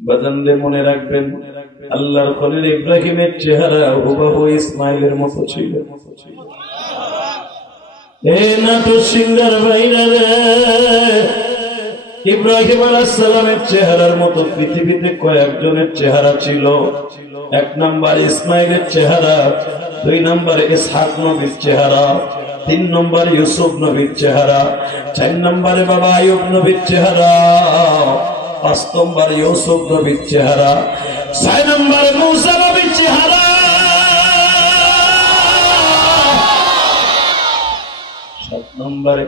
বাজানলে মনে রাখবেন, আল্লাহর খলিল ইব্রাহিমের চেহারা হুবহু ইসমাইলের মতো ছিল। ইব্রাহিম আলাইহিস সালামের চেহারার মতো পৃথিবীতে কয়েকজনের চেহারা ছিল। 1 নম্বর ইসমাইলের চেহারা, 2 নম্বর ইসহাক নবীর চেহারা, 3 নম্বর ইউসুফ নবীর চেহারা, 4 নম্বরে বাবা আইয়ুব নবীর চেহারা, 5 নম্বর ইউসুফ নবীর চেহারা, 6 নম্বরে মূসা নবীর চেহারা, 7 নম্বরে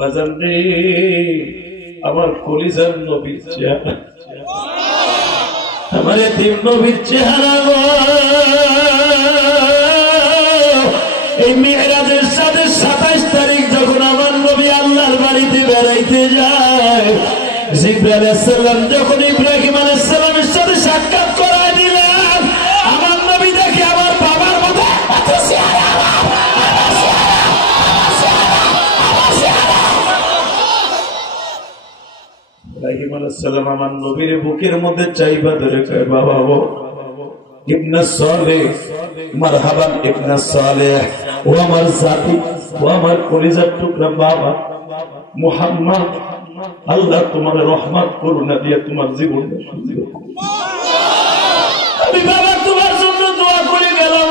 বাজারে আমার কলিজার নবীর চেহারা, আমার এতিম নবীর চেহারা। এই মিরাজের সাথে 27 তারিখ যখন আমার নবী আল্লাহর বাড়িতে বেড়াইতে যায়, জিবরাইল আলাইহিস সালাম যখন ইব্রাহিম আলাইহিস সালামের সাথে সাক্ষাৎ করায় দিলেন, আমার নবী দেখে আমার বাবার মতো ইব্রাহিম আলাইহিস সালাম আমার নবীর বুকের মধ্যে চাইবা ধরে কয়, বাবা ও ইবনে সালেহ, মারহাবান ইবনে সালেহ, ও আমার জাতি, ও আমার কলিজার টুকরা বাবা মুহাম্মদ, আল্লাহ তোমার রহমত করুণা দিয়ে তোমার জীবনটা সুন্দর করুন। আমি বাবা তোমার জন্য দোয়া করে গেলাম,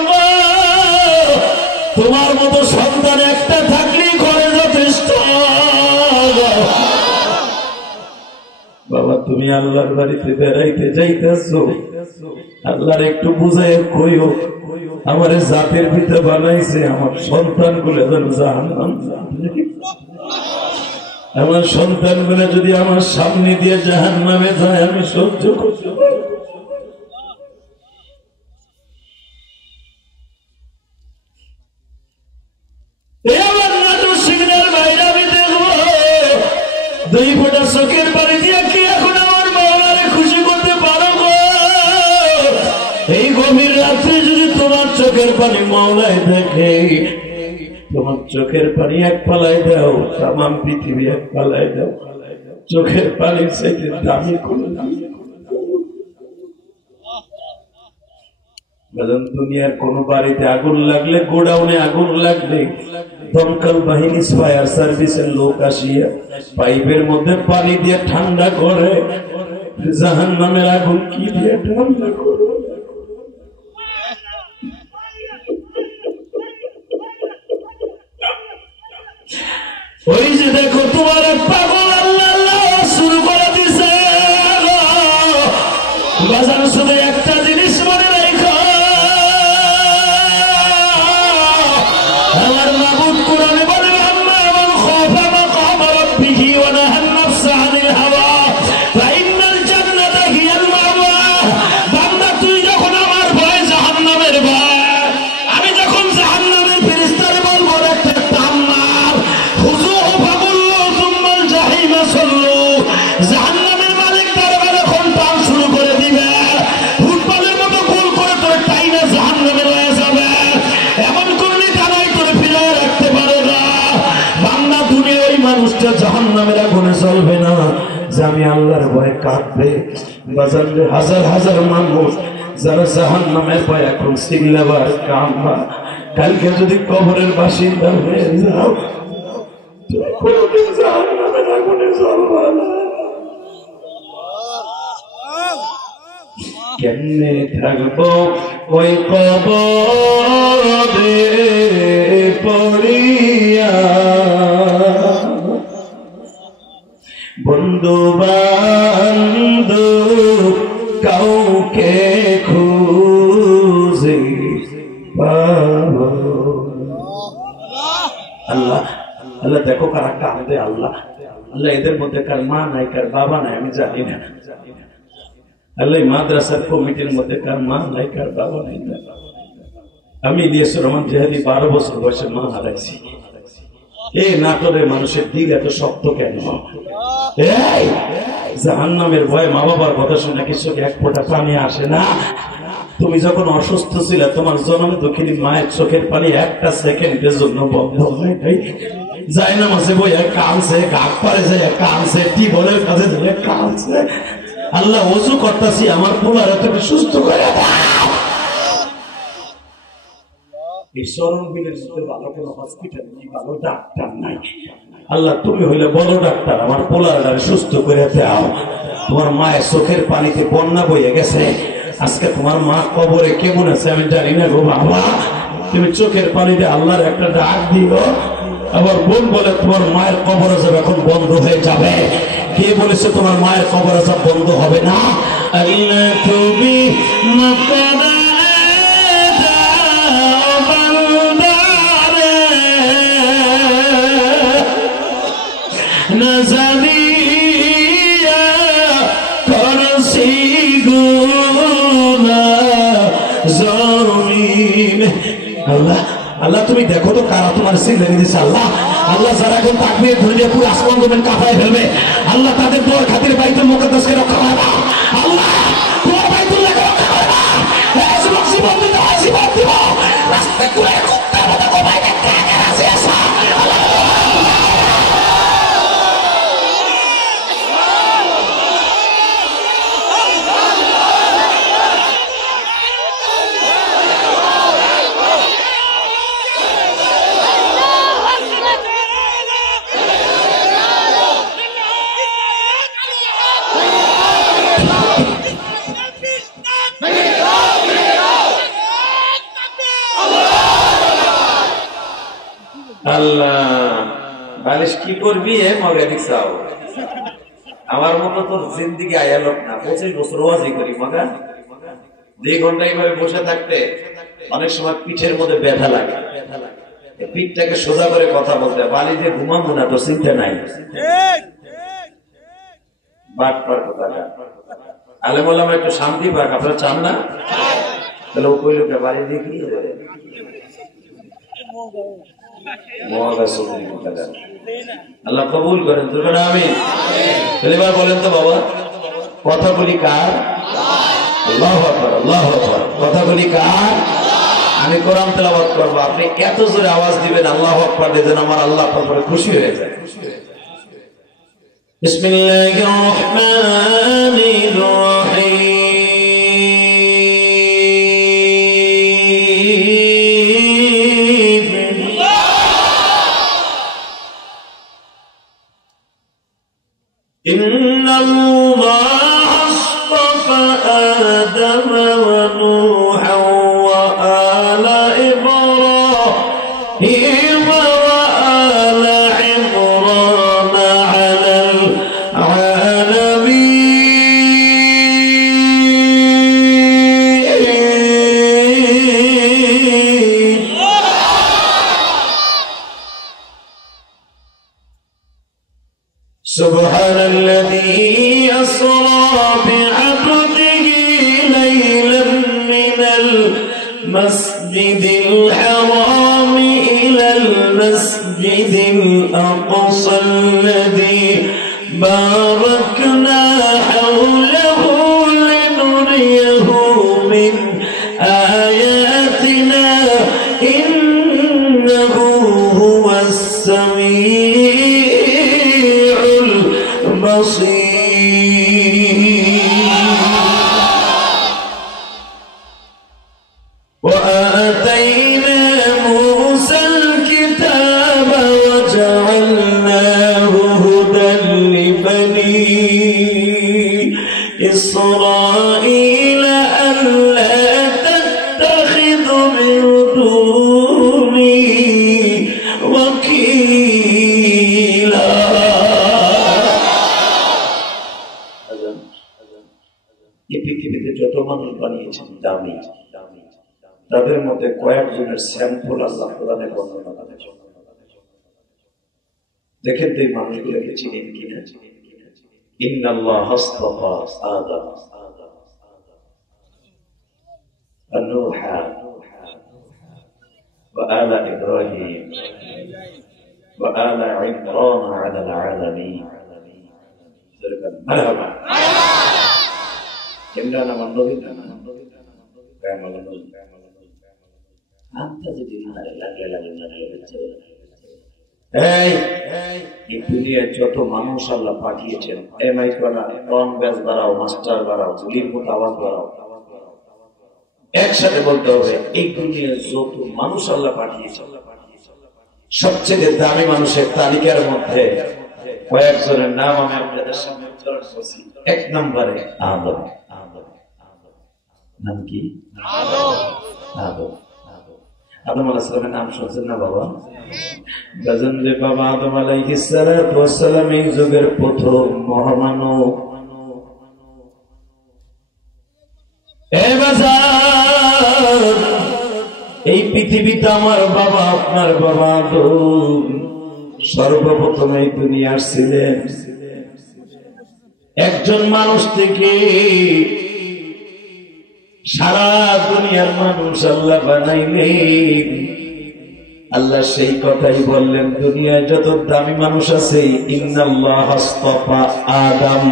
তোমার মতো সন্তান একটা থাকলেই ঘরে যথেষ্ট। বাবা তুমি আল্লাহর বাড়িতে বেড়াইতে যাইতেছো, আল্লাহর একটু বুঝাই কইও, আমার জাতের ভিতরে বানাইছে, আমার সন্তান গুলো যেন জাহান্নাম, আমার সন্তান গুলো যদি আমার সামনে দিয়ে জাহান্নামে যায় আমি সহ্য করতে পারি। দুই ফোঁটা চোখের পানি দিয়ে কি এখন আমার মাওলারে খুশি করতে পারো গো? এই গভীর রাত্রে যদি তোমার চোখের পানি মাওলায় দেখে, তোমার চোখের পানি এক পালাই দাও, তামাম পৃথিবী এক পালাই দাও, চোখের পানির চাইতে দামি কোনো দুনিয়ার কোন বাড়িতে আগুন লাগলে, গোডাউনে আগুন লাগলে দমকল বাহিনী ফায়ার সার্ভিসের লোক আসিয়া পাইপের মধ্যে পানি দিয়ে ঠান্ডা করে, জাহান্নামের আগুন কি দিয়ে ঠান্ডা করে? ওই যে দেখো তোমার পাগল আল্লাহ আল্লাহ শুরু করে দিছে। বাজার শুধু একটা জিনিস মনে রাখো, আমার মাবুদ কোরআনে বলে, আম্মা মান খাফা মাকাম রাব্বিহি ওয়া নাহান নাফসা আনিল হাওয়া ফাইন্নাল জান্নাতা হিয়াল মাওয়া। বান্দা তুই যখন আমার ভয় জাহান্নামের ভয়, আমি যখন জাহান্নামের ফেরেশতারে বলবো একটা টান মার, খুযুহু ফাগুল্লু সুম্মাল জাহিমা সাল্লু, জাহান্নামের মালিক দরবারে এখন টান শুরু করে দিবে, ফুটবলের মতো গোল করে তোর টাইনা জাহান্নামে রয়ে যাবে, এমন করলে টানাই তোরে ফিরিয়ে রাখতে পারে না। বান্দা দুনিয়া ওই মানুষটা জাহান্নামের আগুনে চলবে না, যে আমি আল্লাহর ভয়ে কাঁদবে। বাজারে হাজার হাজার মানুষ যারা জাহান্নামের ভয়ে এখন চিল্লাবার কাঁদবা, কালকে যদি কবরের বাসিন্দা হয়ে যাও, কোনদিন জাহান্নামের আগুনে জ্বলবা না। কেমনে থাকবো ওই কবরে পড়িয়া, বন্ধু বান্ধব কাউকে খুঁজে পাবো। আল্লাহ আল্লাহ দেখো কারা কাঁদে, আল্লাহ আল্লাহ এদের মধ্যে কার মা নাই, কার বাবা নাই আমি জানি না। আল্লাহ মাদ্রাসার কমিটির মধ্যে কার মা নাই, কার বাবা নাই। আমি ইলিয়াস রহমান জিহাদি 12 বছর বয়সে মা হারাইছি। এই নাটোরের মানুষের দিল এত শক্ত কেন? জাহান্নামের ভয়ে মা বাবার কথা শুনে কিছু এক ফোঁটা পানি আসে না। তুমি যখন অসুস্থ ছিলে, তোমার জনম দুঃখিনী মায়ের চোখের পানি একটা সেকেন্ডের জন্য বন্ধ হয় নাই। জায়নামাজে বইয়া কাঁদছে, গাক পারে যায় কাঁদছে, টিবলের কাছে যায় কাঁদছে। আল্লাহ ওযু করতেছি আমার পোলারে তুমি সুস্থ করে দাও। এই শরণবিলের মধ্যে ভালো কোনো হসপিটাল নেই, ভালো ডাক্তার নাই। আল্লাহ তুমি হইলে বড় ডাক্তার, আমার পোলারে সুস্থ করে দাও। তোমার মায়ের চোখের পানিতে বন্যা বইয়ে গেছে, আজকে তোমার মা কবরে কেমন আছে আমি জানি না গো বাবা, তুমি চোখের পানিতে আল্লাহর একটা ডাক দিও। আবার বোন বলে তোমার মায়ের কবর আযাব এখন বন্ধ হয়ে যাবে। কে বলেছে তোমার মায়ের কবর আযাব বন্ধ হবে না? আল্লাহ তুমি মাকরা নজরিয়া করসি গুনা জমিন। আল্লাহ আল্লাহ তুমি দেখো তো কারা তোমার সিলেনি দিছে। আল্লাহ আল্লাহ যারা এখন তাকবীর ধরে পুরো আসমান জমিন কাঁপায় ফেলবে, আল্লাহ তাদের দোয়ার খাতিরে বাইতুল মুকাদ্দাসকে রক্ষা করবা। আল্লাহ তোমার বাইতুল্লাহকে রক্ষা করবা। এই যুবক জীবন দিতে হয়, জীবন দিব রাস্তায় ঘুরে কুত্তার মতো কোপায় দেখতে আছে আসা। আল্লাহ বালিশ কি করবি মগে দিছাও, আমার মতো তোর জিন্দিগি আয়া লোক না। 25 বছর ওয়াজি করি মগা, 2 ঘন্টা এইভাবে বসে থাকতে অনেক সময় পিঠের মধ্যে ব্যথা লাগে। পিঠটাকে সোজা করে কথা বলতে, বালি দিয়ে ঘুমাবো না তো চিন্তা নাই। বাট পার কথা আলেম ওলামা একটু শান্তি পাক, আপনারা চান না? তাহলে ও কইল বাড়ি দিয়ে কি আল্লাহ কবুল করেন। আমিন। এবার বলেন তো বাবা, কথা বলি কার? আল্লাহু আকবার, আল্লাহু আকবার। কথা বলি কার? আমি কোরআন তেলাওয়াত করব, আপনি এত জোরে আওয়াজ দিবেন আল্লাহু আকবার যেন আমার আল্লাহ আপনার উপরে খুশি হয়ে যায়। বিসমিল্লাহির রহমানির রহিম। إن الله اصطفى آدم ونوحا وآل إبراهيم وآل عمران على العالمين. سبحان الذي أسرى بعبده ليلا من المسجد الحرام إلى المسجد الأقصى الذي باركنا حوله لنريه من آياتنا إنه هو السميع البصير. وآتينا موسى الكتاب وجعلناه هدى لبني إسرائيل ألا تتخذوا من دوني وكيلا. পৃথিবীতে যত মানুষ বানিয়েছেন দামি, তাদের মধ্যে কয়েকজনের স্যাম্পল আল্লাহ কোরআনে বর্ণনা করেছেন। দেখেন তো এই মানুষগুলোকে চিনেন কিনা? ইন্নাল্লাহ আস্তাফা আদম ونوحا وآل إبراهيم وآل عمران على العالمين. مرحبا. عمران من نبي أنت جدي এই দুনিয়ায় যত মানুষ আল্লাহ পাঠিয়েছেন, এমআই করা, টন ব্যাস বাড়াও, মাস্টার বাড়াও, গুলির মতো আওয়াজ বাড়াও, একসাথে বলতে হবে এই দুনিয়ায় যত মানুষ আল্লাহ পাঠিয়েছেন, সবচেয়ে দামি মানুষের তালিকার মধ্যে কয়েকজনের নাম আমি আপনাদের সামনে উচ্চারণ করছি। 1 নম্বরে আদম। নাম কি? আদম। আদম আলাইহিস সালামের নাম শুনছেন না বাবা? গজন রে বাবা, আদম আলাইহিস সালাম এই যুগের প্রথম মহামানব। এই পৃথিবীতে আমার বাবা, আপনার বাবা আদম সর্বপ্রথম এই দুনিয়ার ছিলেন। একজন মানুষ থেকে সারা দুনিয়ার মানুষ আল্লাহ বানাইলেন। আল্লাহ সেই কথাই বললেন, দুনিয়ায় যত দামি মানুষ আছে, ইন্নাল্লাহ আস্তাফা আদম,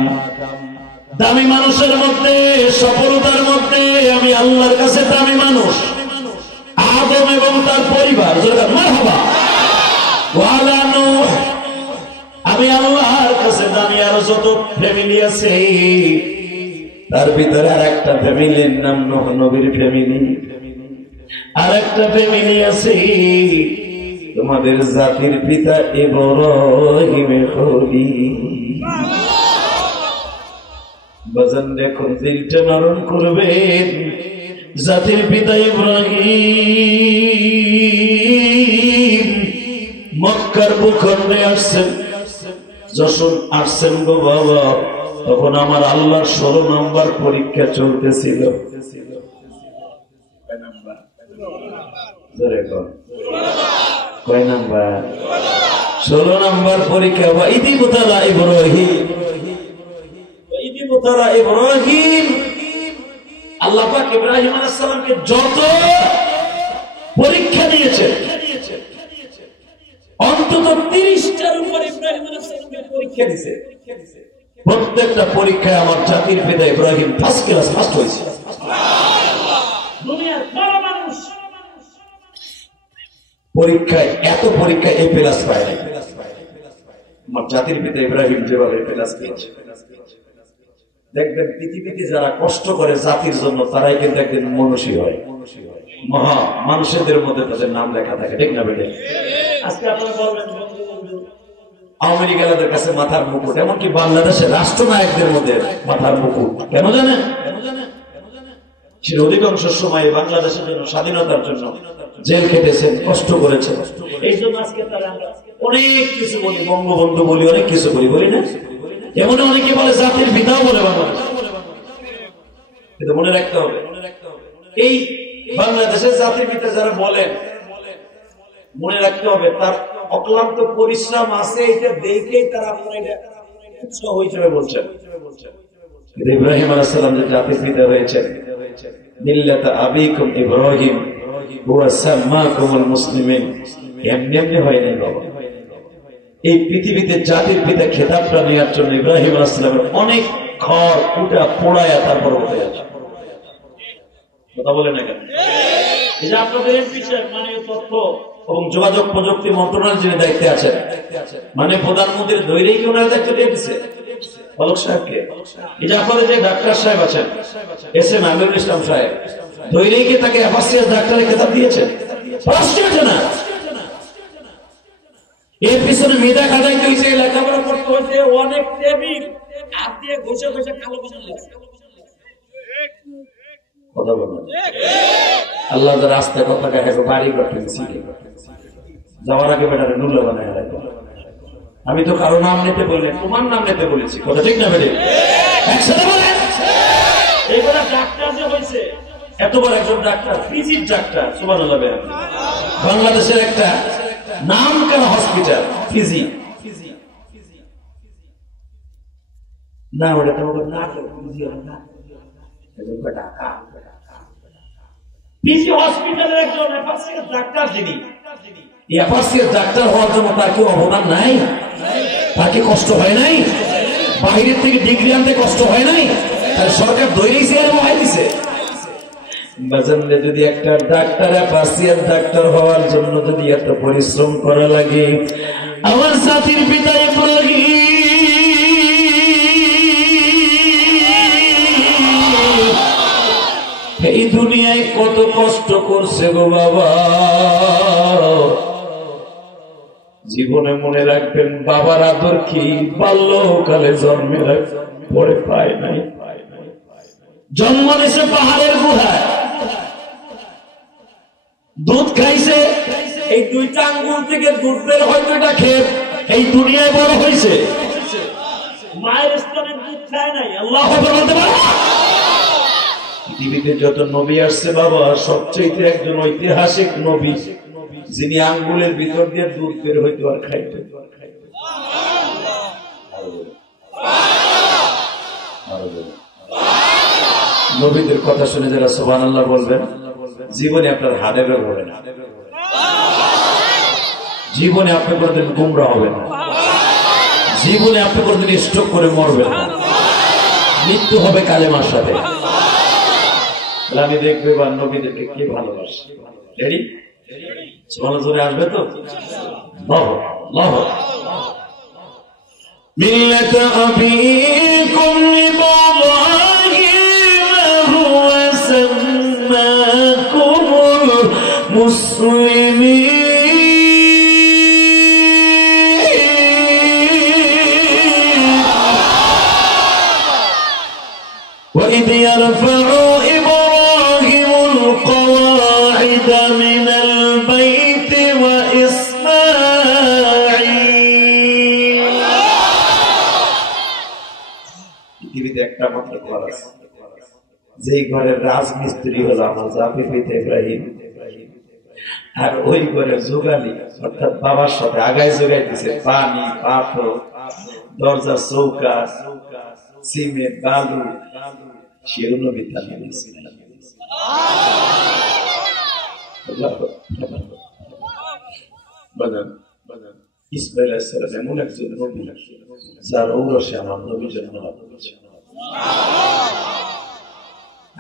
দামি মানুষের মধ্যে, সফলতার মধ্যে আমি আল্লাহর কাছে দামি মানুষ আদম এবং তার পরিবার। মারহাবা। ওয়ালা নূহ, আমি আল্লাহর কাছে দামি আরো যত ফ্যামিলি আছে, তার ভিতরে আর একটা ফ্যামিলির নাম নূহ নবীর ফ্যামিলি। আর একটা ফ্যামিলি আছে তোমাদের জাতির পিতা ইব্রাহিমের খলিল। বাজান দেখুন, দিলটা নরম করবেন। জাতির পিতা ইব্রাহিম মক্কার ভূখণ্ডে আসছেন, যখন আসছেন গো বাবা, তখন আমার আল্লাহর 16 নম্বর পরীক্ষা চলতেছিল। কয় নাম্বার? 16 নম্বর পরীক্ষা। ইব্রাহিম, আল্লাহ পাক ইব্রাহিম আলাইহিস সালামকে যত পরীক্ষা দিয়েছেন, অন্তত 30টার উপর ইব্রাহিম আলাইহিস সালামকে পরীক্ষা দিয়েছে। প্রত্যেকটা পরীক্ষায় আমার জাতির পিতা ইব্রাহিম ফার্স্ট ক্লাস ফার্স্ট হয়েছে। দুনিয়ার বড় মানুষ পরীক্ষায়, এত পরীক্ষায় এই প্লাস পায় না। আমার জাতির পিতা ইব্রাহিম যেভাবে প্লাস পেয়েছে, দেখবেন পৃথিবীতে যারা কষ্ট করে জাতির জন্য, তারাই কিন্তু একদিন মনীষী হয়, মহা মানুষদের মধ্যে তাদের নাম লেখা থাকে। ঠিক না বেটে? আজকে আপনারা বলবেন আওয়ামী লীগের কাছে মাথার মুকুট, এমনকি বাংলাদেশের রাষ্ট্রনায়কদের মধ্যে মাথার মুকুট। কেন জানেন? সে অধিকাংশ সময় বাংলাদেশের জন্য, স্বাধীনতার জন্য জেল খেটেছেন, কষ্ট করেছেন। এই জন্য আজকে তারা অনেক কিছু বলি, বঙ্গবন্ধু বলি, অনেক কিছু বলি, বলি না? এমন অনেকে বলে জাতির পিতাও বলে বাংলাদেশ। কিন্তু মনে রাখতে হবে, এই বাংলাদেশের জাতির পিতা যারা বলেন, মনে রাখতে হবে তার অক্লান্ত পরিশ্রম আছে, এটা দেখেই তারা উৎসাহ হিসেবে বলছেন। ইব্রাহিম আলাইহিস সালাম যে জাতির পিতা হয়েছেন, মিল্লাতা আবিকুম ইব্রাহিম ওয়া সাম্মাকুমুল মুসলিমিন, এমনি এমনি হয় নাই বাবা। এই পৃথিবীতে জাতির পিতা খেতাবটা নেওয়ার জন্য ইব্রাহিম আলাইহিস সালামের অনেক খড় কুটা পোড়ায়া তারপর হতে আছে। কথা বলে না কেন? এই যে আপনাদের এমপি সাহেব, মানে তথ্য এবং যোগাযোগ প্রযুক্তি মন্ত্রণালয়ের যিনি দায়িত্বে আছেন, মানে প্রধানমন্ত্রীর ধৈর্যই কি ওনার দায়িত্ব দিয়ে দিচ্ছে পলক সাহেবকে। এই যে আপনাদের যে ডাক্তার সাহেব আছেন, এস.এম. আমিরুল ইসলাম সাহেব, ধৈর্যই কি তাকে এফআরসিএস ডাক্তারের খেতাব দিয়েছেন? না, এর পিছনে মেধা খাটাইতে হয়েছে, লেখাপড়া করতে হয়েছে, অনেক টেবিল হাত দিয়ে ঘষে ঘষে কালো বানালে। কথা বলেন, আল্লাহ রাস্তায় কথা কাটাবে, বাড়ি করতেছি, যাওয়ার আগে বেটারে নুল্লা বানায় রাখবো। আমি তো কারো নাম নিতে বলি, তোমার নাম নিতে বলেছি। কথা ঠিক না বেটে? একসাথে বলেন। এইবার ডাক্তার যে হয়েছে, এতবার একজন ডাক্তার, পিজির ডাক্তার, সুবহানাল্লাহ। বাংলাদেশের একটা নাম কেন হসপিটাল ফিজি না, ওটা তো না, পিজি হসপিটালের একজন এফআরসিএস ডাক্তার, যিনি এফআরসিএস ডাক্তার হওয়ার জন্য তার কি অবদান নাই? তার কি কষ্ট হয় নাই? বাইরের থেকে ডিগ্রি আনতে কষ্ট হয় নাই? তার সরকার দৈরিছে আর দিছে। যদি একটা ডাক্তার এফআরসিএস ডাক্তার হওয়ার জন্য যদি এত পরিশ্রম করা লাগে, আমার জাতির পিতা ইব্রাহিম এই দুনিয়ায় কত কষ্ট করছে গো বাবা। জীবনে মনে রাখবেন বাবার আদর কি বাল্যকালে জন্মের পরে পায় নাই। জন্ম নিয়েছে পাহাড়ের গুহায়, দুধ খাইছে, এই দুইটা আঙ্গুল থেকে দুধ বের হয় দুইটা খেয়ে এই দুনিয়ায় বড় হয়েছে। মায়ের স্তনের দুধ খায় নাই। আল্লাহ বলতে পারে পৃথিবীতে যত নবী আসছে বাবা, সবচেয়ে একজন ঐতিহাসিক নবী যিনি আঙ্গুলের ভিতর দিয়ে দুধ বের হইতে আর খাইতে। নবীদের কথা শুনে যারা সুবহানাল্লাহ বলবেন, জীবনে আপনার হাড়ে বের হবে না, জীবনে আপনি কোনদিন গুমরা হবেন না, জীবনে আপনি কোনদিন স্ট্রোক করে মরবেন না, মৃত্যু হবে কালেমার সাথে। আমি দেখবে বা নবীদেরকে কে ভালোবাসে। রেডি? সুবহানাল্লাহ জোরে আসবে তো? আল্লাহু মিল্লাত আবিকুম ইব্রাহিম হুয়া সাম্মাকুমুল মুসলিমিন ওয়া ইদ ইয়ারফাউ ইব্রাহিমুল কওয়াইদা মিনাল বাইতি ওয়া পৃথিবীতে একটা মাত্র ঘর আছে, যেই ঘরের রাজমিস্ত্রি হলো আমার জাতির পিতা ইব্রাহিম, আর ওই ঘরের যোগালি অর্থাৎ বাবার সাথে আগায় যোগাই দিছে পানি, পাথর, দরজা, চৌকা, সিমেন্ট, বালু, সেও নবী তালিম দিয়েছিলেন। ইসমাইল আলাইহিস সালাম এমন একজন নবী যার ঔরসে আমার নবী জন্ম লাভ করেছে।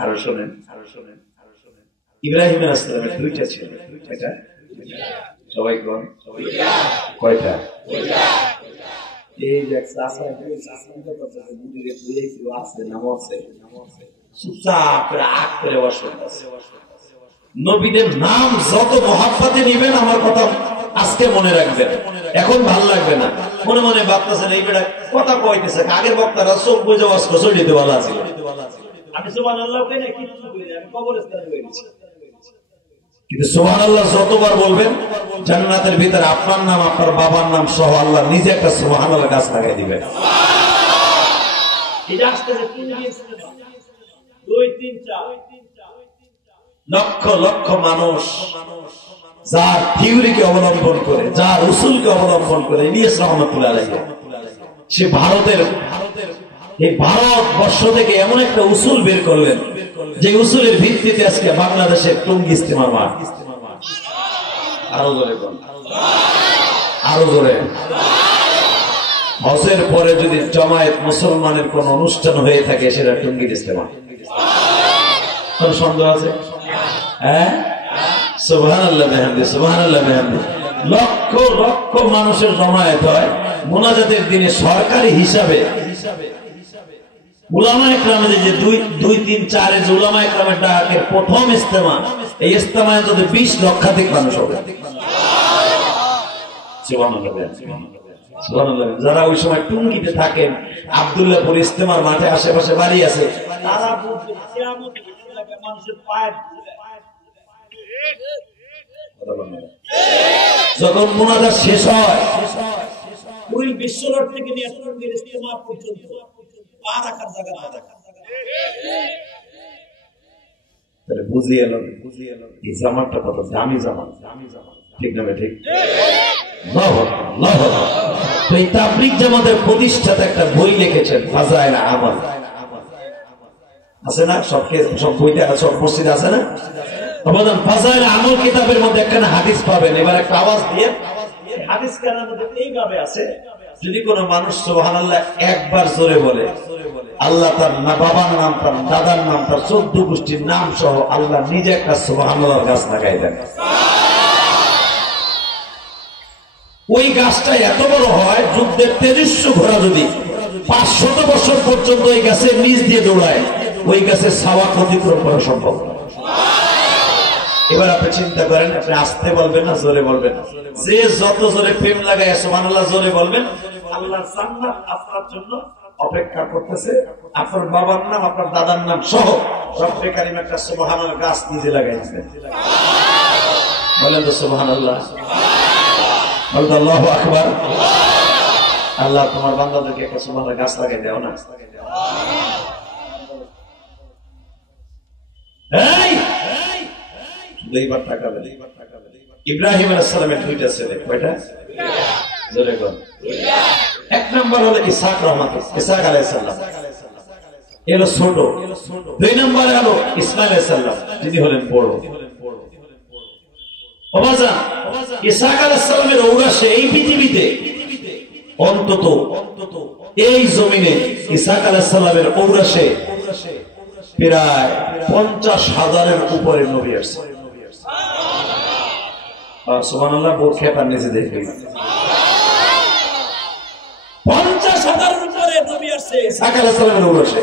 আরো শোনেন, ইব্রাহিম আলাইহিস সালামের দুইটা ছেলে, এটা সবাই কোন কয়টা? এই যে চাচা আছে নামছে চুপচাপ করে আগ করে বসে। নবীদের নাম যত মহাব্বতে নিবেন, আমার কথা আজকে মনে রাখবেন, এখন ভাল লাগবে না, মনে মনে ভাবতেছেন এই বেটা কথা কইতেছে, আগের বক্তারা চোখ বুঝে ওয়াজ করে দিতে ভালো ছিল। আমি সুবহানাল্লাহ কই না, কিছু কই না, আমি কবরস্থানে কইছি। কিন্তু সুবহানাল্লাহ যতবার বলবেন জান্নাতের ভিতরে আপনার নাম, আপনার বাবার নাম সহ আল্লাহ নিজে একটা সুবহানাল্লাহ গাছ লাগাই দিবেন। এটা আসতে 2 3 4 লক্ষ লক্ষ মানুষ যার থিওরিকে অবলম্বন করে, যার উসুলকে অবলম্বন করে, ইলিয়াস রহমাতুল্লাহ আলাইহি সে এই ভারতবর্ষ থেকে এমন একটা উসুল বের করলেন যে উসুলের ভিত্তিতে আজকে বাংলাদেশের টঙ্গী ইস্তেমার মাঠ। আরো জোরে বল, আরো জোরে। হজের পরে যদি জামায়াত মুসলমানের কোন অনুষ্ঠান হয়ে থাকে সেটা টঙ্গীর ইস্তেমা, কোন সন্দেহ আছে? হ্যাঁ, সুবহানাল্লাহ বিহামদি, সুবহানাল্লাহ বিহামদি। লক্ষ লক্ষ মানুষের জমায়েত হয় মুনাজাতের দিনে। সরকারি হিসাবে উলামা ইকরামের যে 2 3 4 এর উলামা ইকরামের ডাকের প্রথম ইস্তেমা, এই ইস্তেমায় যদি 20 লক্ষাধিক মানুষ হবে। সুবহানাল্লাহ, সুবহানাল্লাহ। যারা ওই সময় টুঙ্গিতে থাকেন, আব্দুল্লাহপুর ইস্তেমার মাঠে আশেপাশে বাড়ি আছে, তারা মানুষের পায়ের যখন মুনাজাত শেষ হয়, ওই বিশ্বরোড থেকে নিয়ে টঙ্গীর ইস্তেমা পর্যন্ত পা রাখার জায়গা না রাখা। তাহলে বুঝিয়ে এলো এই জামাতটা কত দামি জামাত, ঠিক না? ঠিক। তো এই তাবলীগ জামাতের প্রতিষ্ঠাতা একটা বই লিখেছেন, ফাজাইল আমাল, আছে না? সব বইতে, সব মসজিদে আছে না? ফাজাইল আমল কিতাবের মধ্যে একটা হাদিস পাবেন। এবার একটা আওয়াজ দিয়ে হাদিস কানার মধ্যে এইভাবে আছে, যদি কোন মানুষ সুবহানাল্লাহ একবার জোরে বলে, আল্লাহ তার বাবার নাম, তার দাদার নাম, তার 14 গোষ্ঠীর নাম সহ আল্লাহ নিজে একটা সুবহানাল্লাহর গাছ লাগাই দেন। ওই গাছটা এত বড় হয়, যুদ্ধের তেজস্ব ঘোড়া যদি 500 বছর পর্যন্ত ওই গাছের নিচ দিয়ে দৌড়ায়, ওই গাছের ছায়া অতিক্রম করা সম্ভব। এবার আপনি চিন্তা করেন, আপনি আসতে বলবেন না জোরে বলবেন? যে যত জোরে প্রেম লাগায় সুবহানাল্লাহ জোরে বলবেন, আল্লাহর জান্নাত আপনার জন্য অপেক্ষা করতেছে। আপনার বাবার নাম, আপনার দাদার নাম সহ রব্বে কারীম একটা সুবহানাল্লাহ গাছ নিজে লাগাইছেন। বলেন তো সুবহানাল্লাহ, বলেন আল্লাহু আকবার। আল্লাহ তোমার বান্দাদেরকে একটা সুবহানাল্লাহ গাছ লাগাই দাও না। ইব্রাহিম আলাইহিস সালামের দুইটা ছেলে, কয়টা? জোরে বল। এক নম্বর হলো ইসহাক ইসহাক আলাইহিস সালাম, এলো ছোট। দুই নম্বর হলো ইসমাঈল আলাইহিস সালাম, যিনি হলেন বড়। বাবাজান, ইসহাক আলাইহিস সালামের ঔরাসে এই পৃথিবীতে অন্তত এই জমিনে ইসহাক আলাইহিস সালামের ঔরাসে প্রায় 50,000-এর উপরে নবী আসছে। সুবহানাল্লাহ, বুক খেপার নিচে দেখবেন 50,000-এর উপরে নবী আসছে ইসহাক আলাইহিস সালামের ঔরাসে।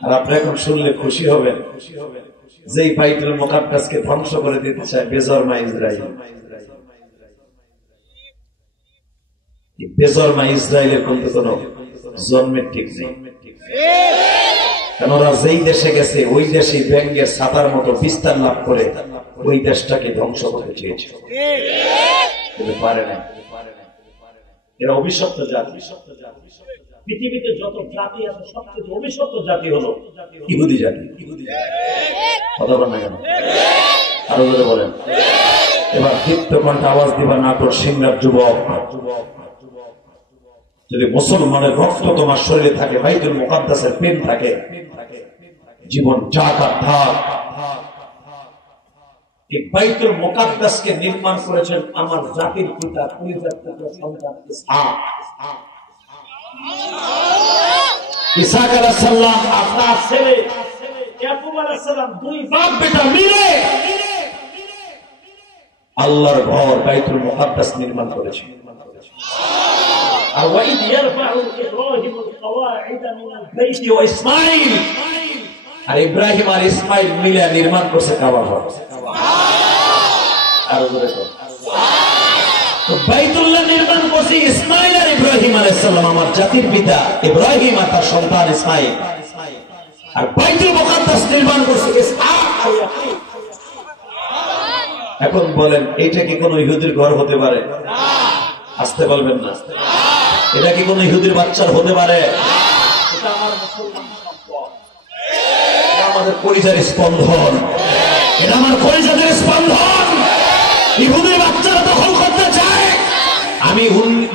আর আপনি এখন শুনলে খুশি হবেন, যেই বাইতুল মুকাদ্দাসকে ধ্বংস করে দিতে চায় বেজরমা ইসরাইল। বেজরমা ইসরাইলের কিন্তু কোন জন্মের ঠিক নেই, কারণ ওরা যেই দেশে গেছে ওই দেশে ব্যাঙ্গের ছাতার মতো বিস্তার লাভ করে ওই দেশটাকে ধ্বংস করতে চেয়েছে, কিন্তু পারে না। এরা অভিশপ্ত জাতি। পৃথিবীতে যত জাতি আছে সবচেয়ে অভিশপ্ত জাতি হলো ইহুদি জাতি। কথা বলেন না কেন? আরো জোরে বলেন। এবার দীপ্ত কণ্ঠে আওয়াজ দিবা নাটোর সিংহার যুবক, যদি মুসলমানের রক্ত তোমার শরীরে থাকে, বাইতুল মুকাদ্দাসের প্রেম থাকে, জীবন জাকাত থাক। এই বাইতুল মুকাদ্দাসকে নির্মাণ করেছেন আমার জাতির পিতা, কলিজার পুত্র সন্তান ইসহাক। ইসহাক আলাইহিস সালাম আপনার ছেলে ইয়াকুব আলাইহিস সালাম, দুই বাপ বেটা মিলে আল্লাহর ঘর বাইতুল মুকাদ্দাস নির্মাণ করেছেন। আর ওয়াইদ ইয়ারফাউ ইব্রাহিমুল কওয়াইদ মিনাল বাইতি ওয়া ইসমাঈল, আর ইব্রাহিম আর ইসমাঈল মিলে নির্মাণ করছে কাবা ঘর। আর জোরে বল। তো বাইতুল্লাহ নির্মাণ করছে ইসমাঈল আর ইব্রাহিম আলাইহিস সালাম, আমার জাতির পিতা ইব্রাহিম আর তার সন্তান ইসমাঈল। আর বাইতুল মুকাদ্দাস নির্মাণ করছে ইসহাক আর ইয়াকুব। এখন বলেন, এটা কি কোন ইহুদির ঘর হতে পারে? আসতে বলবেন না। এটা কি কোন ইহুদির বাচ্চার হতে পারে? এটা আমার মুসলমান সম্পদ, এটা আমাদের কলিজার স্পন্দন, এটা আমার কলিজার স্পন্দন। ইহুদির বাচ্চারা দখল করতে চায়। আমি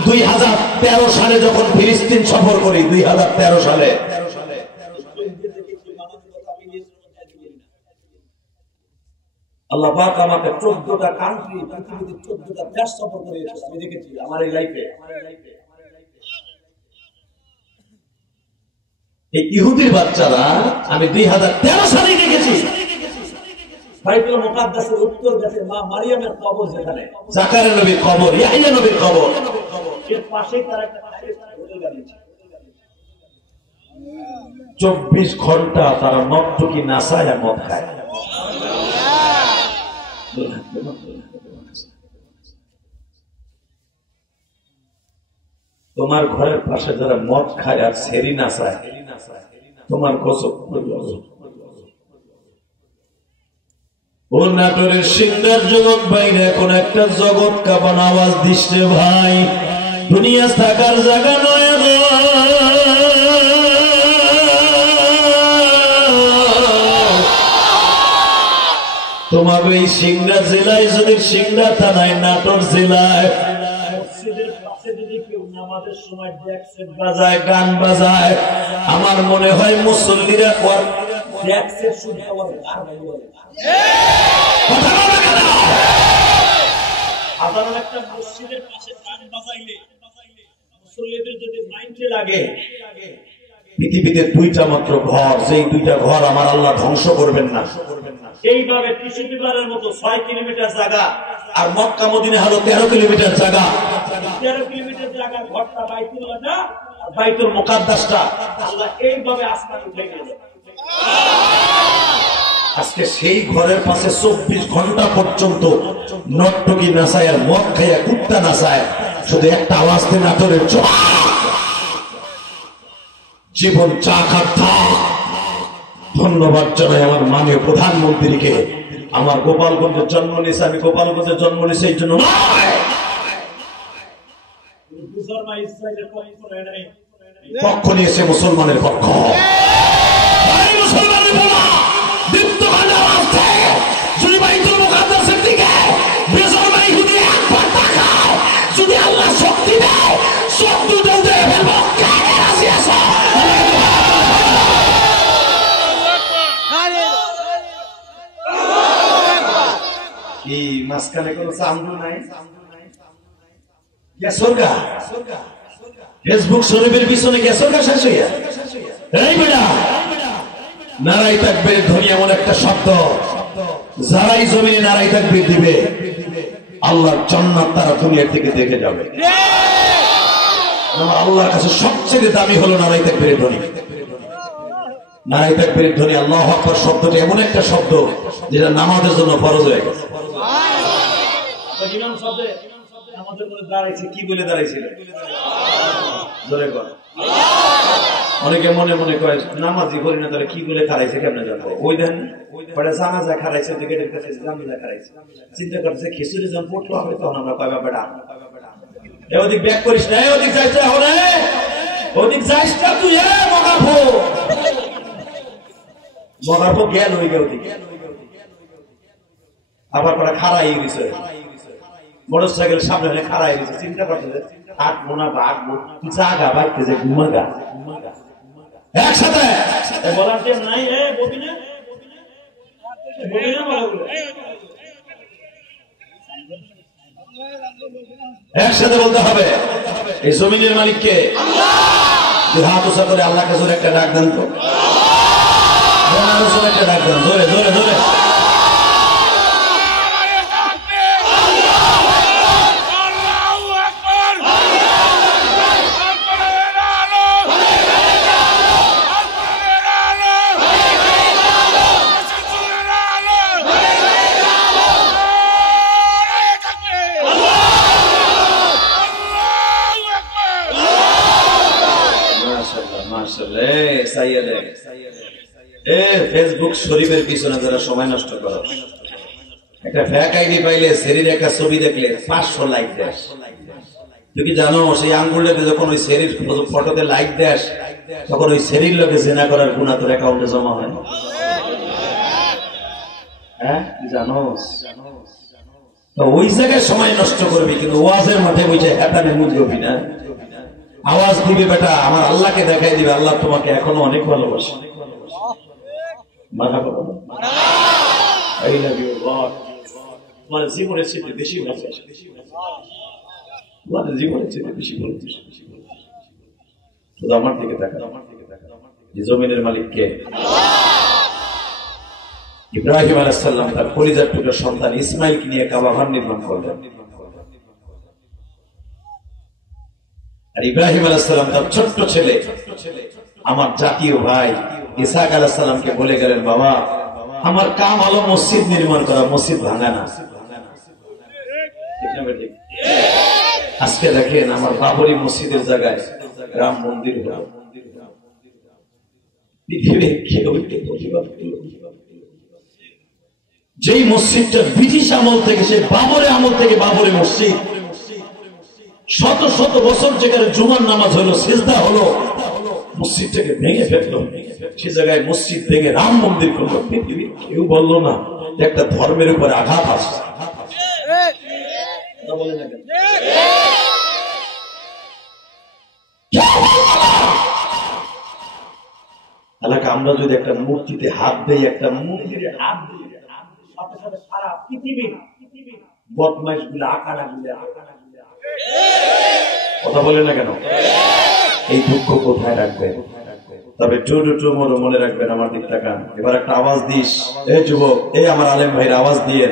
2013 সালে যখন ফিলিস্তিন সফর করি, 2013 সালে, আল্লাহ পাক আমাকে 14টা কান্ট্রি, পৃথিবীতে 14টা দেশ সফর করিয়েছে। আমি দেখেছি আমার এই লাইফে। এই ইহুদির বাচ্চারা আমি 2013 সালে দেখেছি বাইতুল মুকাদ্দাসের উত্তর গেছে মা মারিয়ামের কবর, যেখানে জাকারিয়া নবীর কবর, ইয়াহইয়া নবীর কবর, এর পাশেই তার একটা হোটেল বানিয়েছে। 24 ঘন্টা তারা নর্তকী নাচায় আর মদ খায়। তোমার ঘরের পাশে যারা মদ খায় আর সেরি নাচায়, তোমার গজব। ও নাটোরের সিংহার জগৎ বাইরে এখন একটা জগৎ কাঁপানো আওয়াজ দিচ্ছে ভাই, দুনিয়া থাকার জায়গা নয়। তোমাকে এই সিংড়া জেলায় যদি সিংড়া থানায় নাটোর জেলায় নামাজের সময় ডেক সেট বাজায়, গান বাজায়, আমার মনে হয় মুসল্লিরা ডেক সেট শুনে আমার গান বলে। কথা বলা কেন? সাধারণ একটা মসজিদের পাশে গান বাজাইলে মুসল্লিদের যদি মাইন্ডে লাগে, পৃথিবীতে 2টা মাত্র ঘর, যেই 2টা ঘর আমার আল্লাহ ধ্বংস করবেন না, এইভাবে টিস্যু পেপারের মতো 6 কিলোমিটার জায়গা, আর মক্কা মদিনা হলো 13 কিলোমিটার জায়গা। 13 কিলোমিটার জায়গা ঘরটা বাইতুল্লাহটা, আর বাইতুল মুকাদ্দাসটা আল্লাহ এইভাবে আসমানে উঠে গেল। আজকে সেই ঘরের পাশে 24 ঘন্টা পর্যন্ত নটটকি নাচায় আর মদ খাইয়া কুত্তা নাচায়, শুধু একটা আওয়াজ দিয়ে নাটোরের জীবন চা খাতা। ধন্যবাদ জানাই আমার মাননীয় প্রধানমন্ত্রীকে। আমার গোপালগঞ্জের জন্ম নিয়েছে, আমি গোপালগঞ্জের জন্ম নিয়েছি এই জন্য পক্ষ নিয়েছে মুসলমানের পক্ষ। যদি আল্লাহ শক্তি দেয়, শক্তি কি মাঝখানে কোন চান্দু নাই? গ্যাসরগা ফেসবুক শরীফের পিছনে গ্যাসরগা শেষ হইয়া এই বেটা নারাই তাকবীর ধ্বনি এমন একটা শব্দ, যারাই জমিনে নারাই তাকবীর দিবে আল্লাহর জান্নাত তারা দুনিয়া থেকে দেখে যাবে। আল্লাহর কাছে সবচেয়ে দামি হলো নারাই তাকবীরের ধ্বনি। নারাই তাকবীরের ধ্বনি, আল্লাহু আকবার শব্দটি এমন একটা শব্দ যেটা নামাজের জন্য ফরজ হয়ে গেছে। ইমাম শব্দে নামাজের মধ্যে দাঁড়াইছে, কি বলে দাঁড়াইছিল? জোরে কর। অনেকে মনে মনে কয় নামাজি করি না, তাহলে কি বলে খারাইছে কেমনে জানবো? ওই দেন পরে জানাজা খারাইছে, গেটের কাছে জানাজা খারাইছে, চিন্তা করছে খিচুড়ি যখন পড়তে হবে তখন আমরা কয়বা বেড়া ওদিক ব্যাক করিস না, ওদিক যাইস না, ওদিক যাইস না তুই, মগারপো জ্ঞান হয়ে গে ওদিকে। আবার পরে খাড়াই গেছে, মোটর সাইকেল সামনে খাড়াই গেছে, চিন্তা করছে আটবো না বা আটবো, জাগা বাইতে যে ঘুমাগা একসাথে ভলান্টিয়ার নাই, ববি না একসাথে বলতে হবে এই জমিনের মালিককে। হাত উঁচা করে আল্লাহকে জোরে একটা ডাক দেন তো, একটা ডাক দেন জোরে জোরে জোরে। ফেসবুক শরীফের পিছনে যারা সময় নষ্ট করো, একটা ফ্যাক আইডি পাইলে শরীরে একটা ছবি দেখলে 500 লাইক দেশ। তুই কি জানো সেই আঙ্গুলটাতে যখন ওই শরীর ফটোতে লাইক দেশ, তখন ওই শরীর লোকে জেনা করার গুণা তোর অ্যাকাউন্টে জমা হয়? হ্যাঁ জানো? ওই জায়গায় সময় নষ্ট করবি, কিন্তু ওয়াজের মাঠে বসে হ্যাপানে মুখ করবি না। আওয়াজ দিবে বেটা, আমার আল্লাহকে দেখাই দিবে আল্লাহ তোমাকে এখনো অনেক ভালোবাসে। জীবনের চেয়ে বেশি ভালোবাসে, জীবনের চেয়ে বেশি ভালোবাসে। শুধু আমার দিকে দেখা, জমিনের মালিককে। ইব্রাহিম আলাইহিস সালাম তার কলিজার টুকরা সন্তান ইসমাইলকে নিয়ে কাবা ঘর নির্মাণ করলেন। আর ইব্রাহিম আলাইহিস সালাম তার ছোট্ট ছেলে আমার জাতীয় ভাই ইসহাক আলাইহিস সালামকে বলে গেলেন, বাবা আমার কাম হলো মসজিদ নির্মাণ করা, মসজিদ ভাঙা না। আজকে দেখেন আমার বাবরি মসজিদের জায়গায় রাম মন্দির হলো। যেই মসজিদটা ব্রিটিশ আমল থেকে, সেই বাবরের আমল থেকে বাবরি মসজিদ, শত শত বছর যেখানে জুমার নামাজ হলো, সিজদা হলো, মসজিদটাকে ভেঙে ফেললো। সে জায়গায় মসজিদ ভেঙে রাম মন্দির করলো। পৃথিবীর কেউ বললো না একটা ধর্মের উপরে আঘাত আসছে। আমরা যদি একটা মূর্তিতে হাত দেই, একটা মূর্তিতে হাত দিই, সারা পৃথিবীর বদমাইশ গুলো আকারা গুলো, কথা বলে না কেন? এই দুঃখ কোথায় রাখবেন? তবে টু মনে রাখবেন, আমার দিক তাকান, এবার একটা আওয়াজ দিস, এই যুবক, এই আমার আলেম ভাইরা আওয়াজ দিয়ে,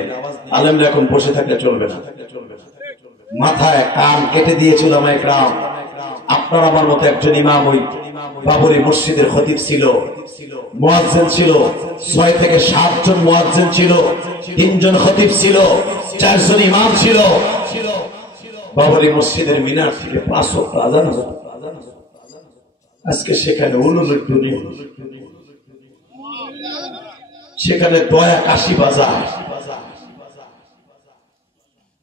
আলেমরা এখন বসে থাকলে চলবে না, মাথায় কান কেটে দিয়েছিল আমায় গ্রাম। আপনার আমার মতো একজন ইমাম ওই বাবরি মসজিদের খতিব ছিল, মুয়াজ্জিন ছিল, 6 থেকে 7 জন মুয়াজ্জিন ছিল, 3 জন খতিব ছিল, 4 জন ইমাম ছিল। বাবরি মসজিদের মিনার থেকে 5 ওয়াক্ত আযান হতো। আজকে সেখানে উলুলুদ্দুনি, সেখানে দয়া কাশি বাজার।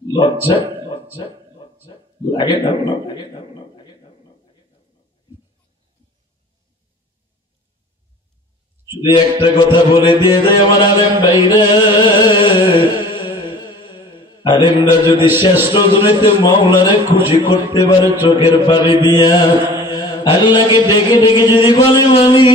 লজ্জা লাগে না? শুধু একটা কথা বলে দিয়ে দেয় আমার আলেম ভাইরা, আলেমরা যদি শেষ রজনীতে মাওলারে খুশি করতে পারে চোখের পানি দিয়া, আল্লাহকে ডেকে ডেকে যদি বলে মানি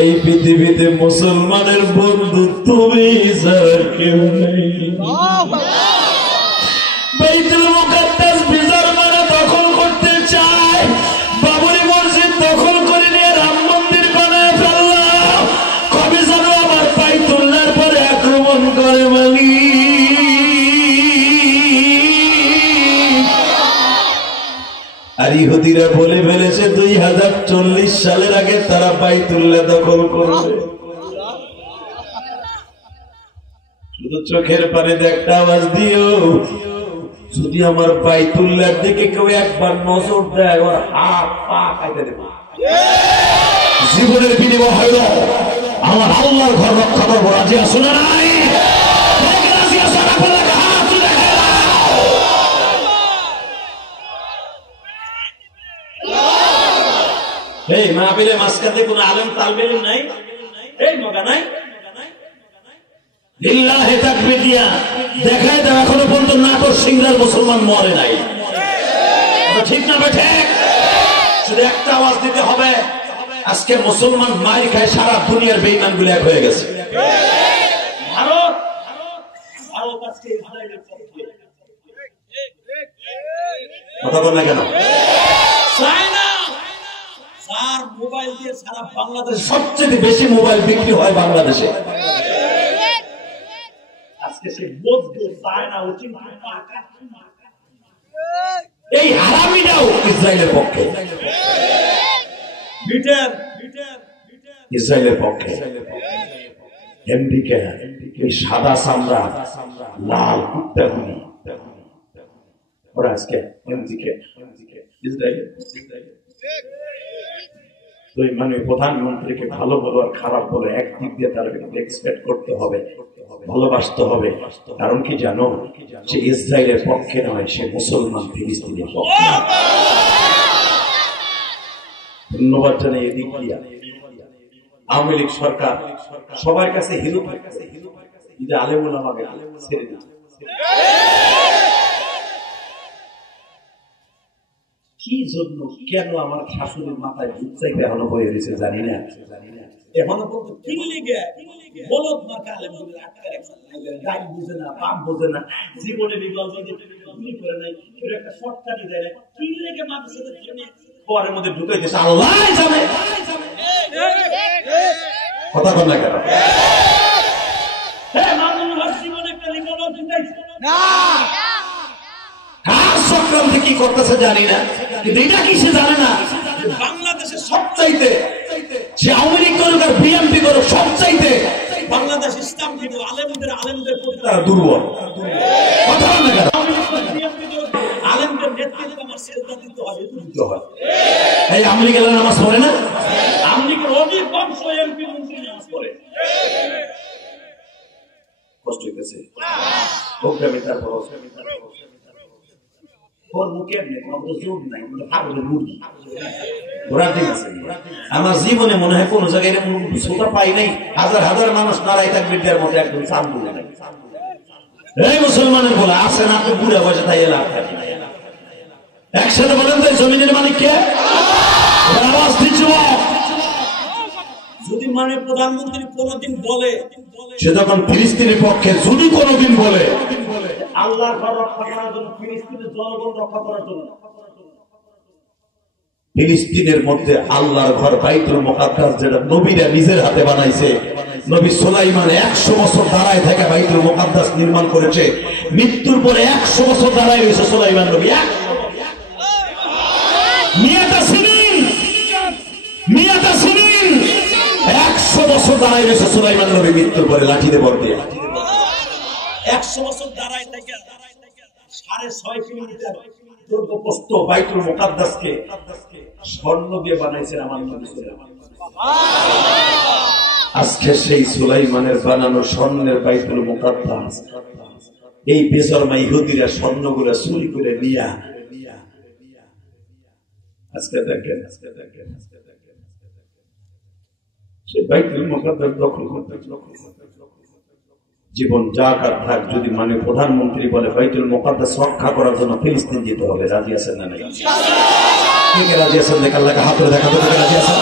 এই পৃথিবীতে মুসলমানের বন্ধু তুমি ছাড়া কেউ নেই। বাইতুল মুকাদ্দাস বিজর্মানা দখল করতে চায়, বাবরি মসজিদ দখল করে নিয়ে রাম মন্দির বানায় ফেলল। কবে যেন আবার বাইতুল্লাহর পরে আক্রমণ করে মালি। আর ইহুদিরা বলে ফেলেছে 2040 সালের আগে তারা বাইতুল্লাহ দখল করবে। শুধু চোখের পানিতে একটা আওয়াজ দিও, যদি আমার বাইতুল্লাহর দিকে কেউ একবার নজর দেয় ওর হাত পা কাটে দেব। জীবনের বিনিময় হইল আমার আল্লাহর ঘর রক্ষা করবো। রাজি আছো না নাই? এই মাহফিলে মাঝখানে কোন আলেম তালবেল নাই, এই মগা নাই, লিল্লাহি তাকবীর দিয়া দেখায় দাও এখনো পর্যন্ত নাটোর সিংড়ার মুসলমান মরে নাই। ঠিক না বেঠে? শুধু একটা আওয়াজ দিতে হবে, আজকে মুসলমান মার খায়, সারা দুনিয়ার বেঈমান গুলো এক হয়ে গেছে। ভারত আজকে ইসরায়েলের পক্ষে কথা বল না কেন? চায়না আর মোবাইল দিয়ে সারা বাংলাদেশে সবচেয়ে বেশি মোবাইল বিক্রি হয় বাংলাদেশে। আজকে সে বলতে চায় না, এই হারামিটাও ইসরায়েলের পক্ষে, ইসরায়েলের পক্ষে। আমেরিকা এই সাদা চামড়া লাল কুত্তাগুলি ওরা আজকে আমেরিকা ইসরায়েল দুই মানে প্রধানমন্ত্রীকে ভালো বলো আর খারাপ বলো একদিক দিয়ে তার এক্সপেক্ট করতে হবে, ভালোবাসতে হবে। কারণ কি জানো, সে ইসরায়েলের পক্ষে নয়, সে মুসলমান ফিলিস্তিনের পক্ষে। ধন্যবাদ জানাই এদিক দিয়া আওয়ামী লীগ সরকার সবার কাছে হিন্দু আলেম ওলামাকে ছেড়ে দিচ্ছে। কি জন্য, কেন আমার শাশুড়ির মাথায় দুধ চাইতে এখনো হয়ে রয়েছে জানি না। এখনো জীবনে পরের মধ্যে ঢুকাইতেছে আল্লাহ জানে। কথা বল না কেন? চক্রান্তে কি করতেছে জানি না, কিন্তু এটা কি সে জানে না বাংলাদেশের সবচাইতে সে আওয়ামী লীগ করুক আর বিএনপি করুক সবচাইতে বাংলাদেশ ইসলাম কিন্তু আলেমদের প্রতি তারা দুর্বল। কথা বল না কেন? আলেমদের নেতৃত্বে আমার সেজদা দিতে হয়, দিতে হয়। এই আওয়ামী লীগের নামাজ পড়ে না? আওয়ামী লীগের অধিকাংশ এমপি মন্ত্রী নামাজ পড়ে। কষ্ট হইতেছে প্রোগ্রামে, তারপর আমার জীবনে মনে হয় কোন জায়গায় শ্রোতা পাই নাই, হাজার হাজার মানুষ নারাই থাকবে দেওয়ার মতো একদম চান বলে নাই। এই মুসলমানের বলে আসে না, আপনি বুড়ে বসে তাই এলাম একসাথে বলেন তো জমিনের মালিক কে? আওয়াজ দিচ্ছ। যদি মানে প্রধানমন্ত্রী কোনদিন বলে, সে যখন ফিলিস্তিনের পক্ষে যদি কোনদিন বলে আল্লাহর ঘর রক্ষা করার জন্য, ফিলিস্তিনের জনগণ রক্ষা করার জন্য। ফিলিস্তিনের মধ্যে আল্লাহর ঘর বাইতুল মুকাদ্দাস, যেটা নবীরা নিজের হাতে বানাইছে। নবী সুলাইমান 100 বছর দাঁড়ায় থেকে বাইতুল মুকাদ্দাস নির্মাণ করেছে। মৃত্যুর পরে 100 বছর দাঁড়ায় রয়েছে সুলাইমান নবী। 100 বছর দাঁড়ায় রয়েছে সুলাইমান নবী মৃত্যুর পরে লাঠিতে ভর দিয়ে। 100 বছর দাঁড়ায় থেকে 6.5 কিলোমিটার দৈর্ঘ্য প্রস্থ বাইতুল মুকাদ্দাসকে স্বর্ণ দিয়ে বানাইছেন আমার নবী সুলাইমান। আজকে সেই সুলাইমানের বানানো স্বর্ণের বাইতুল মুকাদ্দাস এই বেজরমা ইহুদিরা স্বর্ণগুলো চুরি করে নিয়া আজকে দেখেন সেই বাইতুল মুকাদ্দাস দখল করতে জীবন যাক আর থাক। যদি মানে প্রধানমন্ত্রী বলে বাইতুল মুকাদ্দাস রক্ষা করার জন্য ফিলিস্তিন যেতে হবে, রাজি আছেন না নাই? কে রাজি আছেন? দেখা লাগে হাত ধরে দেখা তো রাজি আছেন।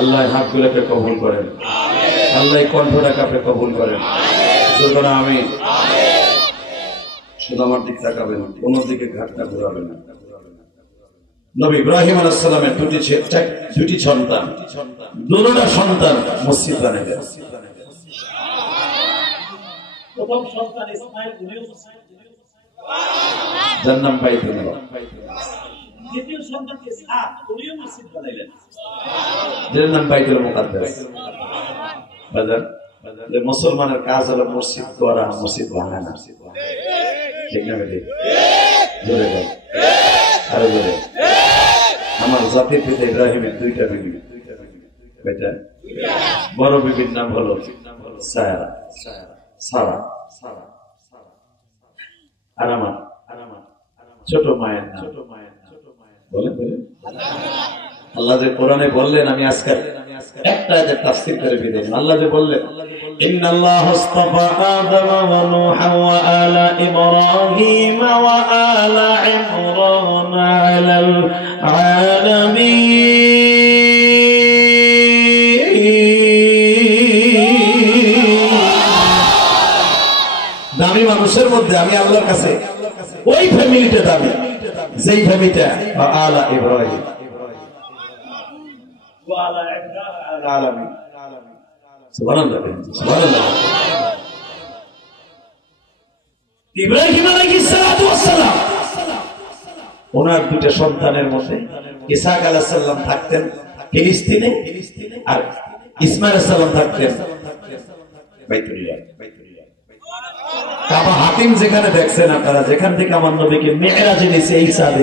আল্লাহ হাতগুলোকে কবুল করেন, আল্লাহ কণ্ঠটাকে কবুল করেন। সুতরাং আমি শুধু আমার দিক তাকাবেন, অন্যদিকে ঘাটটা ঘুরাবেন না। নবী ইব্রাহিম আলাইহিস সালামের দুটি সন্তান, দুটোটা সন্তান মসজিদ বানাইলেন। প্রথম সন্তান ইসমাঈল, উনিও মসজিদ, যার নাম বাইতুল্লাহ। দ্বিতীয় সন্তান ইসহাক, উনিও মসজিদ বানাইলেন, যার নাম বাইতুল মুকাদ্দাস। বাজার মুসলমানের কাজ হলো মসজিদ করা, মসজিদ বানানো। ঠিক না বেটি? জোরে বল, আরো জোরে। আমার জাতির পিতা ইব্রাহিমের দুইটা বিবি, বেটা বড় বিবির নাম হলো সারা, আর আমার ছোট মায়ের নাম বলেন। আল্লাহ যে কোরআনে বললেন, আমি আজকে একটা আয়াতের তাফসীর করে বিদায়। আল্লাহ যে বললেন, ইন্নাল্লাহা আস্তাফা আদম ওয়া নূহা ওয়া আলা ইব্রাহিম ওয়া আলা ইমরান আলাল আলামিন। দামি মানুষের মধ্যে আমি আল্লাহর কাছে ওই ফ্যামিলিটা দামি, যেই ফ্যামিলিটা আলা ইব্রাহিম ইব্রাহিম আলাইহিস সালাতু ওয়াস সালাম ওনার দুটো সন্তানের মধ্যে ইসহাক আলাইহিস সালাম থাকতেন ফিলিস্তিনে, আর ইসমাঈল আলাইহিস সালাম থাকতেন বাইতুল্লাহ। কাবা হাতিম যেখানে দেখছেন আপনারা, যেখান থেকে আমার নবীকে মেরাজে নিয়েছে, এই সাদে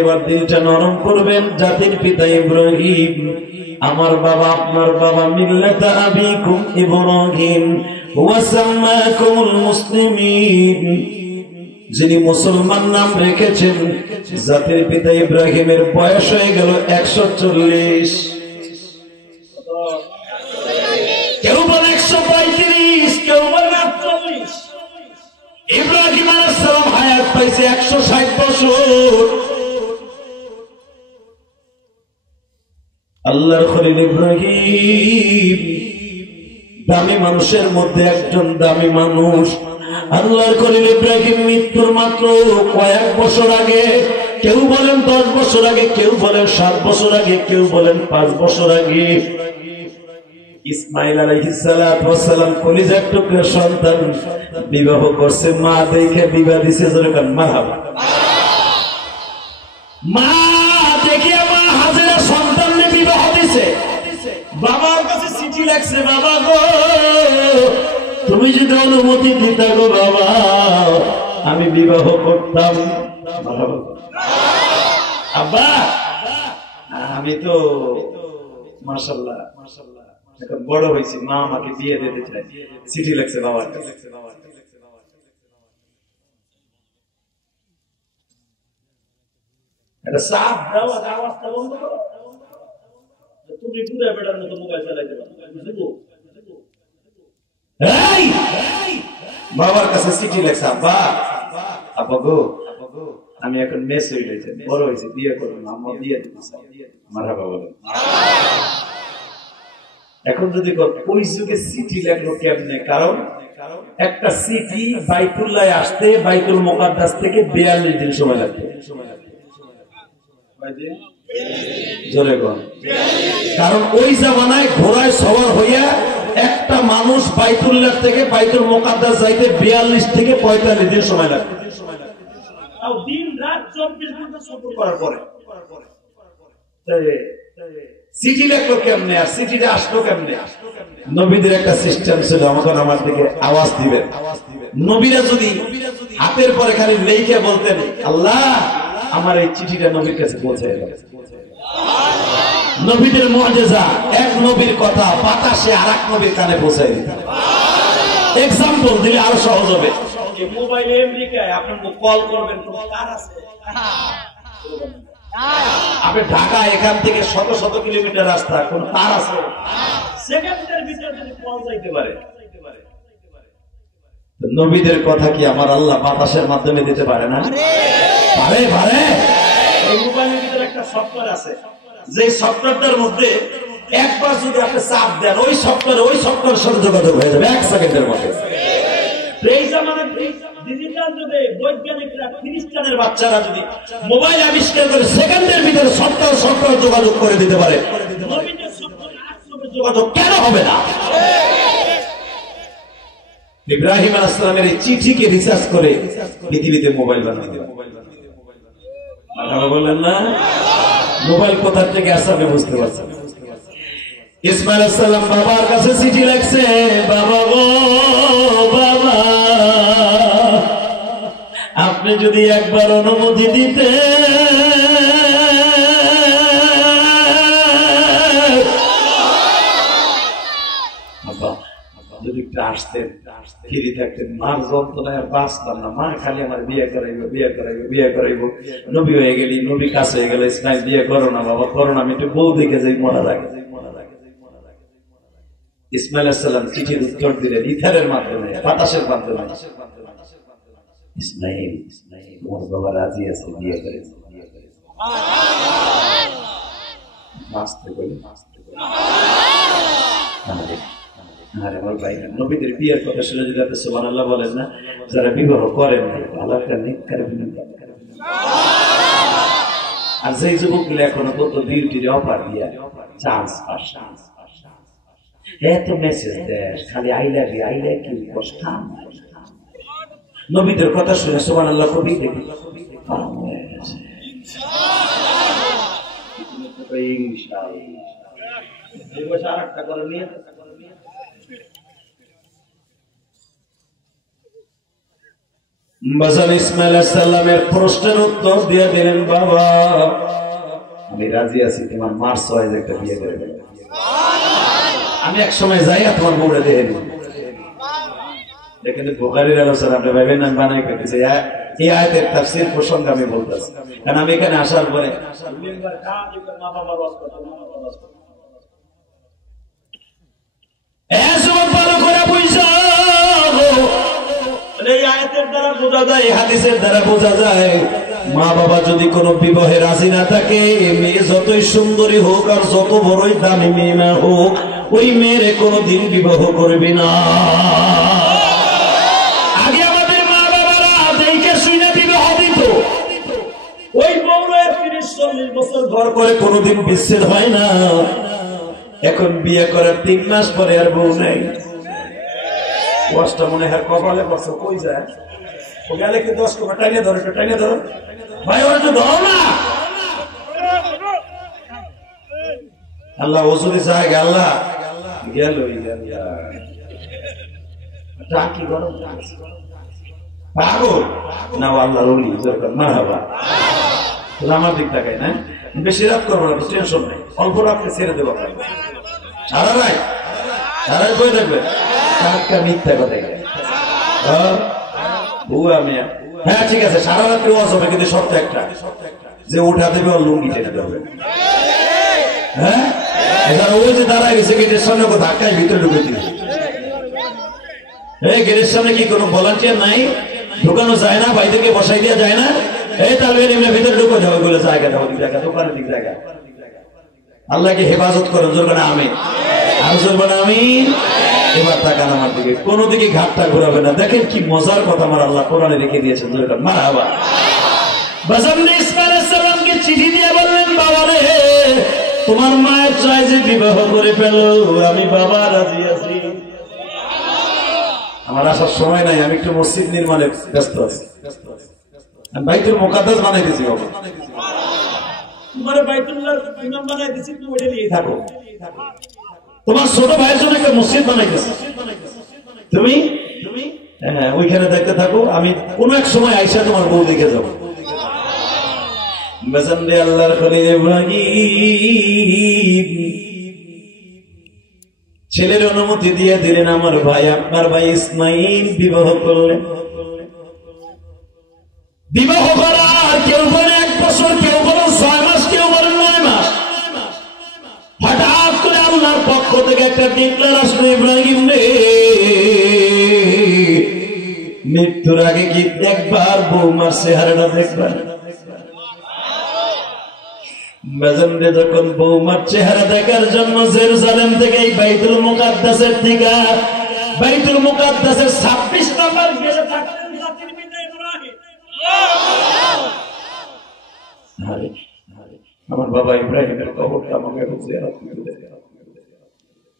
এবার দিলটা নরম করবেন। জাতির পিতা ইব্রাহিম, আমার বাবা আপনার বাবা, মিল্লাতা আবিকুম ইব্রাহিম ওয়া সাম্মাকুমুল মুসলিমিন, যিনি মুসলমান নাম রেখেছেন। জাতির পিতা ইব্রাহিমের বয়স হয়ে গেল 140, কেউ বলে 135, কেউ বলে 48। ইব্রাহিম আলাইহিস সালাম হায়াত পাইছে 160 বছর। আল্লাহর খলিল ইব্রাহিম দামি মানুষের মধ্যে একজন দামি মানুষ। আল্লাহর খলিল ইব্রাহিম মৃত্যুর মাত্র কয়েক বছর আগে, কেউ বলেন 10 বছর আগে, কেউ বলেন 7 বছর আগে, কেউ বলেন 5 বছর আগে, ইসমাঈল আলাইহিস সালাম কলিজার টুকরা সন্তান বিবাহ করছে। মা দেখে বিবাহ দিছে, যেরকম মারহাবা। মা দেখে মা হাজেরা সন্তান নিয়ে বিবাহ দিছে। বাবার কাছে চিঠি লাগছে, বাবা গো তুমি যদি অনুমতি দিতা গো বাবা, আমি বিবাহ করতাম। আব্বা আমি তো মাশাআল্লাহ এখন বড় হয়েছি, মা আমাকে বিয়ে দিতে চাই, চিঠি লাগছে বাবার কাছে। এটা সাফ দাও, আওয়াজটা বন্ধ করো। তুমি পুরো বেটার মতো মোবাইল চালাইতে পারো বুঝছো? বাবার কাছে চিঠি লেখা, আব্বা আব্বা গো আমি এখন মেস হয়ে গেছে, বড় হয়েছে, বিয়ে করবো, আম্মা বিয়ে দিতে চাই। মারহাবা বলেন। এখন যদি ওই যুগে চিঠি লেখলো কেমনে? কারণ একটা চিঠি বাইতুল্লাহ আসতে বাইতুল মুকাদ্দাস থেকে 42 দিন সময় লাগবে। জোরে বল। কারণ ওই জামানায় ঘোড়ায় সওয়ার হইয়া একটা মানুষ বাইতুল্লাহ থেকে বাইতুল মুকাদ্দাস যাইতে 42 থেকে 45 দিন সময় লাগবে। দিন রাত 24 ঘন্টা সফর করার পরে চিঠি লেখলো কেমনে আর চিঠিটা আসলো কেমনে? নবীদের একটা সিস্টেম ছিল, আমাকে আমার দিকে আওয়াজ দিবেন। নবীরা যদি হাতের পরে খালি লেখে বলতেন আল্লাহ আমার এই চিঠিটা নবীর কাছে পৌঁছে গেল। নবীদের মুআজিজা, এক নবীর কথা বাতাসে আরেক নবীর কানে পৌঁছায় দিত। এক্সাম্পল দিলে আরো সহজ হবে। মোবাইলে আমেরিকায় আপনাকে কল করবেন, কোন কার আছে? আপনি ঢাকা এখান থেকে শত শত কিলোমিটার রাস্তা, কোন তার আছে? সেকেন্ডের ভিতরে যদি কল যাইতে পারে। নবীদের কথা কি আমার আল্লাহ বাতাসের মাধ্যমে দিতে পারে না? পারে পারে। এই মোবাইলের ভিতরে একটা সফটওয়্যার আছে, যে সফটওয়্যারটার মধ্যে একবার যদি আপনি চাপ দেন ওই সফটওয়্যার সাথে যোগাযোগ হয়ে যাবে 1 সেকেন্ডের মধ্যে। এই জামানায় ডিজিটাল যুগে বৈজ্ঞানিকরা খ্রিস্টানের বাচ্চারা যদি মোবাইল আবিষ্কার করে সেকেন্ডের ভিতরে সফটওয়্যার যোগাযোগ করে দিতে পারে, নবীদের সফটওয়্যার যোগাযোগ কেন হবে না? ইব্রাহিম আলাইহিস সালামের এই চিঠিকে রিসার্চ করে পৃথিবীতে মোবাইল বানানো দিলেন। বললেন না মোবাইল কোথা থেকে আসবে বুঝতে পারছেন। ইসমাইল আলাইহিস সালাম বাবার কাছে চিঠি লিখছে, বাবা গো বাবা আপনি যদি একবার অনুমতি দিতে যদি আসতেন ফিরে থাকতেন, মার যন্ত্রণায় আর বাঁচতাম না। মা খালি আমার বিয়ে করাইব, নবী হয়ে গেলি, নবী কাছে হয়ে গেলে ইসমাইল বিয়ে করো না বাবা করো না, আমি একটু বউ দেখে যাই মরার আগে। ইসমাইল আলাইহিস সালাম চিঠির উত্তর দিলেন ইথারের মাধ্যমে, বাতাসের মাধ্যমে। ইসমাইল তোমার বাবা রাজি আছে বিয়ে করে। নবীদের বিয়ের কথা শুনে যদি আপনি সুবহানাল্লাহ বলেন না, যারা বিবাহ করেন আল্লাহ আর যে যুবকগুলো এখনো কত বিউটির অফার দিয়া চান্স এত মেসেজ দেয় খালি আই লাভ ইউ কষ্ট। নবীদের কথা শুনে সুবহানাল্লাহ কবি দেখি ইসমাইল আলাইহিস সালামের প্রশ্নের উত্তর দিয়ে দিলেন, বাবা আমি রাজি আছি তোমার মার সহায় একটা বিয়ে করে দেব। আমি এক সময় যাই তোমার বউরে দেখে নিব। কিন্তু বুখারীর আলোচনা আপনি ভাবেন না বানাই করতেছে। এই আয়াতের তাফসীর প্রসঙ্গে আমি বলতেছি, কারণ আমি এখানে আসার পরে মা বাবা যদি কোনো বিবাহে রাজি না থাকে, মেয়ে যতই সুন্দরী হোক আর যত বড়ই দামি মেয়ে না হোক, ওই মেয়েরে কোনোদিন বিবাহ করবি না। আগে আমাদের মা বাবারা দেখে শুনে বিবাহ দিত, ওই বউরা 30-40 বছর ঘর করে কোনোদিন বিচ্ছেদ হয় না। এখন বিয়ে করার 3 মাস পরে আর বউ নাই, কষ্ট মনে হয় কপালে বছর কই যায়। ও গেলে কি 10 টাকা টাইনে ধরো ভাই, ওরা তো ধরো না। আল্লাহ ও যদি চায় আল্লাহ গেল টাকি গরম পাগল না, আল্লাহ রলি মারহাবা। আমার দিক তাকাই না, বেশি রাত করবো না, টেনশন নেই, অল্প রাতকে ছেড়ে দেবো। সারা রাত সারাই বই থাকবে টাটকা মিথ্যা কথা গেলে বুয়া মেয়া। হ্যাঁ ঠিক আছে, সারা রাত্রি ওয়াজ হবে, কিন্তু শর্ত একটা যে উঠা দেবে ওর লুঙ্গি টেনে দেবে। হ্যাঁ এবার ওই যে দাঁড়ায় গেছে গেটের সামনে ধাক্কায় ভিতরে ঢুকে দিয়েছে। এই গেটের সামনে কি কোনো ভলান্টিয়ার নাই? ঢুকানো যায় না? ভাইদেরকে বসাই দেওয়া যায় না? এই তাহলে এমনি ভিতরে ঢুকে যাবে বলে জায়গা দাও, জায়গা দোকানের দিক জায়গা। আল্লাহকে হেফাজত করেন, জোর করে আমিন। আর জোর করে আমিন। এবার তাকান আমার দিকে, কোন দিকে ঘাটটা ঘুরাবে না। দেখেন কি মজার কথা আমার আল্লাহ কোরআনে রেখে দিয়েছেন। জোর করে মারহাবা। বাজারে ইসমাঈল আলাইহিস সালামকে চিঠি দিয়ে বললেন, বাবা রে, তোমার মায়ের চাই যে বিবাহ করে ফেলো, আমি বাবা রাজি আছি। আমার আসার সময় নাই, আমি একটু মসজিদ নির্মাণে ব্যস্ত আছি। আমি বাইতুল মুকাদ্দাস বানাই দিয়েছি বাবা। তোমার বাইতুল্লাহ ইমাম বানাই দিয়েছি, তুমি ওটা নিয়ে থাকো। তোমার ছোট ভাইয়ের জন্য একটা মসজিদ বানাই দিয়েছি, তুমি হ্যাঁ ওইখানে দেখতে থাকো। আমি কোন এক সময় আইসা তোমার বউ দেখে যাবো। বেজানরে আল্লাহর খলিল ইব্রাহিম ছেলের অনুমতি দিয়ে দিলেন। আমার ভাই, আপনার ভাই ইসমাঈল বিবাহ করলেন। বিবাহ করার কেউ বলে 1 বছর, কেউ বলে 6 মাস, কেউ বলে 9 মাস। হঠাৎ করে আল্লাহর পক্ষ থেকে একটা ডিক্লারেশন, ইব্রাহিম রে, মৃত্যুর আগে কি একবার বৌমার চেহারাটা দেখবা? বেজন্ডে যখন বৌমার চেহারা দেখার জন্য জেরুজালেম থেকে এই বাইতুল মুকাদ্দাসের থেকে বাইতুল মুকাদ্দাসের 26 নম্বর গেলে থাকতেন জাতির পিতা ইব্রাহিম। আমার বাবা ইব্রাহিমের কবরটা আমাকে জিয়ারত করে দেন।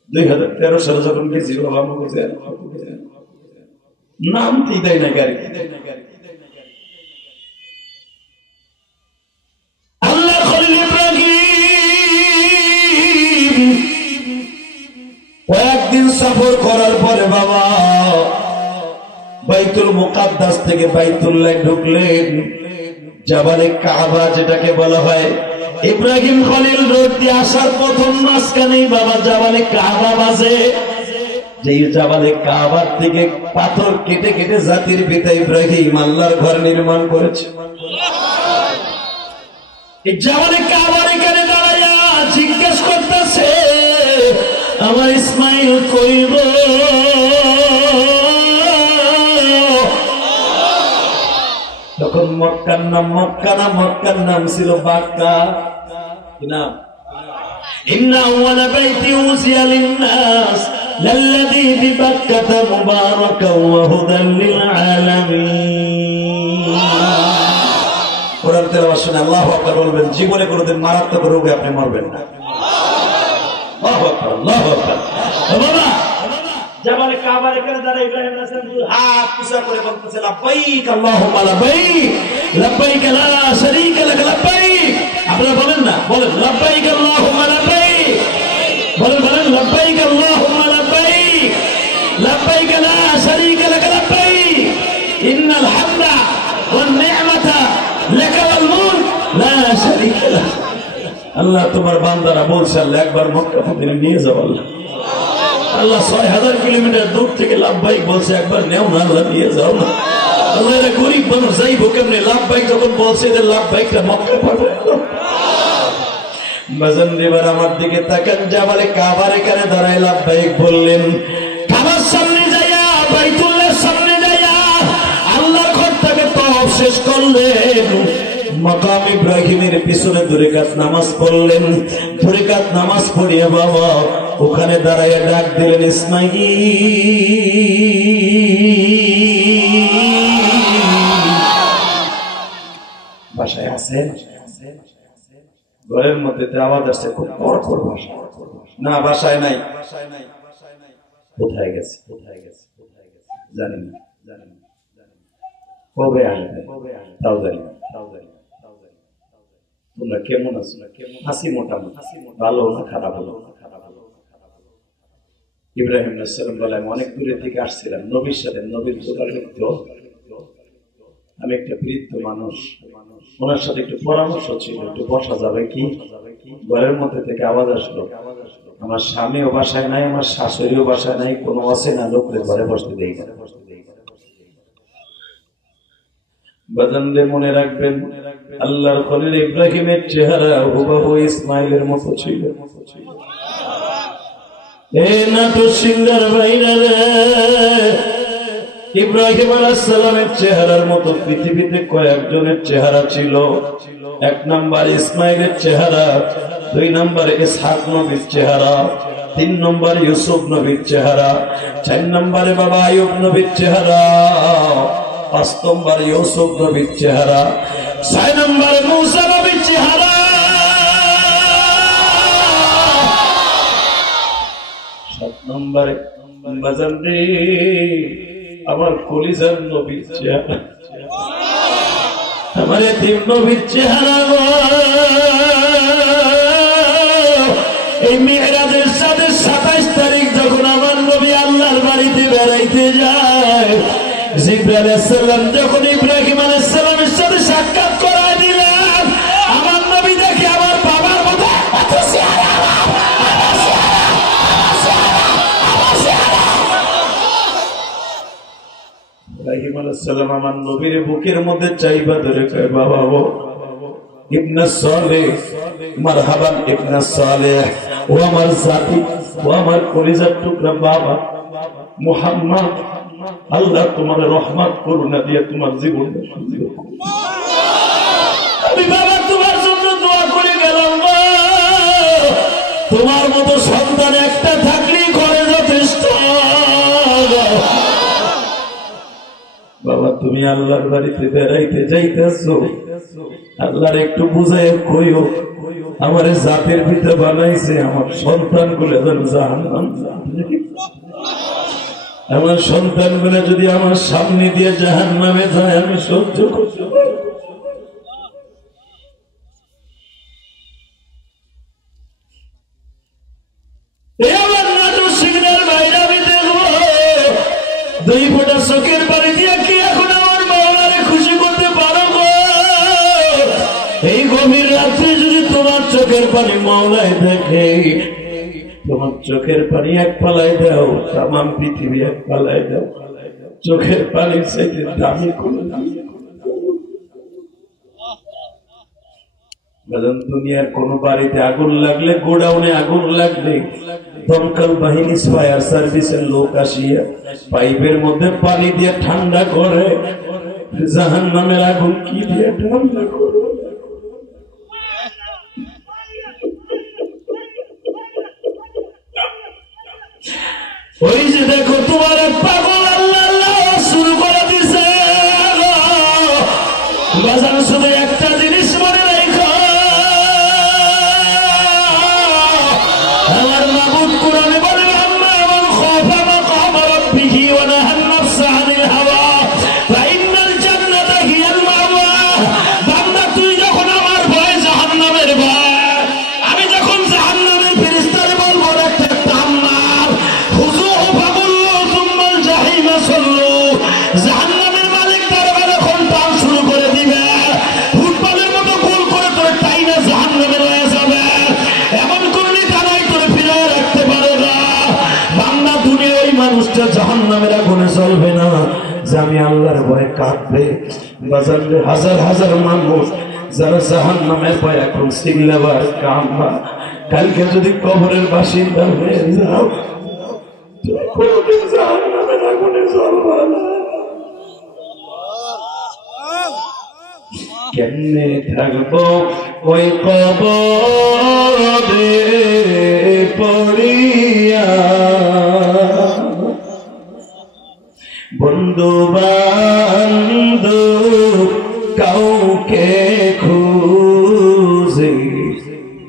2013 সালে যখন গেছি বাবা আমাকে জিয়ারত করে দেন। নাম দিই না গাড়ি। আল্লাহর খলিল ইব্রাহিম কয়েকদিন সফর করার পরে বাবা বাইতুল মুকাদ্দাস থেকে বাইতুল্লাহ ঢুকলেন। জাবালে কাবা যেটাকে বলা হয়, ইব্রাহিম খলিল রোড দিয়ে আসার প্রথম মাঝখানেই বাবা জাবালে কাবা বাজে। যেই জাবালে কাবার থেকে পাথর কেটে কেটে জাতির পিতা ইব্রাহিম আল্লাহর ঘর নির্মাণ করেছে। জাবালে কাবার এখানে দাঁড়াইয়া জিজ্ঞেস করতেছে, আমার ইসমাঈল কই গো? তখন মক্কার নাম মক্কার নাম ছিল বাক্কা। কি নাম? ইন্না আউয়ালা বাইতি উযিয়া লিন-নাস লাল্লাযী বিবাক্কাতা মুবারাকান ওয়া হুদাল লিল আলামিন। কোরআন তেলাওয়াত শুনে আল্লাহু আকবার বলবেন। জীবনে কোনোদিন মারাত্মক রোগে আপনি মরবেন না। আল্লাহু আকবার, আল্লাহু আকবার। বাবা জাবালে কাবার এখানে দাঁড়ায় ইব্রাহিম আলাইহিস সালাম হাত উঁচা করে বলতেছে, লাব্বাইক আল্লাহুম্মা লাব্বাইক, লাব্বাইক লা শারীকা লাক লাব্বাইক। আপনারা বলেন না? বলেন লাব্বাইক আল্লাহুম্মা লাব্বাইক। বলেন লাব্বাইক আল্লাহুম্মা লাব্বাইক, লাব্বাইক লা শারীকা লাক লাব্বাইক, ইন্নাল হামদা ওয়ান নি'মাতা লাকা ওয়াল মুলক লা শারীকা লাক। আল্লাহ তোমার বান্দারা বলছে, আল্লাহ একবার মক্কা মদিনা নিয়ে যাও। আল্লাহ 6000 কিলোমিটার দূর থেকে লাভবাইক বলছে, একবার নেও না, আল্লাহ নিয়ে যাও না। আল্লাহ এরা গরিব মানুষ, যাইবো কেমনে? লাভবাইক যখন বলছে, এদের লাভবাইকটা মক্কা পাঠায়। বাজান এবার আমার দিকে তাকান। জাবালে কাবার এখানে দাঁড়ায় লাভবাইক বললেন। কাবার সামনে যাইয়া, বাইতুল্লাহর সামনে যাইয়া আল্লাহর ঘরটাকে তওয়াফ শেষ করলেন। মাকাম ইব্রাহিমের পিছনে 2 রাকাত নামাজ পড়লেন। 2 রাকাত নামাজ পড়িয়ে বাবা ওখানে দাঁড়ায় ডাক দিলেন, ইসমাঈল। বাসায় আছে? ঘরের মধ্যে আওয়াজ আসছে, খুব পরপর ভাষা। না, বাসায় নাই। কোথায় গেছে জানি না। কবে আসবে তাও জানি না। তোমরা কেমন আছো? হাসি মোটামুটি, ভালো না খারাপ? ইব্রাহিম আলাইহিস সালাম বলেন, অনেক দূরে থেকে আসছিলাম নবীর সাথে, নবীর যোগাযোগ। আমি একটা বৃদ্ধ মানুষ, ওনার সাথে একটু পরামর্শ ছিল, একটু বসা যাবে কি? ঘরের মধ্যে থেকে আওয়াজ আসলো। আমার স্বামীও বাসায় নাই, আমার শাশুড়িও বাসায় নাই, কোনো অচেনা লোকের ঘরে বসতে দেই না। বাজানরে মনে রাখবেন, আল্লাহর খলিল ইব্রাহিমের চেহারা হুবহু ইসমাইলের মতো ছিল। ইব্রাহিম আলাইহিস সালামের চেহারার মতো পৃথিবীতে কয়েকজনের চেহারা ছিল। 1 নম্বর ইসমাইলের চেহারা, 2 নম্বর ইসহাক নবীর চেহারা, 3 নম্বর ইউসুফ নবীর চেহারা, 4 নম্বরে বাবা আইয়ুব নবীর চেহারা, 5 নম্বর ইউসুফ নবীর চেহারা, 6 নম্বরে মূসা নবীর চেহারা, 7 নম্বরে বাজান রে আমার কলিজার নবীর চেহারা, আমার এতিম নবীর চেহারা গো। এই মিরাজের সাথে 27 তারিখ যখন আমার নবী আল্লাহর বাড়িতে বেড়াইতে যায়, জিবরাইল আলাইহিস সালাম যখন ইব্রাহিম আলাইহিস সালামের সাথে সাক্ষাৎ করায় দিলেন, আমার নবী দেখে আমার বাবার মতো ইব্রাহিম আলাইহিস সালাম আমার নবীর বুকের মধ্যে চাইবা ধরে কয়, বাবা গো ইবনে সালেহ, মারহাবান ইবনে সালেহ, ও আমার জাতি, ও আমার কলিজার টুকরা বাবা মুহাম্মদ, আল্লাহ তোমার রহমত করুণা দিয়ে তোমার জীবন সুন্দর করুন। আমি বাবা তোমার জন্য দোয়া করে গেলাম, তোমার মতো সন্তান একটা থাকলেই ঘরে যথেষ্ট। বাবা তুমি আল্লাহর বাড়িতে বেড়াইতে যাইতেছো, আল্লাহর একটু বুঝাই কইও, আমার জাতের পিতা বানাইছে, আমার সন্তান গুলো যেন জাহান্নাম যাবে। আমার সন্তান গুলো যদি আমার সামনে দিয়ে জাহান্নামে যায় আমি সহ্য করতে পারি। দুই ফোঁটা চোখের পানি দিয়ে কি এখন আমার মাওলারে খুশি করতে পারো গো? এই গভীর রাত্রে যদি তোমার চোখের পানি মাওলায় দেখে, তোমার চোখের পানি এক পালাই দাও, তামাম পৃথিবী এক পালাই দাও, চোখের পানির চাইতে দামি কোনো দুনিয়ার কোন বাড়িতে আগুন লাগলে, গোডাউনে আগুন লাগলে দমকল বাহিনী ফায়ার সার্ভিসের লোক আসিয়া পাইপের মধ্যে পানি দিয়ে ঠান্ডা করে, জাহান্নামের আগুন কি দিয়ে ঠান্ডা করে? ওই যে দেখো তোমার পাগল আল্লাহ আল্লাহ শুরু করে দিছে। বাজার শুধু একটা জিনিস মনে রাখো, আমার মাবুদ কোরআনে বলে, আম্মা মান খাফা মাকাম রাব্বিহি ওয়া নাহান নাফসা আনিল হাওয়া ফাইন্নাল জান্নাতা হিয়াল মাওয়া। বান্দা তুই যখন আমার ভয় জাহান্নামের ভয়, আমি যখন জাহান্নামের ফেরেশতারে বলবো একটা টান মার, খুযুহু ফাগুল্লু সুম্মাল জাহিমা সাল্লু, জাহান্নামের মালিক দরবারে যখন টান শুরু করে দিবে, ফুটবলের মতো গোল করে তোর টাইনা জাহান্নামে রয়ে যাবে। এমন করলে তারাই তোরে ফিরিয়ে রাখতে পারে না। বান্দা দুনিয়া ওই মানুষটা জাহান্নামের আগুনে জ্বলবে না, যে আমি আল্লাহর ভয়ে কাঁদবে। বাজারে হাজার হাজার মানুষ যারা জাহান্নামের ভয়ে এখন চিল্লাবার কাঁদবা, কালকে যদি কবরের বাসিন্দা হয়ে যাও, তুমি কোনদিন জাহান্নামের আগুনে জ্বলবা না। কেমনে থাকবো ওই কবরে পড়িয়া, বন্ধু বান্ধব কাউকে খুঁজে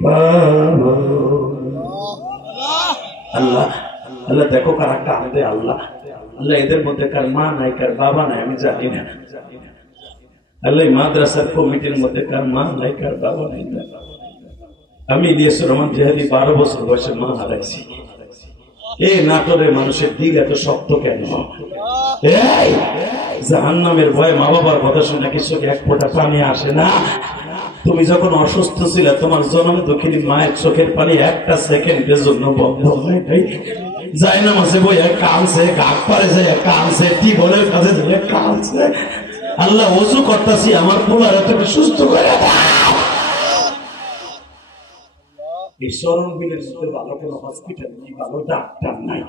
পাবো। আল্লাহ আল্লাহ দেখো কারা কাঁদে, আল্লাহ আল্লাহ এদের মধ্যে কার মা নাই, কার বাবা নাই আমি জানি না। আল্লাহ মাদ্রাসার কমিটির মধ্যে কার মা নাই, কার বাবা নাই। আমি ইলিয়াস রহমান জিহাদি 12 বছর বয়সে মা হারাইছি। এই নাটোরের মানুষের দিল এত শক্ত কেন? জাহান্নামের ভয়ে মা বাবার কথা শুনে কিছু এক ফোঁটা পানি আসে না। তুমি যখন অসুস্থ ছিলে, তোমার জনম দক্ষিণী মায়ের চোখের পানি একটা সেকেন্ডের জন্য বন্ধ হয় নাই। জায়নামাজে বইয়া কাঁদছে, গাক পারে যায় কাঁদছে, টিবলের কাছে যায় কাঁদছে। আল্লাহ ওযু করতেছি আমার পোলারে তুমি সুস্থ করে দাও। এই শরণ বিলের মধ্যে ভালো কোনো হসপিটাল নেই, ভালো ডাক্তার নাই।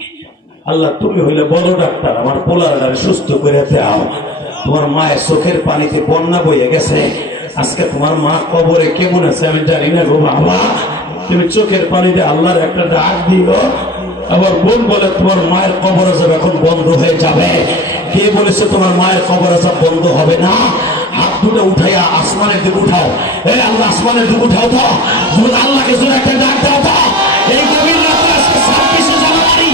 আল্লাহ তুমি হইলে বড় ডাক্তার, আমার পোলারে সুস্থ করে দাও। তোমার মায়ের চোখের পানিতে বন্যা বইয়ে গেছে, আজকে তোমার মা কবরে কেমন আছে আমি জানি না গো বাবা, তুমি চোখের পানিতে আল্লাহর একটা ডাক দিও। আবার বোন বলে তোমার মায়ের কবর আযাব এখন বন্ধ হয়ে যাবে। কে বলেছে তোমার মায়ের কবর আযাব বন্ধ হবে না? হাত দুটো উঠাইয়া আসমানের দিকে উঠাও। এই আল্লাহ আসমানের দিকে উঠাও তো, তুমি আল্লাহকে জোরে একটা ডাক দাও তো। এই গভীর রাতে আজকে 26শে জানুয়ারি,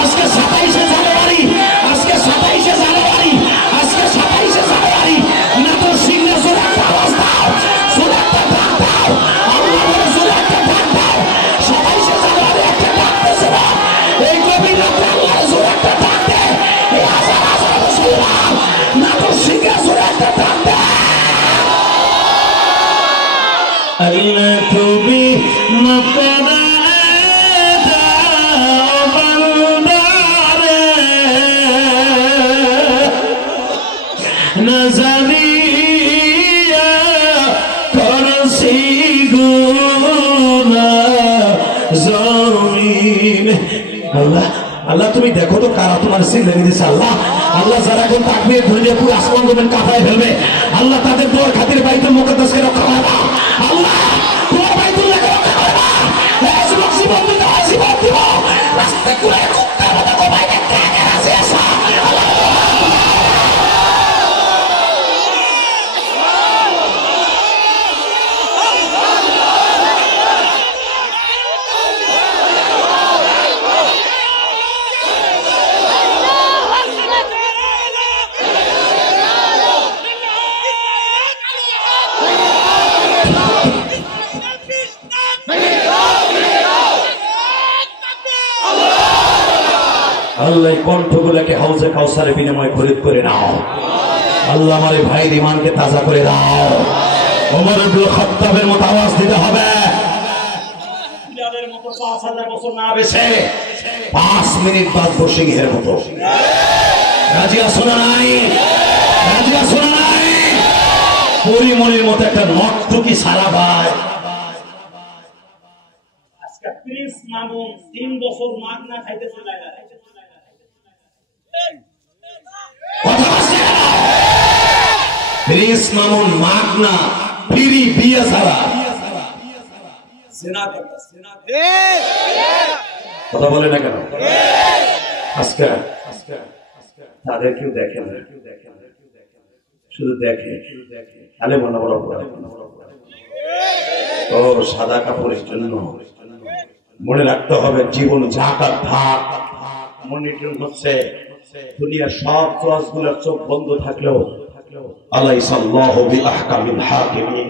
আজকে 27শে জানুয়ারি, আজকে 27শে জানুয়ারি, আজকে 27শে জানুয়ারি, না তো সিংহে জোরে একটা আওয়াজ দাও, জোরে একটা ডাক দাও, আল্লাহ বলে জোরে একটা ডাক দাও। 27শে জানুয়ারি একটা ডাক দিয়েছে না, এই গভীর রাতে আল্লাহ জোরে একটা ডাক দে। এই হাজার হাজার মুসলমান না তো সিংহে জোরে একটা ডাক দে। আল্লাহ তুমি মকরা দাও বান্দারে, না জানিয়া করছি গুনাহ জমিনে। আল্লাহ আল্লাহ তুমি দেখো তো কারা তোমার সিলেনি দিছে। আল্লাহ আল্লাহ যারা এখন তাকবীর ধরে পুরো আসমান জমিন কাঁপায় ফেলবে, আল্লাহ তাদের দোয়ার খাতির বাইতুল মুকাদ্দাসকে রক্ষা করে দাও। আল্লাহ তোমার বাইতুল্লাহকে রক্ষা করে দাও। এই যুবক জীবন দিতে হয়, জীবন দিব রাস্তায় ঘুরে কুত্তার মতো কোপায় দেখতে আগে রাজি আসা। আল্লাহ কণ্ঠগুলোকে হাউজে কাউসারে বিনিময় খরিদ করে নাও। আল্লাহ আমার ভাইয়ের ঈমানকে তাজা করে দাও। ওমর ইবনে খাত্তাবের মতো আওয়াজ দিতে হবে, বিড়ালের মতো 5000 বছর না বেঁচে 5 মিনিট বাঁচবো সিংহের মতো। রাজি আছো না নাই? রাজি আছো না নাই? পরিমণির মতো একটা নটটুকি সারা ভাই। আজকে প্রিন্স মামুন 3 বছর মাগ না খাইতেছে না। প্রিন্স মামুন মাগ না ফিরি বিয়ে ছাড়া কথা বলে না কেন? আজকে তাদের কেউ দেখে না, শুধু দেখে আলে মনে বড় ও সাদা কাপড়ের জন্য মনে রাখতে হবে জীবন ঝাঁকার ধাক মনিটর হচ্ছে। দুনিয়ার সব চোয়াজগুলোর চোখ বন্ধ থাকলেও আলাইসাল্লাহু বিআহকামিল হাকিমিন।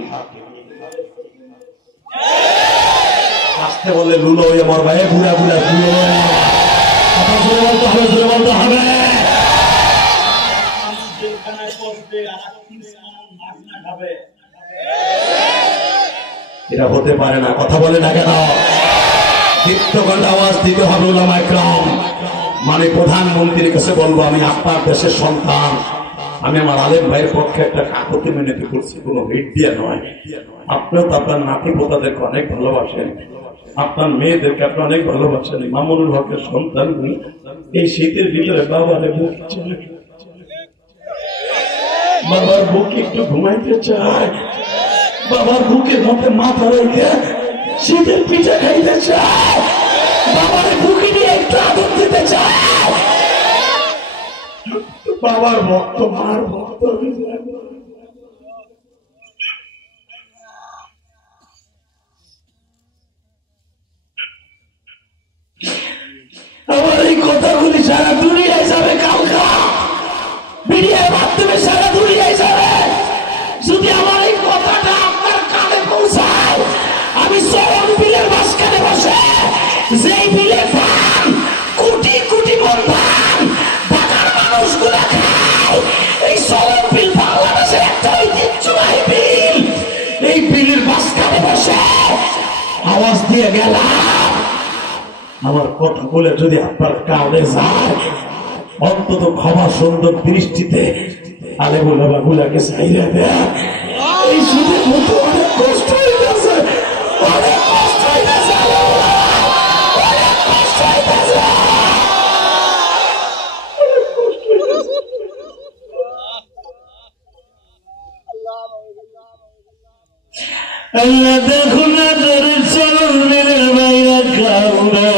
আস্তে বলে লুলো আমার ভাই বুড়া বুড়া বুড়ো কথা জোরে বলতে হবে, জোরে বলতে হবে। এটা হতে পারে না, কথা বলে না কেন? দীপ্তকণ্ঠ আওয়াজ দিতে হবে উলামায়ে কেরাম। মানে প্রধানমন্ত্রীর কাছে বলবো আমি আপনার দেশের সন্তান, আমি আমার আলেম ভাইয়ের পক্ষে একটা কাকুতি মিনতি করছি, কোনো হিট দিয়ে নয়। আপনিও তো আপনার নাতি পোতাদেরকে অনেক ভালোবাসেন, আপনার মেয়েদেরকে আপনি অনেক ভালোবাসেন। মামুনুল হকের সন্তান এই শীতের ভিতরে বাবারে বুক চলে, বাবার বুকে একটু ঘুমাইতে চায়, বাবার বুকের মধ্যে মাথা রেখে শীতের পিঠা খাইতে চায়, বাবার বুকে নিয়ে একটু আদর দিতে চায়। বাবার ভক্ত মার ভক্ত। আমার এই কথাগুলি সারা দুনিয়ায় যাবে, কালকা মিডিয়ার মাধ্যমে সারা দুনিয়ায় যাবে। যদি আমার এই কথাটা আপনার কানে পৌঁছায়, আমি চরণ বিলের মাঝখানে বসে যেই বিলে ধান কোটি কোটি মন ধান ঢাকার মানুষগুলা খায়, এই চরণ বিল বাংলাদেশের একটা ঐতিহ্যবাহী বিল। এই বিলের মাঝখানে বসে আওয়াজ দিয়ে গেলাম, আমার কথা বলে যদি আপনার কানে যায়, অন্তত ক্ষমা সুন্দর দৃষ্টিতে আলে ওলামা গুলাকে চাইলে দেয়। এই সুদের মতো অনেক কষ্ট হইতেছে, অনেক কষ্ট হইতেছে, অনেক কষ্ট হইতেছে। আল্লাহ দেখুন না তোর চরণ মেলের বাইরে কাউরা,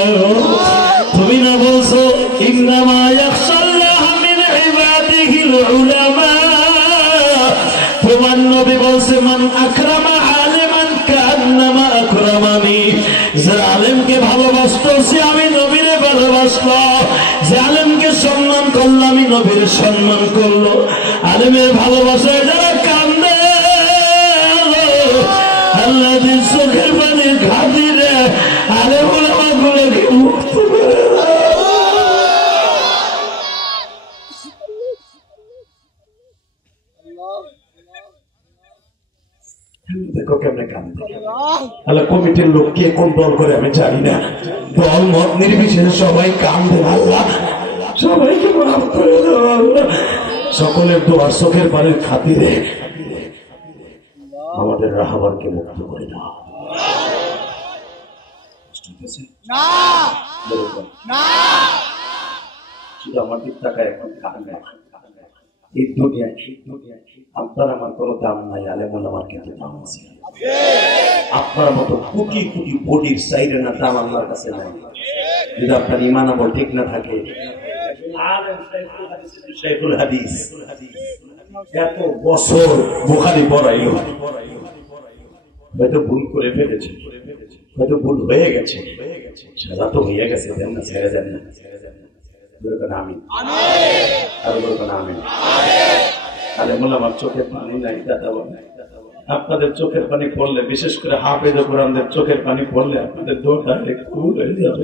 তুমি না বলছো ইন্নামা ইয়াখশাল্লাহ মিন ইবাদিহিল উলামা। তোমার নবী বলছে মান আকরামা আলিমান কান্নামা আকরামানি। যে আলেমকে ভালোবাসতো সে আমি নবীরে ভালোবাসলো, যে আলেমকে সম্মান করলো আমি নবীর সম্মান করলো। আলেমের ভালোবাসায় যারা কান্দে আল্লাহ দিন চোখের পানি খাতিরে আলেম ওলামা গুলোকে মুক্ত করে। দেখো কেমনে কান্দে। আল্লাহ কমিটির লোক কে কোন দল করে আমি জানি না, দল মত নির্বিশেষে সবাই কান্দে। আল্লাহ সবাইকে মাফ করে দাও আল্লাহ, সকলের দোয়ার চোখের পানির খাতিরে আমাদের রাহাবারকে মুক্ত করে দাও। শুধু আমার দিক টাকা এখন কান্দে। এই দুনিয়ায় আপনার আমার কোনো দাম নাই, আলেমুল আমার কিন্তু দাম আছে। আপনার মতো কোটি কোটি বডির সাইডে না দাম আল্লাহর কাছে নাই। যদি আপনার ইমান আমল ঠিক না থাকে, শাইখুল হাদিস এত বছর বুখারী পড়াইলো, হয়তো ভুল করে ফেলেছে, হয়তো ভুল হয়ে গেছে, সাজা তো হয়ে গেছে, দেন না ছেড়ে দেন না। আমিন আর বলবেন আমিন। আলেমুল আমার চোখের পানি নাই দাদা, আপনাদের চোখের পানি পড়লে, বিশেষ করে হাফেজ কোরআনদের চোখের পানি পড়লে আপনাদের দোয়াটা একটু হয়ে যাবে।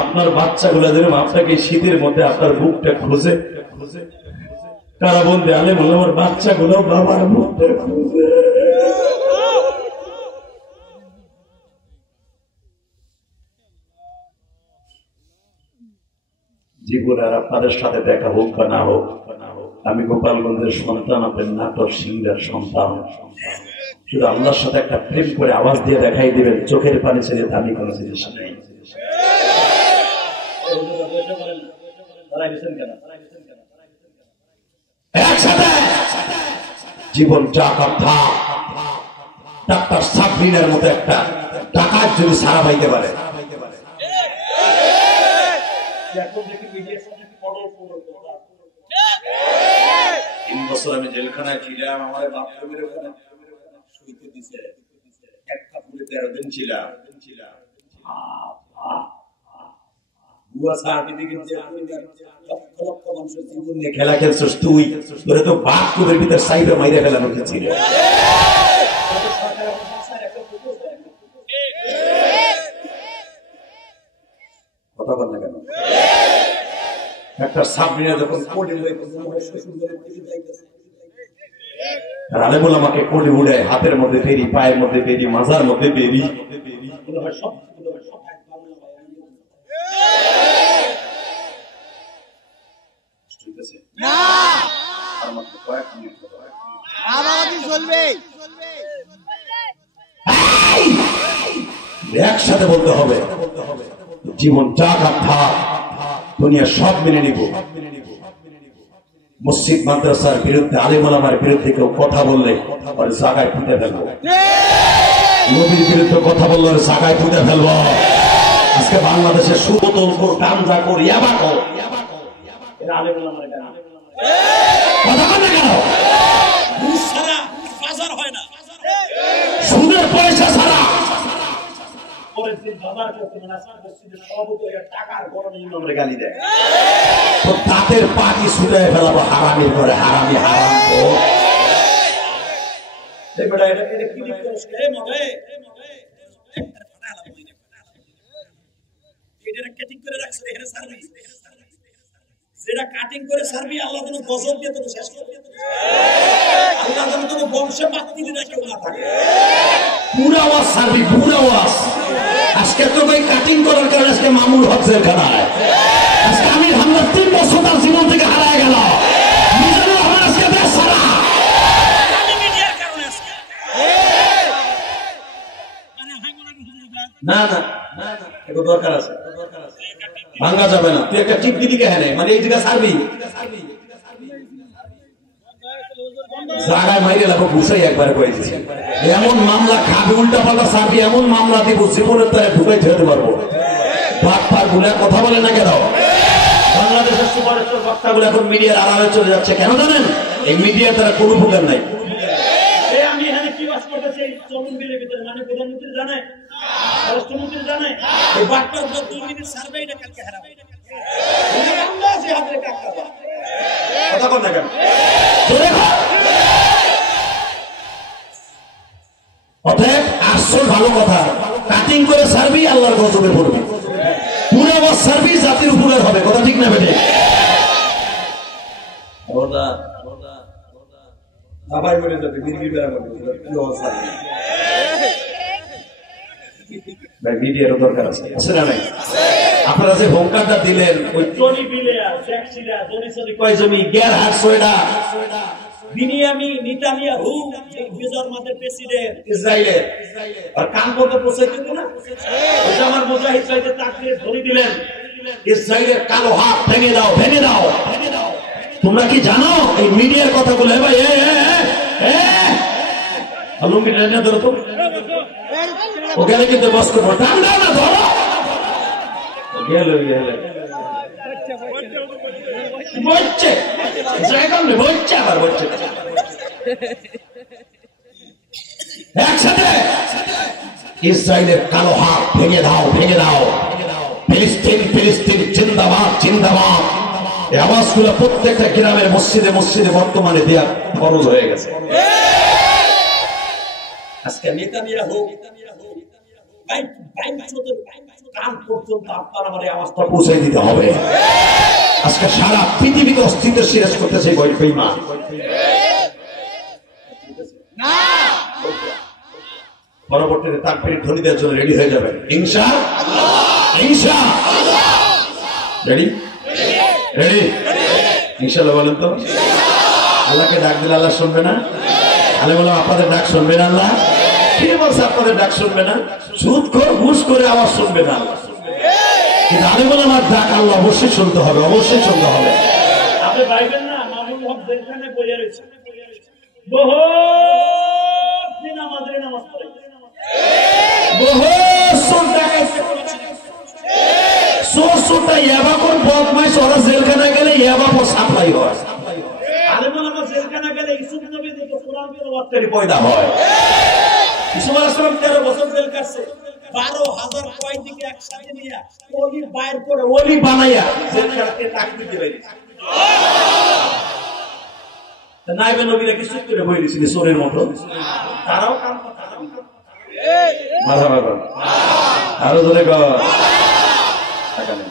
আপনার বাচ্চাগুলো যেরকম আপনাকে শীতের মধ্যে আপনার বুকটা খুঁজে কারাবন্দে, আলেমুল আমার বাচ্চাগুলো বাবার বুকটা খুঁজে। জীবন আর আপনাদের সাথে দেখা হোক বা না হোক, আমি গোপালগঞ্জের সন্তান, আপনার নাটোর সিংহার সন্তান। শুধু আল্লাহর সাথে একটা প্রেম করে আওয়াজ দিয়ে দেখাই দিবেন, চোখের পানি ছেড়ে দামি কোনো জিনিস নেই। একসাথে জীবন টাকা থাক, ডাক্তার সাবরিনের মতো একটা টাকার যদি সারা পাইতে পারে। তিন বছর আমি জেলখানায় ছিলাম, আমার বাথরুমের ওখানে শুইতে দিছে, এক কাপড়ে 13 দিন ছিলাম। খেলা খেলছিস তুই, তোরে তো বাঘ কুবের ভিতর সাইবে মাইরে ফেলানো ছিল। কথা বল না কেন? একটা সাবরিনা যখন কোডে আলেমুল আমাকে কোডে উড়ে, হাতের মধ্যে বেরি, পায়ের মধ্যে বেরি, মাজার মধ্যে বেরি, একসাথে বলতে হবে জীবন যা গাথা দুনিয়া সব মেনে নিব। মসজিদ মাদ্রাসার বিরুদ্ধে, আলেমুল আমার বিরুদ্ধে কেউ কথা বললে জায়গায় ফুটে ফেলবো, নবীর বিরুদ্ধে কথা বললে জায়গায় ফুটে ফেলবো। আজকে বাংলাদেশের সুবোতল কর, গাঞ্জা কর, ইয়াবা কর, আলেমুল আমার কথা বলে কেন? সুদের পয়সা ছাড়া তাদের পাখি ছুটে ফেলাবো হারামি করে, হারামি হারাম। যেটা কাটিং করে সারবি আল্লাহ যেন গজব দিয়ে তোকে শেষ করে, আল্লাহ যেন তোকে বংশে বাতি দিলে কেউ না থাকে। পুরা ওয়াজ সারবি, পুরা ওয়াজ। আজকে তো ভাই কাটিং করার কারণে আজকে মামুল হক জেলখানায়, আজকে আমির হামজা 3 বছর তার জীবন থেকে হারায় গেল। দরকার আছে, ভাঙা যাবে না। তুই একটা টিপ দিলি কেন, মানে এই জায়গা ছাড়বি, জায়গায় মাইরে লাগো ঘুষাই একবার করে দিচ্ছি। এমন মামলা খাবি, উল্টা পাল্টা ছাড়বি, এমন মামলা দিব জীবনের তারা ঢুকাই ধরতে পারবো। ভাত পার গুলা কথা বলে না কেন? বাংলাদেশের সুপারস্টার বক্তাগুলো এখন মিডিয়ার আড়ালে চলে যাচ্ছে, কেন জানেন? এই মিডিয়ার দ্বারা কোনো উপকার নাই। আমি এখানে কি বাস করতেছি চলন বিলের ভিতরে, মানে প্রধানমন্ত্রী জানে, রাষ্ট্রমন্ত্রী জানে, এই বাট্টার 2 মিনিট সার্ভে এটা কালকে হারাবে। আমরা আছি হাতে টাকা কথা কর না কেন? অতএব আসল ভালো কথা, কাটিং করে সার্ভি আল্লাহর গজবে পড়বে, পুরো বস সার্ভি জাতির উপকার হবে। কথা ঠিক না বেটে? সবাই বলে যাবে মির্গি বেড়া করবে, কি অবস্থা? ভাই মিডিয়ারও দরকার আছে, আছে না নাই? আপনারা যে হোমকারটা দিলেন ওই টনি বিলেয়ার, ট্যাক্সিরা, জনি কয় জমি গের হাট সোয়েডা বিনিয়ামি নেতানিয়াহু ইসরায়েলের মাদের প্রেসিডেন্ট ইসরায়েলের, আর কান করতে পৌঁছাইতে দিল না। ওই আমার মুজাহিদ ভাইকে তাকবীর ধরে দিলেন, ইসরায়েলের কালো হাত ভেঙে দাও, ভেঙে দাও, ভেঙে দাও। তোমরা কি জানো এই মিডিয়ার কথা বলে? ভাই লুঙ্গি টেনে ধরো তো, ওখানে কিন্তু বস করবো, টান দাও না, ধরো। গেল বলছে জায়গা নেই, বলছে আবার বলছে একসাথে ইসরায়েলের কালো হাত ভেঙে দাও, ভেঙে দাও। ফিলিস্তিন, ফিলিস্তিন জিন্দাবাদ, জিন্দাবাদ। এই আওয়াজগুলো প্রত্যেকটা গ্রামের মসজিদে মসজিদে বর্তমানে দেওয়া ফরজ হয়ে গেছে। আজকে নেতানিয়াহু কান পর্যন্ত আপনার আমার আওয়াজটা পৌঁছে দিতে হবে। আজকে সারা পৃথিবীতে অস্তিত্ব শেষ করতেছে বেঈমান। পরবর্তীতে তাকবীর ধ্বনি দেওয়ার জন্য রেডি হয়ে যাবেন ইনশাআল্লাহ, ইনশাআল্লাহ। রেডি, রেডি, ইনশাআল্লাহ বলেন তো। আল্লাহকে ডাক দিলে আল্লাহ শুনবে না? আমি বললাম আপনাদের ডাক শুনবে না আল্লাহ? কে বলছে আপনাদের ডাক শুনবে না? সুদ করে ঘুষ করে আওয়াজ শুনবে না আল্লাহ, কিন্তু আমি বললাম আমার ডাক আল্লাহ অবশ্যই শুনতে হবে, অবশ্যই শুনতে হবে। আপনি ভাইবেন না মামুন হক যেখানে বইয়া রয়েছে, বহুত দিন আমাদের নামাজ পড়ে, বহুত সোটা ইয়াবা কোন বদমাইশ ওরা জেলখানা গেলে ইয়াবা পর সাপ্লাই হয়। আলেমুল আমার জেলখানা গেলে ইসুফ নবী তো কোরআন তেলাওয়াত করে পয়দা হয়। ইসুফ আলাইহিস সালাম 13 বছর জেল কাটছে, 12,000 কয়েদিকে একসাথে নিয়ে ওলি বাইর করে ওলি বানাইয়া জেলখানাতে তাকবীর দিবে। নাইবে নবীরা কিছু করে বই দিয়েছিল সোরের মতো, তারাও কাম কথা মাথা মাথা আরো ধরে গো টাকা নেই,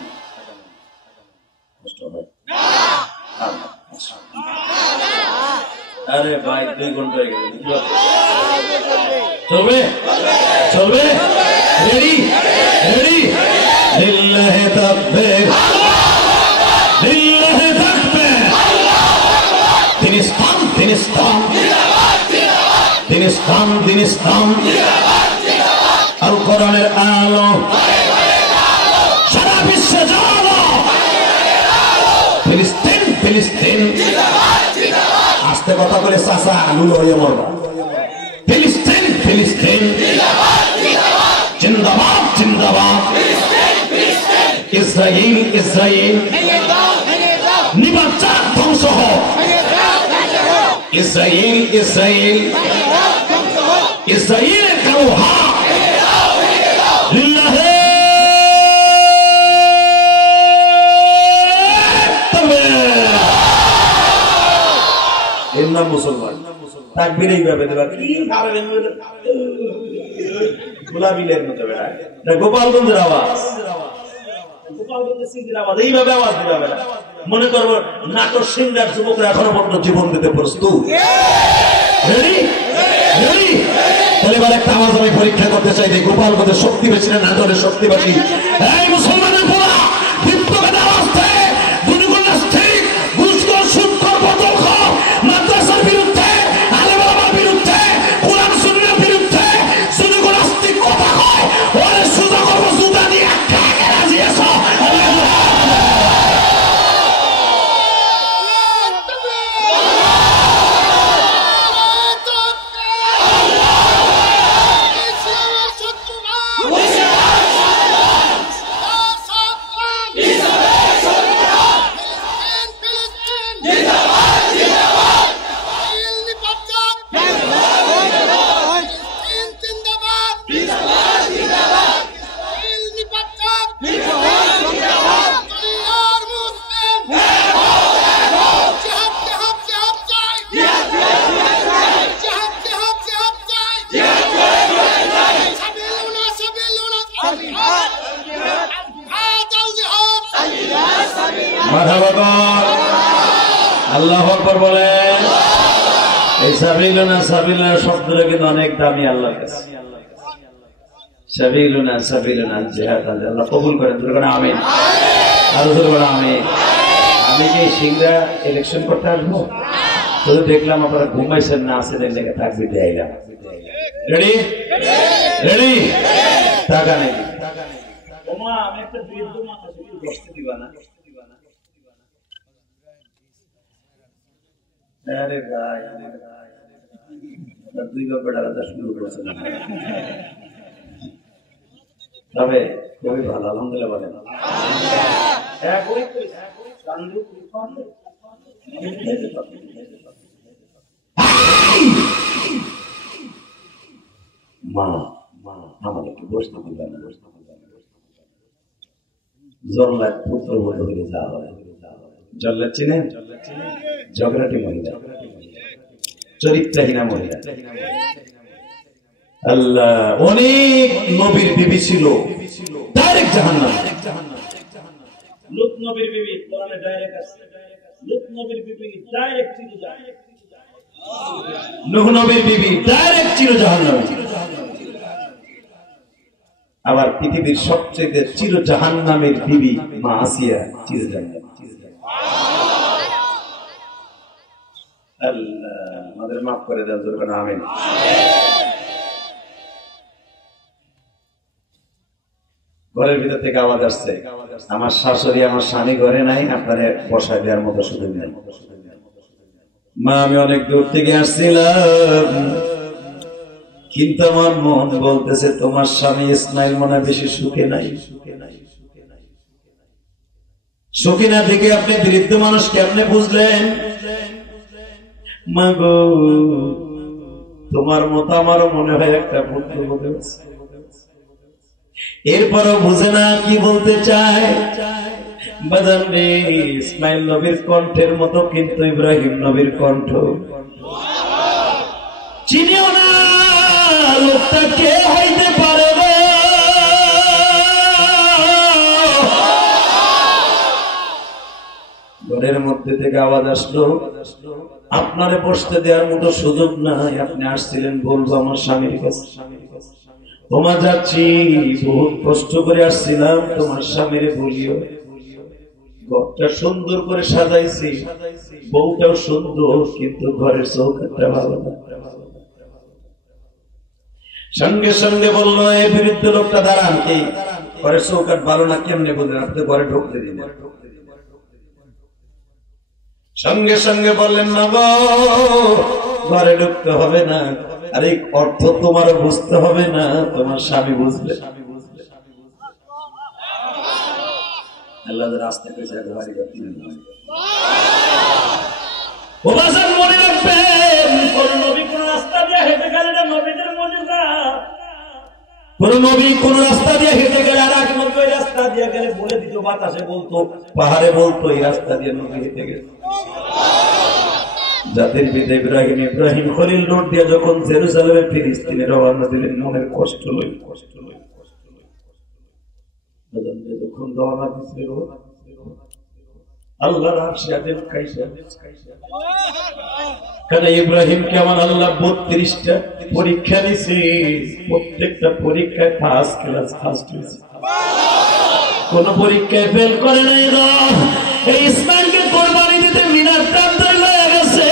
কষ্ট হয়। আরে ভাই 2 ঘন্টা হয়ে গেল, চলবে, চলবে। Ready, ready. লিল্লাহি তাকবীর, লিল্লাহি তাকবীর। তিনি স্থান, তিনি স্থান, তিনি স্থান, তিনি স্থান। আল কোরআনের আলো সারা বিশ্বে জ্বালো। ফিলিস্তিন, ফিলিস্তিন। আস্তে কথা বলে চাচা লুলো হয়ে মরবা। ফিলিস্তিন, ফিলিস্তিন। জিন্দাবাদ, জিন্দাবাদ। Israel, Israel. নিবাচা ধ্বংস হোক। Israel, Israel. ইসরায়েলের কালো হাত লিল্লাহি এর নাম মুসলমান। তাকবীর এইভাবে দেবা, কি কারণের মধ্যে গোলামিলের মতো বেড়া, এটা গোপালগঞ্জের আওয়াজ, গোপালগঞ্জের সিংহের আওয়াজ, এইভাবে আওয়াজ দিবা বেড়া। মনে করবো নাটোর সিংহার যুবকরা এখনো পর্যন্ত জীবন দিতে প্রস্তুত। Ready, ready. তাহলে এবার একটা আওয়াজ আমি পরীক্ষা করতে চাই যে গোপালগঞ্জের শক্তি বেশি না নাটোরের শক্তি বেশি? এই মুসলমানের পোলা দীপ্তগান আওয়াজ দেয়, দুনিগুল নাস্তিক, ঘুষখোর, সুদখোর, বোতলখোর, মাদ্রাসার বিরুদ্ধে, আলেম ওলামার বিরুদ্ধে, কোরআন সুন্নাহর বিরুদ্ধে, দুনিগুল নাস্তিক কথা কয়, ওরে সুদা করবো জুতা দিয়ে একটা আকবার, আল্লাহু আকবার বলেন। এই সাবিলুনা সাবিলুনা শব্দটা কিন্তু অনেক দামি আল্লাহর কাছে। সাবিলুনা সাবিলুনা জিহাদ, আল্লাহ কবুল করেন। দুর্গা আমিন, আরো দুর্গা আমিন। আমি কি সিংড়া ইলেকশন করতে আসবো? শুধু দেখলাম আপনারা ঘুমাইছেন না, আছে লেগে থাকবি দেয়াইলাম। রেডি রেডি, টাকা নেই। ওমা আমি একটা বৃদ্ধ মা আছে, তুমি বসতে দিবা না? আরে ভাই, দুই ব্যাপারটা আলাদা শুরু করেছে। তবে খুবই ভালো, আলহামদুলিল্লাহ বলেন। মা মা আমাকে একটু বসতে দিবেন না? জল্লাদ পুত্র বলে হয়ে যাওয়া হয়। জল্লাদ চিনেন? ঝগড়াটি মহিলা, চরিত্রহীনা মহিলা। আল্লাহ, অনেক নবীর বিবি ছিল, ডাইরেক্ট জাহান্নাম। লূত নবীর বিবি কোরআনে ডাইরেক্ট আছে, লূত নবীর বিবি ডাইরেক্ট ছিল জাহান্নামে। নূহ নবীর বিবি ডাইরেক্ট ছিল জাহান্নামে। আবার পৃথিবীর সবচেয়ে চির জাহান্নামের বিবি মা আসিয়া চির জান্নাত। আল্লাহ আমাদের মাফ করে দেন, দুর্গা আমিন। ঘরের ভিতর থেকে আওয়াজ আসছে, আমার শাশুড়ি আমার স্বামী ঘরে নাই, আপনারা বসায় দেওয়ার মতো সুযোগ নেই। মা আমি অনেক দূর থেকে আসছিলাম, কিন্তু আমার মন বলতেছে তোমার স্বামী ইসমাইল মনে বেশি সুখে নাই। সুখী না থেকে আপনি বৃদ্ধ মানুষ কেমনে বুঝলেন? মা গো, তোমার মতো আমারও মনে হয় একটা পুত্র হতে হচ্ছে। এরপরও বুঝে না কি বলতে চায়। বাজান রে, ইসমাইল নবীর কণ্ঠের মতো কিন্তু ইব্রাহিম নবীর কণ্ঠ চিনিও না। লোকটা কে হইতে পারে গো? ঘরের মধ্যে থেকে আওয়াজ আসলো, আপনারে বসতে দেওয়ার মতো সুযোগ নাই, আপনি আসছিলেন বলবো আমার স্বামীর কাছে। তোমার যাচ্ছি, বহুত কষ্ট করে আসছিলাম, তোমার স্বামীরে বলিও ঘরটা সুন্দর করে সাজাইছি, বউটাও সুন্দর, কিন্তু ঘরের চৌকাঠটা ভালো না। সঙ্গে সঙ্গে বললো, এই বিরুদ্ধ লোকটা দাঁড়ান, কি ঘরের চৌকাঠ ভালো না কেমনে বললেন? আপনি ঘরে ঢুকতে দিন। সঙ্গে সঙ্গে বললেন, না গো, ঘরে ঢুকতে হবে না। আর এই অর্থ তোমার বুঝতে হবে না, তোমার স্বামী বুঝবে। আল্লাহ রাস্তা পেয়েছে, মনে রাখবেন, কোন নবী কোন রাস্তা দিয়ে হেঁটে গেলে এটা নবীদের মুজিজা। কোন নবী কোন রাস্তা দিয়ে হেঁটে গেলে আর এক নবী ওই রাস্তা দিয়ে গেলে বলে দিত, বাতাসে বলতো, পাহাড়ে বলতো, এই রাস্তা দিয়ে নবী হেঁটে গেছে। জাতির পিতা ইব্রাহিম, ইব্রাহিম খলিল রোড দিয়ে যখন জেরুজালেমে ফিলিস্তিনে রওনা দিলেন, মনের কষ্ট লই যখন রওনা দিছিল, আল্লাহর আরশে আযম কাইসা। কারণ ইব্রাহিম কেমন আল্লাহ 32টা পরীক্ষা নিছে, প্রত্যেকটা পরীক্ষায় ফার্স্ট ক্লাস ফার্স্ট হয়েছে, কোন পরীক্ষায় ফেল করে নাই। এই ইসমাইলকে কোরবানি দিতে মিনার টান হয়ে গেছে।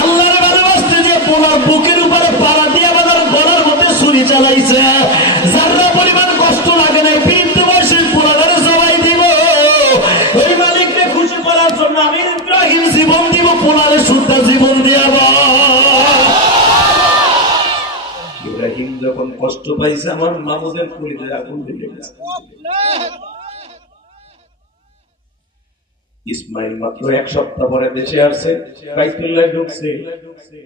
আল্লাহর ভালোবাসতে যে পোলার বুকের উপরে পাড়া দিয়ে আমাদের গলার মধ্যে ছুরি চালাইছে, যারা পরিমাণ কষ্ট লাগে নাই, বৃদ্ধ বয়সের পোলারে সবাই দিব। ওই মালিককে খুশি করার জন্য আমি ইব্রাহিম জীবন দিব, পোলারে শুদ্ধ জীবন দিয়াব। ইব্রাহিম যখন কষ্ট পাইছে, আমার মামুদের কুলিতে আগুন দিয়ে গেছে। ইসমাইল মাত্র 1 সপ্তাহ পরে দেশে আসছে, বাইতুল্লাহ ঢুকছে,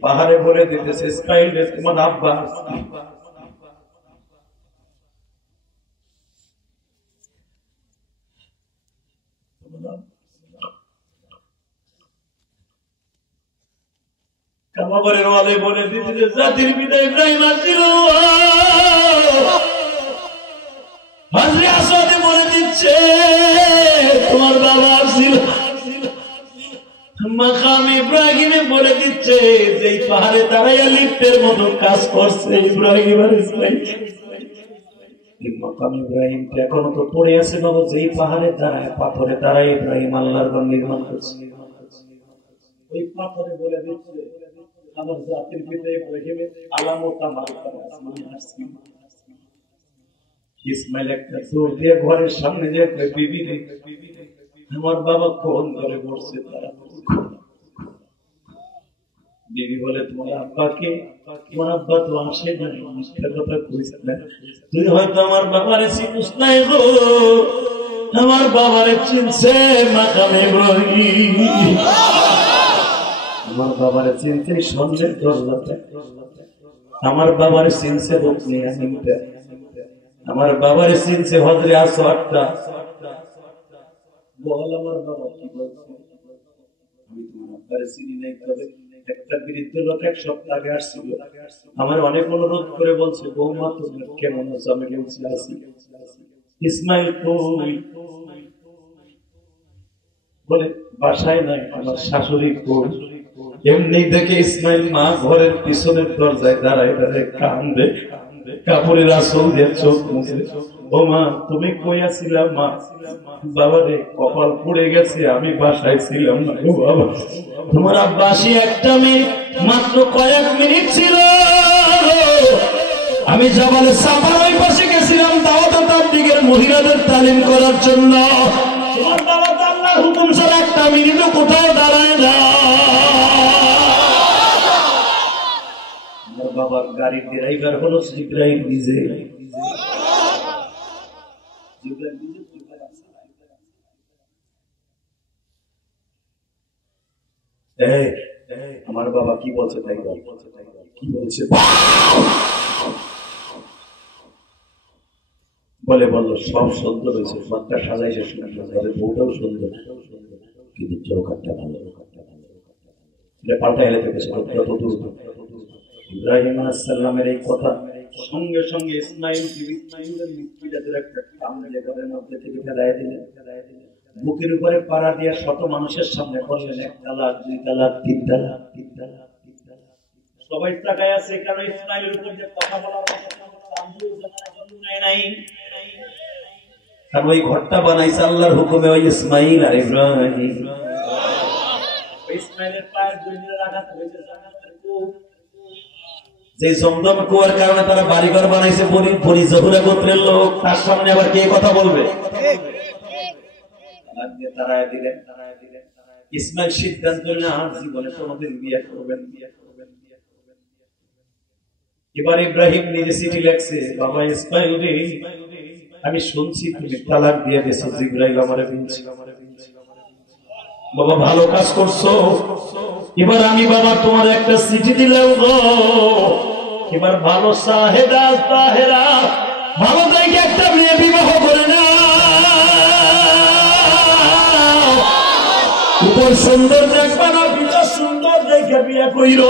পাহাড়ে বলে দিতেছে, ইসমাইল তোমার আব্বা কাবাগরের ওয়ালে বলে দিতেছে, জাতির পিতা ইব্রাহিম আসছিল। হাজরে আসওয়াদে বলে দিচ্ছে, তোমার বাবা আসছিল। মাকাম ইব্রাহিমে বলে দিচ্ছে যে এই পাহাড়ে দাঁড়াইয়া লিফটের মতো কাজ করছে ইব্রাহিম আর ইসমাইল। মাকাম ইব্রাহিম এখনো তো পড়ে আছে বাবা, যেই পাহাড়ে দাঁড়ায় পাথরে দাঁড়ায় ইব্রাহিম আল্লাহর ঘর নির্মাণ করছে। ওই পাথরে বলে দিচ্ছে আমার জাতির পিতা ইব্রাহিমের আলামত আমার কাছে। ইসমাইল একটা দৌড় দিয়ে ঘরের সামনে যে বিবি, আমার বাবা কোন ঘরে বসছে তারা। বিবি বলে তোমার আব্বাকে, তোমার আব্বা তো আসে না, মিথ্যা কথা কইছে না, তুই হয়তো আমার বাবারে চিনিস নাই গো। আমার বাবারে চিনছে মাকাম ইব্রাহিম, আমার বাবারে চিনতে সন্ধ্যের দরজাতে, আমার বাবারে চিনছে বকনি আনিমটা, আমার বাবারে চিনছে হজরে আসওয়াদটা। বল আমার বাবা কি বলছে, আমি তোমার আব্বারে চিনি নাই, তবে একটা বৃদ্ধ লোক এক সপ্তাহ আগে আসছিল, আমার অনেক অনুরোধ করে বলছে বৌমা তুমি কেমন আছো, আমি বলছি আছি। ইসমাইল কই, বলে বাসায় নাই, আমার শাশুড়ি কই। এমনি দেখে ইসমাইল মা ঘরের পিছনের দরজায় দাঁড়ায় দাঁড়ায় কান্দে, কাপড়ের আঁচল দিয়ে চোখ মুছে। ও মা তুমি কই আছিলা মা? বাবা রে কপাল পুড়ে গেছে, আমি বাসায় ছিলাম না গো বাবা। তোমার আব্বা আসি একটা মিনিট, মাত্র কয়েক মিনিট ছিল, আমি জাবালে সাফার ওই পাশে গেছিলাম দাওয়াত তাবলীগের মহিলাদের তালিম করার জন্য। তোমার বাবা তো আল্লাহর হুকুম ছাড়া একটা মিনিটও কোথাও দাঁড়ায় না। আমার বাবার গাড়ির ড্রাইভার হলো জিবরাইল নিজে। আমার বাবা কি বলছে তাই বল, কি বলছে বলে বললো সব সুন্দর হয়েছে, ঘরটা সাজাইছে সুন্দর, ঘরের বউটাও সুন্দর, কিন্তু চৌকাটটা ভালো, পাল্টা এলে পেয়েছে যত দূর। ইব্রাহিম আলাইহিস সালামের এই কথা সঙ্গে সঙ্গে ইসমাইলের মৃত্যুজাতের একটা কামড়ে ঘরের মধ্যে থেকে ফেলাই দিলেন। বুকের উপরে পাড়া দিয়ে শত মানুষের সামনে বললেন এক তালাক, দুই তালাক, তিন তালাক, তিন তালাক। সবাই তাকায় আছে, কারণ ইসমাইলের উপর যে কথা বলা নাই, কারণ ওই ঘরটা বানাইছে আল্লাহর হুকুমে ওই ইসমাইল আর ইব্রাহিম। ইসমাইলের পায়ের দুইটা আঘাত হয়েছে, যে জমজম কুয়ার কারণে তারা বাড়িঘর বানাইছে, বনি জহুরা গোত্রের লোক, তার সামনে আবার কে কথা বলবে? ইসমাইল সিদ্ধান্ত নিলেন আর জীবনে কোনদিন বিয়ে করবেন। এবার ইব্রাহিম নিজে চিঠি লেখছে, বাবা ইসমাইল রে, আমি শুনছি তুমি তালাক দিয়ে দিয়েছো, জিবরাইল আমারে বলছে। বাবা ভালো কাজ করছো, এবার আমি বাবা তোমার একটা চিঠি দিলাম গো, এবার ভালো সাহেদা তাহেরা ভালো দেখে একটা মেয়ে বিবাহ করে না, উপর সুন্দর দেখবা না, ভিতর সুন্দর দেখে বিয়ে কইর।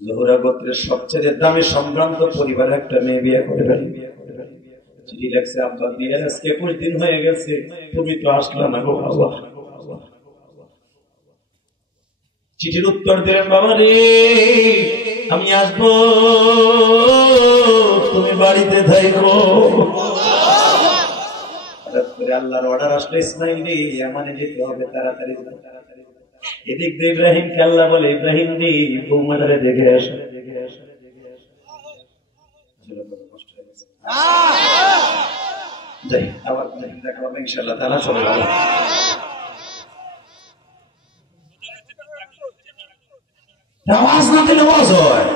জহুরা গোত্রের সবচেয়ে দামি সম্ভ্রান্ত পরিবার একটা মেয়ে বিয়ে করে ফেলি। চিঠি লেখছে, আব্বা বিয়ে আজকে 21 দিন হয়ে গেছে, তুমি তো আসলা না গো বাবা। চিঠির উত্তর দিলেন, বাবা রে আমি আসবো, তুমি বাড়িতে থাকো। আল্লাহর অর্ডার আসলো, ইসমাইল রে আমানে যেতে হবে, তাড়াতাড়ি। এদিক দিয়ে ইব্রাহিমকে আল্লাহ বলে, ইব্রাহিম রে বৌমাদারে দেখে আসো। যাই আবার দেখা হবে ইনশাআল্লাহ তাআলা, চলে যাবো। নামাজ না দিলে ওয়াজ হয়?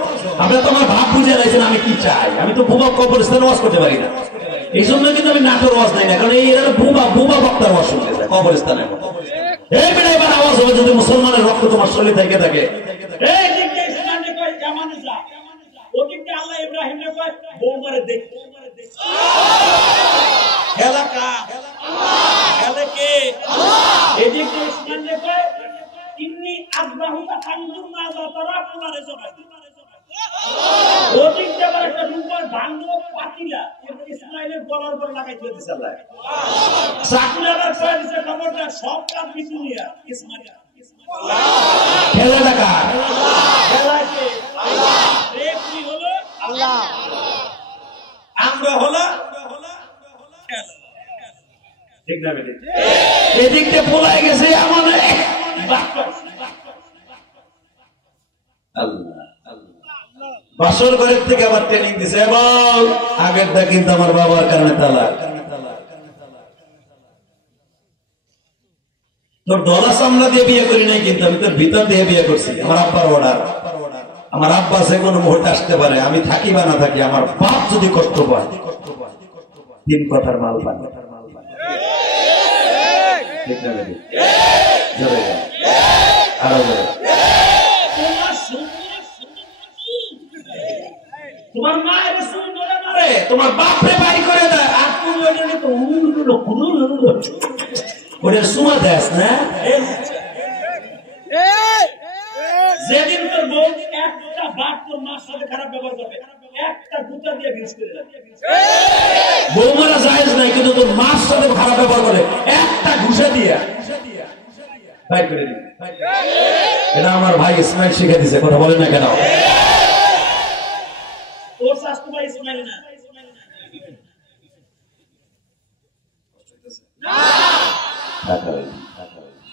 আপনারা তো আমার ভাব বুঝে রাখছেন আমি কি চাই। আমি তো বুবা কবরস্থানে ওয়াজ করতে পারি না, এই জন্য কিন্তু আমি নাটোর ওয়াজ নাই না, কারণ এরা বুবা বুবা বক্তার ওয়াজ শুনতে চায় কবরস্থানে। এই বেটা এবার আওয়াজ হবে যদি মুসলমানের রক্ত তোমার শরীরে থেকে থাকে। এই দিকে ইসলামে কয় জামানে যা, ওদিকে আল্লাহ ইব্রাহিমকে কয় বৌমারে দেখ, বৌমারে দেখ। এলাকা এলাকে এদিকে ইসলামে কয় ইন্নী আযবাহুকা ফানজুর মাযা তারা, তোমারে জবাই। ওদিকে আবার একটা রূপার ভাঙলো পাতিলা, ইসমাইলের গলার উপর লাগাই দিয়েছে আল্লাহ। চাকুরাদার কয়ে দিছে খবরদার সব কাজ মিটু নিয়া ইসমাইল। খেলা দেখা খেলায় কে? আল্লাহ। রেফারি হলো আল্লাহ। আমরা হলো খেলা। ঠিক না বেটি? এদিক দিয়ে পোলাই গেছে এমন আল্লাহ বাসর ঘরের থেকে আবার ট্রেনিং দিছে এবং আগেরটা কিন্তু আমার বাবার কারণে তালাক। তোর ডলা সামলা দিয়ে বিয়ে করি নাই, কিন্তু আমি তোর ভিতর দিয়ে বিয়ে করছি। আমার আব্বার অর্ডার, আমার আব্বা যে কোনো মুহূর্তে আসতে পারে, আমি থাকি বা না থাকি, আমার বাপ যদি কষ্ট পায় তিন কথার মাল পান। ঠিক না বেটি? জোরে বল। আরো জোরে। তোমার মায়ের সুই ধরে মারে, তোমার বাপরে বাড়ি করে দেয় আর তুমি ওটা নিয়ে তো ওটা সুমা দেশ না। যেদিন তোর বউ একটা বাপ তোর মার সাথে খারাপ ব্যবহার করবে, একটা গুতা দিয়ে ভিজ করে দেবে। বৌমারা জায়েজ নাই, কিন্তু তোর মার সাথে খারাপ ব্যবহার করে একটা ঘুষে দিয়া বাইর করে দিবি। এটা আমার ভাই ইসমাইল শিখে দিছে, কথা বলেন না কেন? তোর শাস্তি ভাই ইসমাইল না।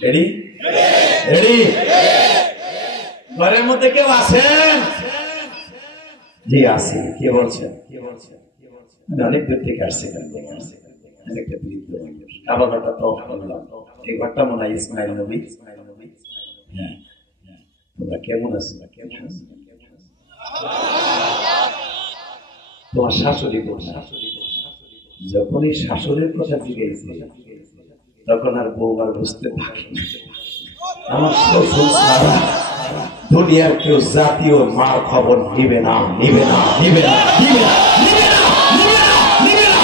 রেডি? রেডি? ঘরের মধ্যে কেউ আছেন? জি আছি। কে বলছেন? আমি অনেক দূর থেকে আসছি। অনেকটা বৃদ্ধ মানুষ, কাবাঘরটা তো বললাম, এই ঘরটা মনে হয় ইসমাইল নবী। হ্যাঁ, তোমরা কেমন আছো? তোমার শাশুড়ি যখনই শাশুড়ির কথা জিজ্ঞেস তখন আর বৌমার বুঝতে পারি আমার শ্বশুর ছাড়া দুনিয়ার কেউ জাতীয় মার খবর নিবে না, নিবে না, নিবে না, নিবে না, নিবে না, নিবে না, নিবে না।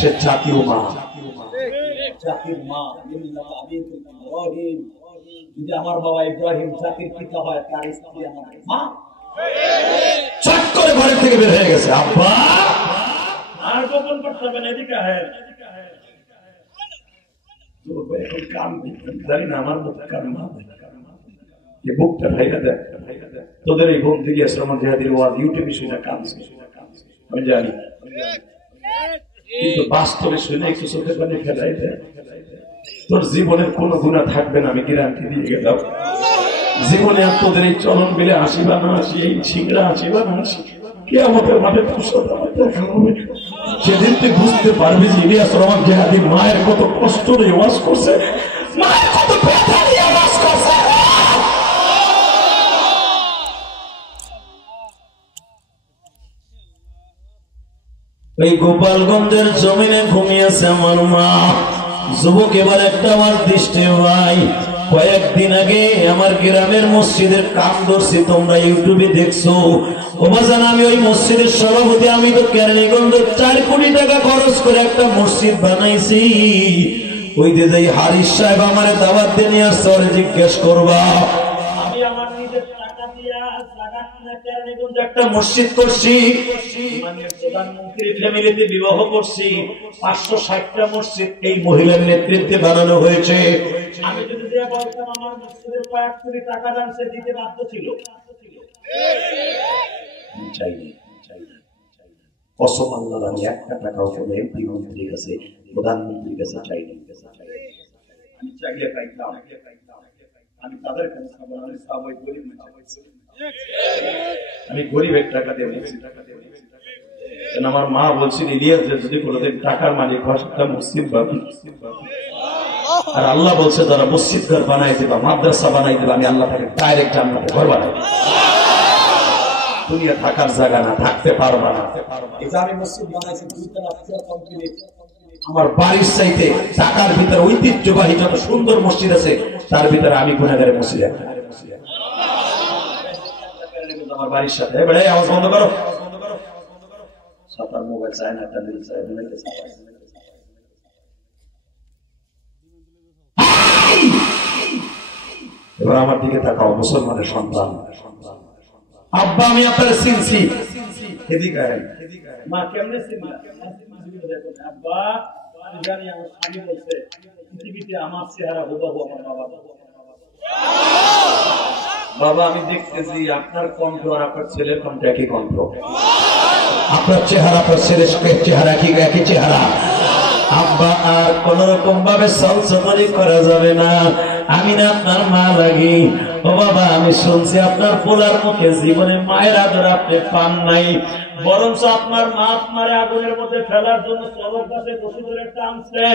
সে জাতীয় মা, জাতির মা। যদি আমার বাবা ইব্রাহিম জাতির পিতা হয়, তার স্ত্রী আমার মা। চট করে ঘরের থেকে বের হয়ে গেছে। আব্বা আর গোপন করতে হবে না, এদিকে আয়। জানি না আমার মুখ কার মা, এই বুকটা ভাইরা দেখ। তোদের এই বোন থেকে শ্রমণ জেহাদির ওয়াজ ইউটিউবে শুনে কাঁদছে, আমি জানি, কিন্তু বাস্তবে শুনে একটু চোখের পানি ফেলাই দেয়। তোর জীবনের কোন গুণা থাকবে না, আমি গ্যারান্টি দিয়ে গেলাম। জীবনে আর তোদের এই চলন বিলে আসি বা না আসি, এই ছিংড়া আসি বা না আসি, কে আমাদের মাঠে দেখা হবে। সেদিন তুই বুঝতে পারবি যে ইলিয়াস রহমান জেহাদি মায়ের কত কষ্ট নিয়ে ওয়াজ করছে, মায়ের কত ব্যথা নিয়ে ওয়াজ করছে। এই গোপালগঞ্জের জমিনে ঘুমিয়েছে আমার মা। যুবক এবার একটা আমার দৃষ্টি ভাই, কয়েকদিন আগে আমার গ্রামের মসজিদের কাম ধরছি, তোমরা ইউটিউবে দেখছো। ওবাজান আমি ওই মসজিদের সভাপতি, আমি তো কেরানীগঞ্জ 4 কোটি টাকা খরচ করে একটা মসজিদ বানাইছি। ওই যে হারিস সাহেব আমার দাওয়াত দিয়ে নিয়ে আসছে, ওরে জিজ্ঞেস করবা। আমি আমার নিজের টাকা দিয়া জায়গা কিনে কেরানীগঞ্জ একটা মসজিদ করছি, মাননীয় প্রধানমন্ত্রীর ফ্যামিলিতে বিবাহ করছি। 560টা মসজিদ এই মহিলার নেতৃত্বে বানানো হয়েছে। আমি যদি দেয়া বলতাম আমার মসজিদের কয়েক কোটি টাকা দাম সে দিতে বাধ্য ছিল। চাইনি, কসম আল্লাহর, আমি একটা টাকাও কোনো এমপি মন্ত্রীর কাছে, প্রধানমন্ত্রীর কাছে চাইনি। আমি চাইলে পাইতাম, আমি তাদের কাছে আমি গরিবের টাকা দিয়ে আমার মা বলছিল, ইলিয়াস যদি কোনোদিন টাকার মালিক হয় একটা মসজিদ বানাবি। আর আল্লাহ বলছে যারা মসজিদ ঘর বানাই দিবা, মাদ্রাসা বানাই দিবা, আমি আল্লাহ তাকে ডাইরেক্ট জান্নাতে ঘর বানাই দিই। দুনিয়া থাকার জায়গা না, থাকতে পারবা না। আমি মসজিদ বানাইছি 2 তলা পুরো কমপ্লিট। আমার বাড়ির চাইতে ঢাকার ভিতরে ঐতিহ্যবাহী যত সুন্দর মসজিদ আছে তার ভিতরে আমি গুনাহগারের মসজিদ একটা। আমার বাড়ির সাথে এবারে আওয়াজ বন্ধ করো, সাতার মোবাইল চাই না, একটা নীল চাই, এবার আমার দিকে তাকাও, মুসলমানের সন্তান। আব্বা আমি আপনার চিনছি, এদিকে আয়। মা কেমনে চিনলা? দেখো আব্বা আমি জানি আমার স্বামী বলছে পৃথিবীতে আমার চেহারা হুবহু আমার বাবা। বাবা আমি দেখতেছি আপনার কণ্ঠ আর আপনার ছেলের কণ্ঠ একই কণ্ঠ। আপনার চেহারা আপনার ছেলের চেহারা একই চেহারা। আব্বা আর কোন রকম ভাবে সলসলারি করা যাবে না, আমি না আপনার মা লাগি। ও বাবা আমি শুনছি আপনার পোলার মুখে জীবনে মায়ের আদর আপনি পান নাই, বরঞ্চ আপনার মা আপনার আগুনের মধ্যে ফেলার জন্য চলক গাছে বসে ধরে টানছে।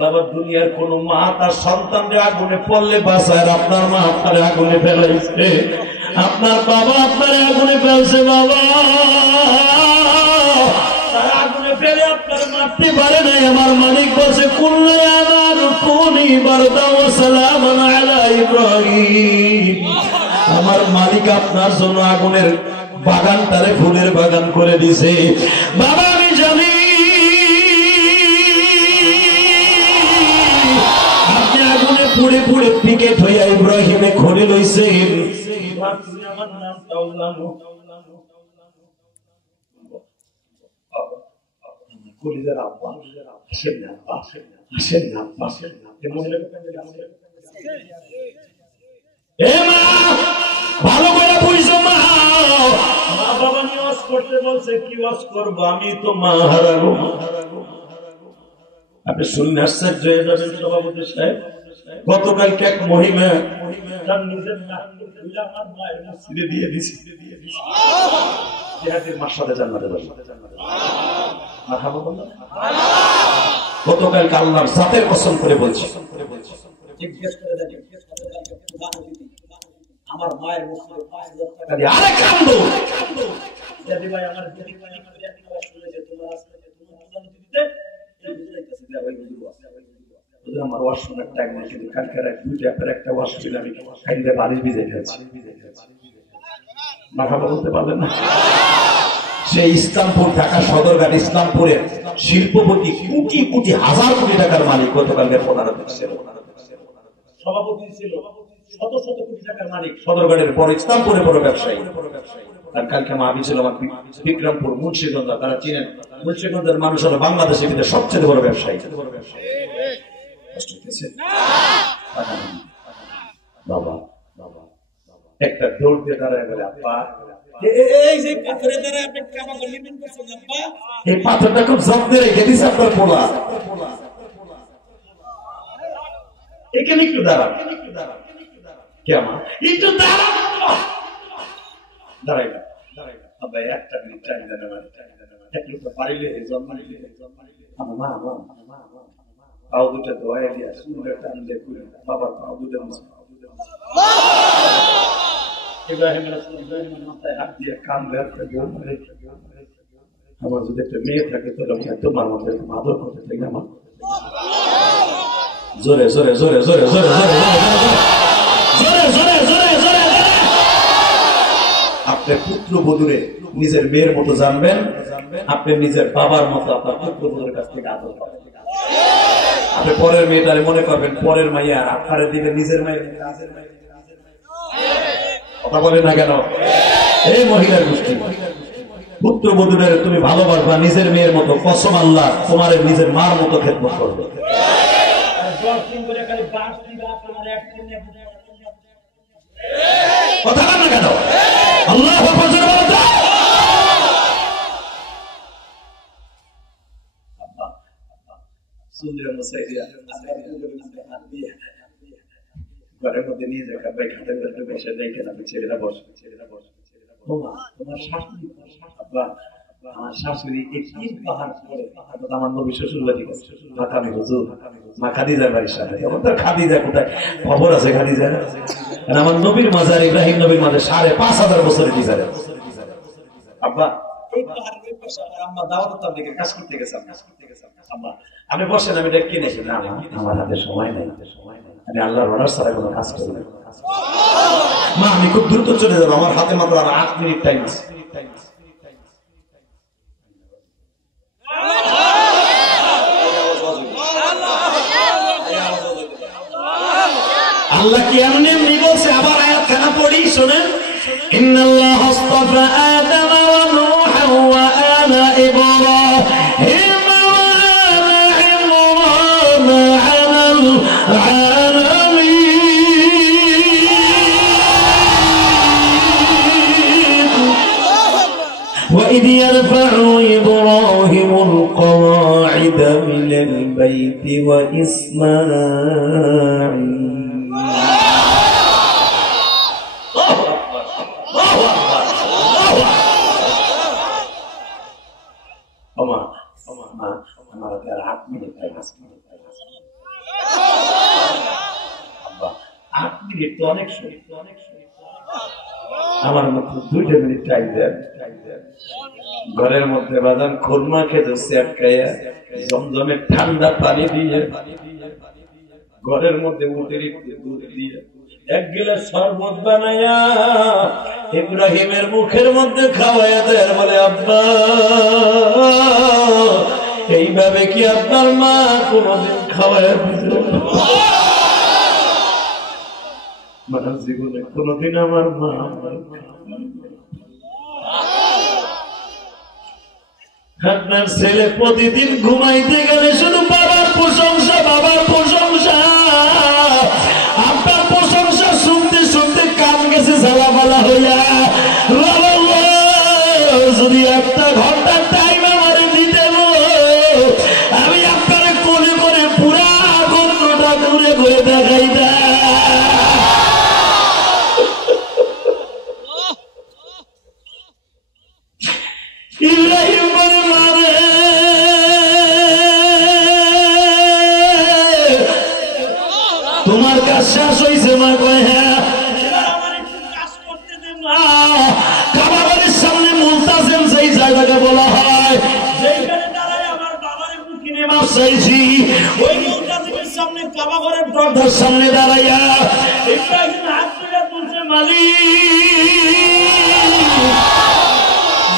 বাবা দুনিয়ার কোন মা তার সন্তানদের আগুনে পড়লে বাঁচায়, আপনার মা আপনার আগুনে ফেলাইছে, আপনার বাবা আপনার আগুনে ফেলছে। বাবা তার আগুনে ফেলে আপনার মারতে পারে নাই। আমার মালিক বলছে কুল্লা আমার কুনি বারদাও সালামান আলা ইব্রাহিম। আমার মালিক আপনার জন্য আগুনের বাগানটারে ফুলের বাগান করে দিছে। বাবা আমি জানি আপনি আগুনে পুড়ে পুড়ে পিকেট হইয়া ইব্রাহিমে খড়ি লইছেন। আমার নামটাও জানো, কলিজার আব্বা আসেন না, আসেন না, আসেন না। এ মা ভালো করে বুঝছো মা, মা বাবা নিয়ে ওয়াজ করতে বলছে, কি ওয়াজ করবো, আমি তো মা হারাবো। আপনি শুনলে আশ্চর্য হয়ে যাবেন সভাপতি সাহেব, গতকালকে এক মহিলা তার নিজের আমার মায়ের মসজিদে দিয়ে দিছে, জিহাদের মার সাথে জান্নাতে যাবে। গতকালকে আল্লাহর জাতের কসম করে বলছি, আমার মায়ের মসজিদে ৫,০০০ টাকা দিয়ে আরে কান্দো দাদি ভাই আমার দিদি মানে করে একটা ওয়াজ শুনেছে তোমার আজকে তোমার অনুমতি দিতে এই বুঝাইতেছে যে ওই বুঝু আছে ওদের আমার ওয়াজ শোনার টাইম নেই, কিন্তু কালকে রাত ২টা পর একটা ওয়াজ ছিল, আমি খাইলে বাড়ির ভিজে গেছি। মাথাটা বলতে পারবেন না, সেই ইসলামপুর ঢাকা সদরঘাট ইসলামপুরে শিল্পপতি কোটি কোটি হাজার কোটি টাকার মালিক গতকালকে প্রধানমন্ত্রী ছিল, সভাপতি ছিল, শত শত কোটি টাকার মালিক, সদরঘাটের বড় ইসলামপুরে বড় ব্যবসায়ী। আর কালকে মা ছিল আমার বিক্রমপুর মুন্সিগঞ্জ, তারা চিনেন মুন্সিগঞ্জের মানুষ হলো বাংলাদেশের ভিতরে সবচেয়ে বড় ব্যবসায়ী। বাবা একটা দৌড় দিয়ে দাঁড়ায় গেলে আব্বা এই যে পাথরে দ্বারা আপনি কাবা নির্মাণ করছেন আব্বা, এই পাথরটা খুব যত্নে রেখে দিছে আপনার পোলা, এখানে একটু দাঁড়ান, কেমন একটু দাঁড়ান, দাঁড়াই না আব্বা একটা মিনিট টাইম দেন, আমার একটু তো পারিলে জন্মাইলে আমার মা পাও দুটো দোয়া দিয়া সুন্দর টান দিয়ে ঘুরে বাবার পাও দুটো ইব্রাহিম ইব্রাহিমের মাথায় হাত দিয়ে কান দেওয়ার আমার যদি একটা মেয়ে থাকে তাহলে তোমার মধ্যে আদর করতে থাকি আমার জোরে জোরে জোরে জোরে জোরে জোরে জোরে জোরে জোরে জোরে। আপনার পুত্রবধূরে নিজের মেয়ের মতো জানবেন, আপনি নিজের বাবার মতো আপনার পুত্রবধূর কাছ থেকে আদর পাবেন। আপনি পরের মেয়েটারে মনে করবেন পরের মাইয়া, আপনারে দিবেন নিজের মায়ের। কথা বলেন না কেন? এই মহিলার গোষ্ঠী পুত্রবধূদের তুমি ভালোবাসবা নিজের মেয়ের মতো, কসম আল্লাহ তোমার নিজের মার মতো খেদমত করবে। কথা বলেন না কেন? আল্লাহ ঘরের মধ্যে নিয়ে যায় ভাই খাটের ভেতরে বসে দেখেন আপনি ছেলেরা বসে, ছেলেরা বসে তোমার শাশুড়ি আমার শাশুড়ি একটি পাহাড় পরে আমার নবী শ্বশুর বাড়ি মাকামি হুজুর মা খাদিজার বাড়ির সাথে, আমার তো খাদিজা কোথায় খবর আছে, খাদিজা আমার নবীর মাজার ইব্রাহিম নবীর মাঝে ৫,৫০০ বছরের ডিজারে আব্বা এই পাহাড়ের ওই পাশে আমার আম্মা দাওয়াত তাবলীগের কাজ করতে গেছে, আম্মা আমি বসেন আমি ডেকে নিয়েছি, না আমার হাতে সময় নেই, আমি আল্লাহর অর্ডার ছাড়া কোনো কাজ করি না, মা আমি খুব দ্রুত চলে যাবো, আমার হাতে মাত্র আর ৮ মিনিট টাইম আছে। আল্লাহ কি এমনি এমনি বলছে? আবার আয়াত খানা পড়ি শোনেন। ইন্নাল্লাহ আস্তাফা আদম ওয়া নূহা ওয়া আলা ইব্রাহিম ওয়া আলা ইমরান আলাল আলামিন। وإذ يرفع إبراهيم القواعد من البيت وإسماعيل আমার মাত্র 2 মিনিট টাইম দেন। ঘরের মধ্যে বাদাম খুরমা খেতে আটকাইয়া জমজমের ঠান্ডা পানি দিয়ে ঘরের মধ্যে অতিরিক্ত দুধ দিয়ে 1 গিলাস শরবত বানাইয়া ইব্রাহিমের মুখের মধ্যে খাওয়াইয়া দেয়। বলে আব্বা, এইভাবে কি আপনার মা কোনদিন খাওয়াইয়া দিয়েছে? মানে জীবনে কোনদিন আমার মা আপনার ছেলে প্রতিদিন ঘুমাইতে গেলে শুধু বাবার প্রশংসা, বাবার প্রশংসা। আপনার প্রশংসা শুনতে শুনতে কান গেছে ঝালাপালা হইয়া। যদি 1 ঘন্টা টাইম আমারে দিতে, আমি আপনার কোলে করে পুরা ঘন্টা ঘুরে ঘুরে দেখাইতাম। ইব্রাহিম বলে, মারে তোমার কাজ শেষ হয়েছে? মা কয় হ্যাঁ। কাবা ঘরের সামনে মুলতাজিম সেই জায়গাকে বলা হয়, যেখানে দাঁড়ায় আমার বাবার মুখে নামাজ চাইছি, ওই মুলতাজিমের সামনে কাবা ঘরের দরজার সামনে দাঁড়াইয়া ইব্রাহিম হাত তুলে বলছে, মালিক,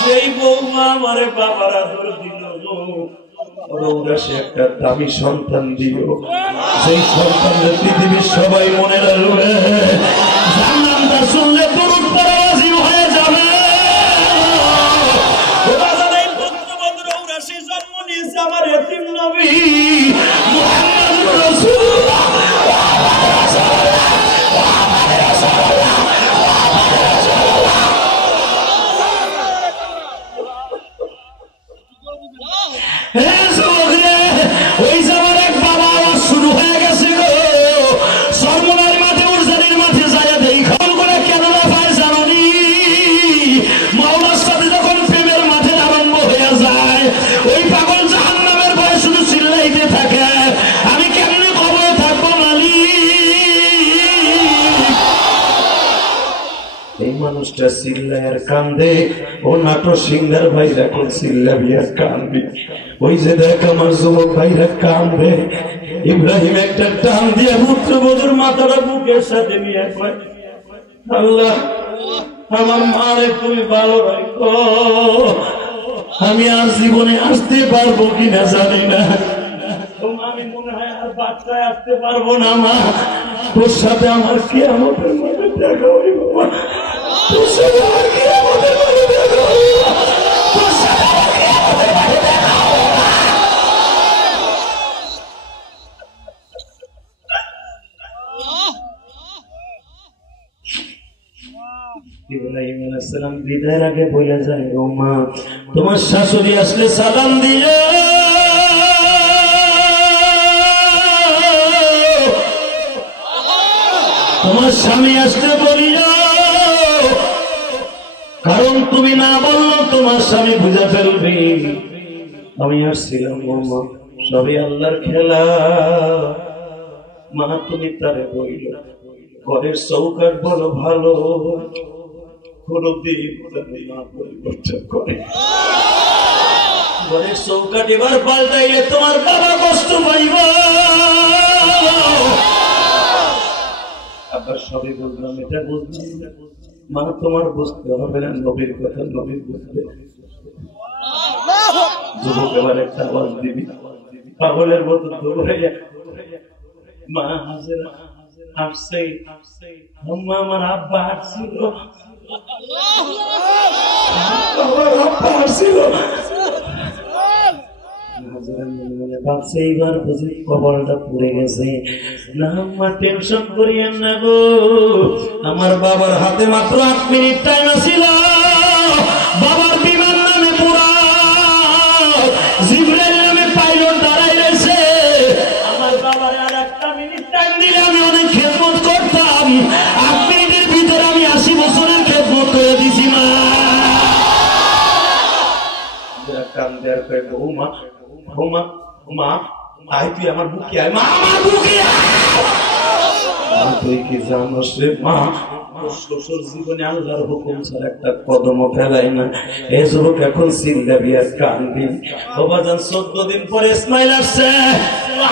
যেই বৌমা আমারে বাবার আদর দিল, ওরা সে একটা দামি সন্তান দিও, সেই সন্তানের পৃথিবীর সবাই মনে রাখবে, জান্নাতটা শুনলে দরুদ পড়া ওয়াজিব হয়ে যাবে। বাজারে পুত্রবধূ ওরা সে জন্ম নিয়েছে আমার এতিম নবী মুহাম্মদুর রাসূলুল্লাহ। ওই zaman এক বাবা আওয়াজ শুরু হয়ে গেছে গো, সর্বনার মাঠে উর্জানির মাঠে যায় দেই খবর করে কেন না পায় জানি। মাওলার সাথে যখন প্রেমের মাঠে আরম্ভ হয়ে যায়, ওই পাগল জাহান্নামের ভয়ে শুধু চিল্লাইতে থাকে, আমি কেমনে কবরে থাকবো মালিক। এই মানুষটা চিল্লায় আর কান্দে, ও নাটক সিঙ্গার ভাইরা কোন চিল্লাবি আর কান্দবি। ওই যে দেখ আমার যুবক ভাইরা কান্দে। ইব্রাহিম একটা টান দিয়ে পুত্রবধূর মাথাটা বুকের সাথে নিয়ে কয়, আল্লাহ আমার মারে তুমি ভালো রাখো, আমি আর জীবনে আসতে পারবো কিনা জানি না, আমি মনে হয় আর বাচ্চায় আসতে পারবো না। মা, তোর সাথে আমার কিয়ামতের মাঠে দেখা হইব, তোর সাথে আমার কিয়ামতের মাঠে দেখা হইব, তোর সাথে আমার কিয়ামতের মাঠে দেখা হইব। ইব্রাহিম আলাইহিস সালাম বিদায়ের আগে বলে যায়, ও মা, তোমার শাশুড়ি আসলে সালাম দিও, তোমার স্বামী আসলে বলিও, কারণ তুমি না বললো তোমার স্বামী বুঝে ফেলবে। আমি আসছিলাম মা, সবই আল্লাহর খেলা। মা তুমি তারে বইল, ঘরের চৌকাট বলো ভালো, কোনদিন না পরিবর্তন করে। ঘরের চৌকাট এবার পাল্টাইলে তোমার বাবা কষ্ট পাইব। আবার সবই বুঝলাম, এটা বুঝলাম, মা তোমার বুঝতে হবে না, নবীর কথা নবীর বুঝবে। যুবক এবার একটা আওয়াজ দিবি, পাগলের মতো দৌড়াইয়া মা হাজেরা আসছে আম্মা আমার আব্বা আসছিল আমার আব্বা আসছিল ভাবছে এইবার বুঝি কবরটা পুড়ে গেছে না আম্মা টেনশন করিয়েন না গো আমার বাবার হাতে মাত্র 8 মিনিট টাইম ছিল বাবার বিমান নামে পুরা জিবরাইল নামে পাইলট দাঁড়াই রয়েছে আমার বাবার আর 1 মিনিট টাইম দিলে আমি অনেক খেদমত করতাম 8 মিনিটের ভিতরে আমি 80 বছরের খেদমত করে দিছি মা কান দেয়ার কয়ে বৌমা বৌমা মা আয় তুই আমার বুকে আয় মা আমার বুকে আয় তুই কি জানোস রে মা শ্বশুর জীবনে আল্লাহর হুকুম ছাড়া একটা কদমও ফেলাই না এই যুবক এখন চিন্তাবি আর কান্দি বাবাজান 14 দিন পরে ইসমাইল আসছে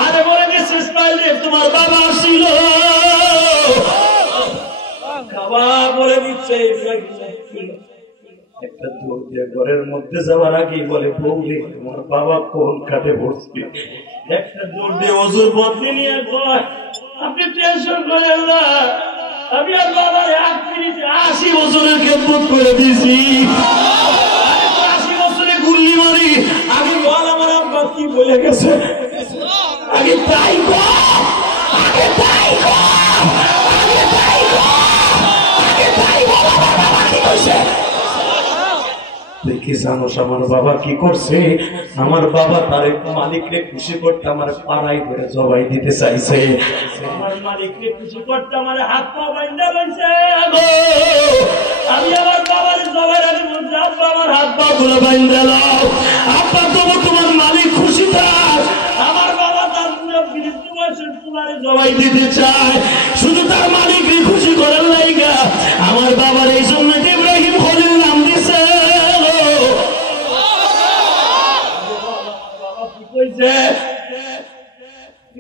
আরে বলে দিচ্ছে ইসমাইল রে তোমার বাবা আসছিল বাবা বলে দিচ্ছে একটা দৌড় দিয়ে ঘরের মধ্যে যাওয়ার আগে বলে বৌদি তোমার বাবা কোন কাটে বসবে একটা দৌড় দিয়ে ওজুর বদলে নিয়ে কয় আপনি টেনশন করেন না আমি আর বাবার 1 মিনিটে 80 বছরের খেদমত করে দিয়েছি 80 বছরে গুল্লি মারি আমি বল আমার আব্বা কি বলে গেছে আগে তাই গো আগে তাই গো আগে তাই গো আগে তাই গো বাবা কি কইছে দেখি জানোস আমার বাবা কি করছে আমার বাবা তার মালিককে খুশি করতে আমার পাড়াই ধরে জবাই দিতে চাইছে আমার মালিককে খুশি করতে আমার হাত পা বাইন্ধা লইছে আমি আমার বাবার জবাই আগে বলছি আব্বা আমার হাত পা গুলো বাইন্ধা লাও আব্বা তবু তোমার মালিক খুশি থাক আমার বাবা তার বিরুদ্ধে বসে তোমার জবাই দিতে চায় শুধু তার মালিককে খুশি করার লাইগা আমার বাবার এই জন্য ইব্রাহিম খলিল নাম দিছে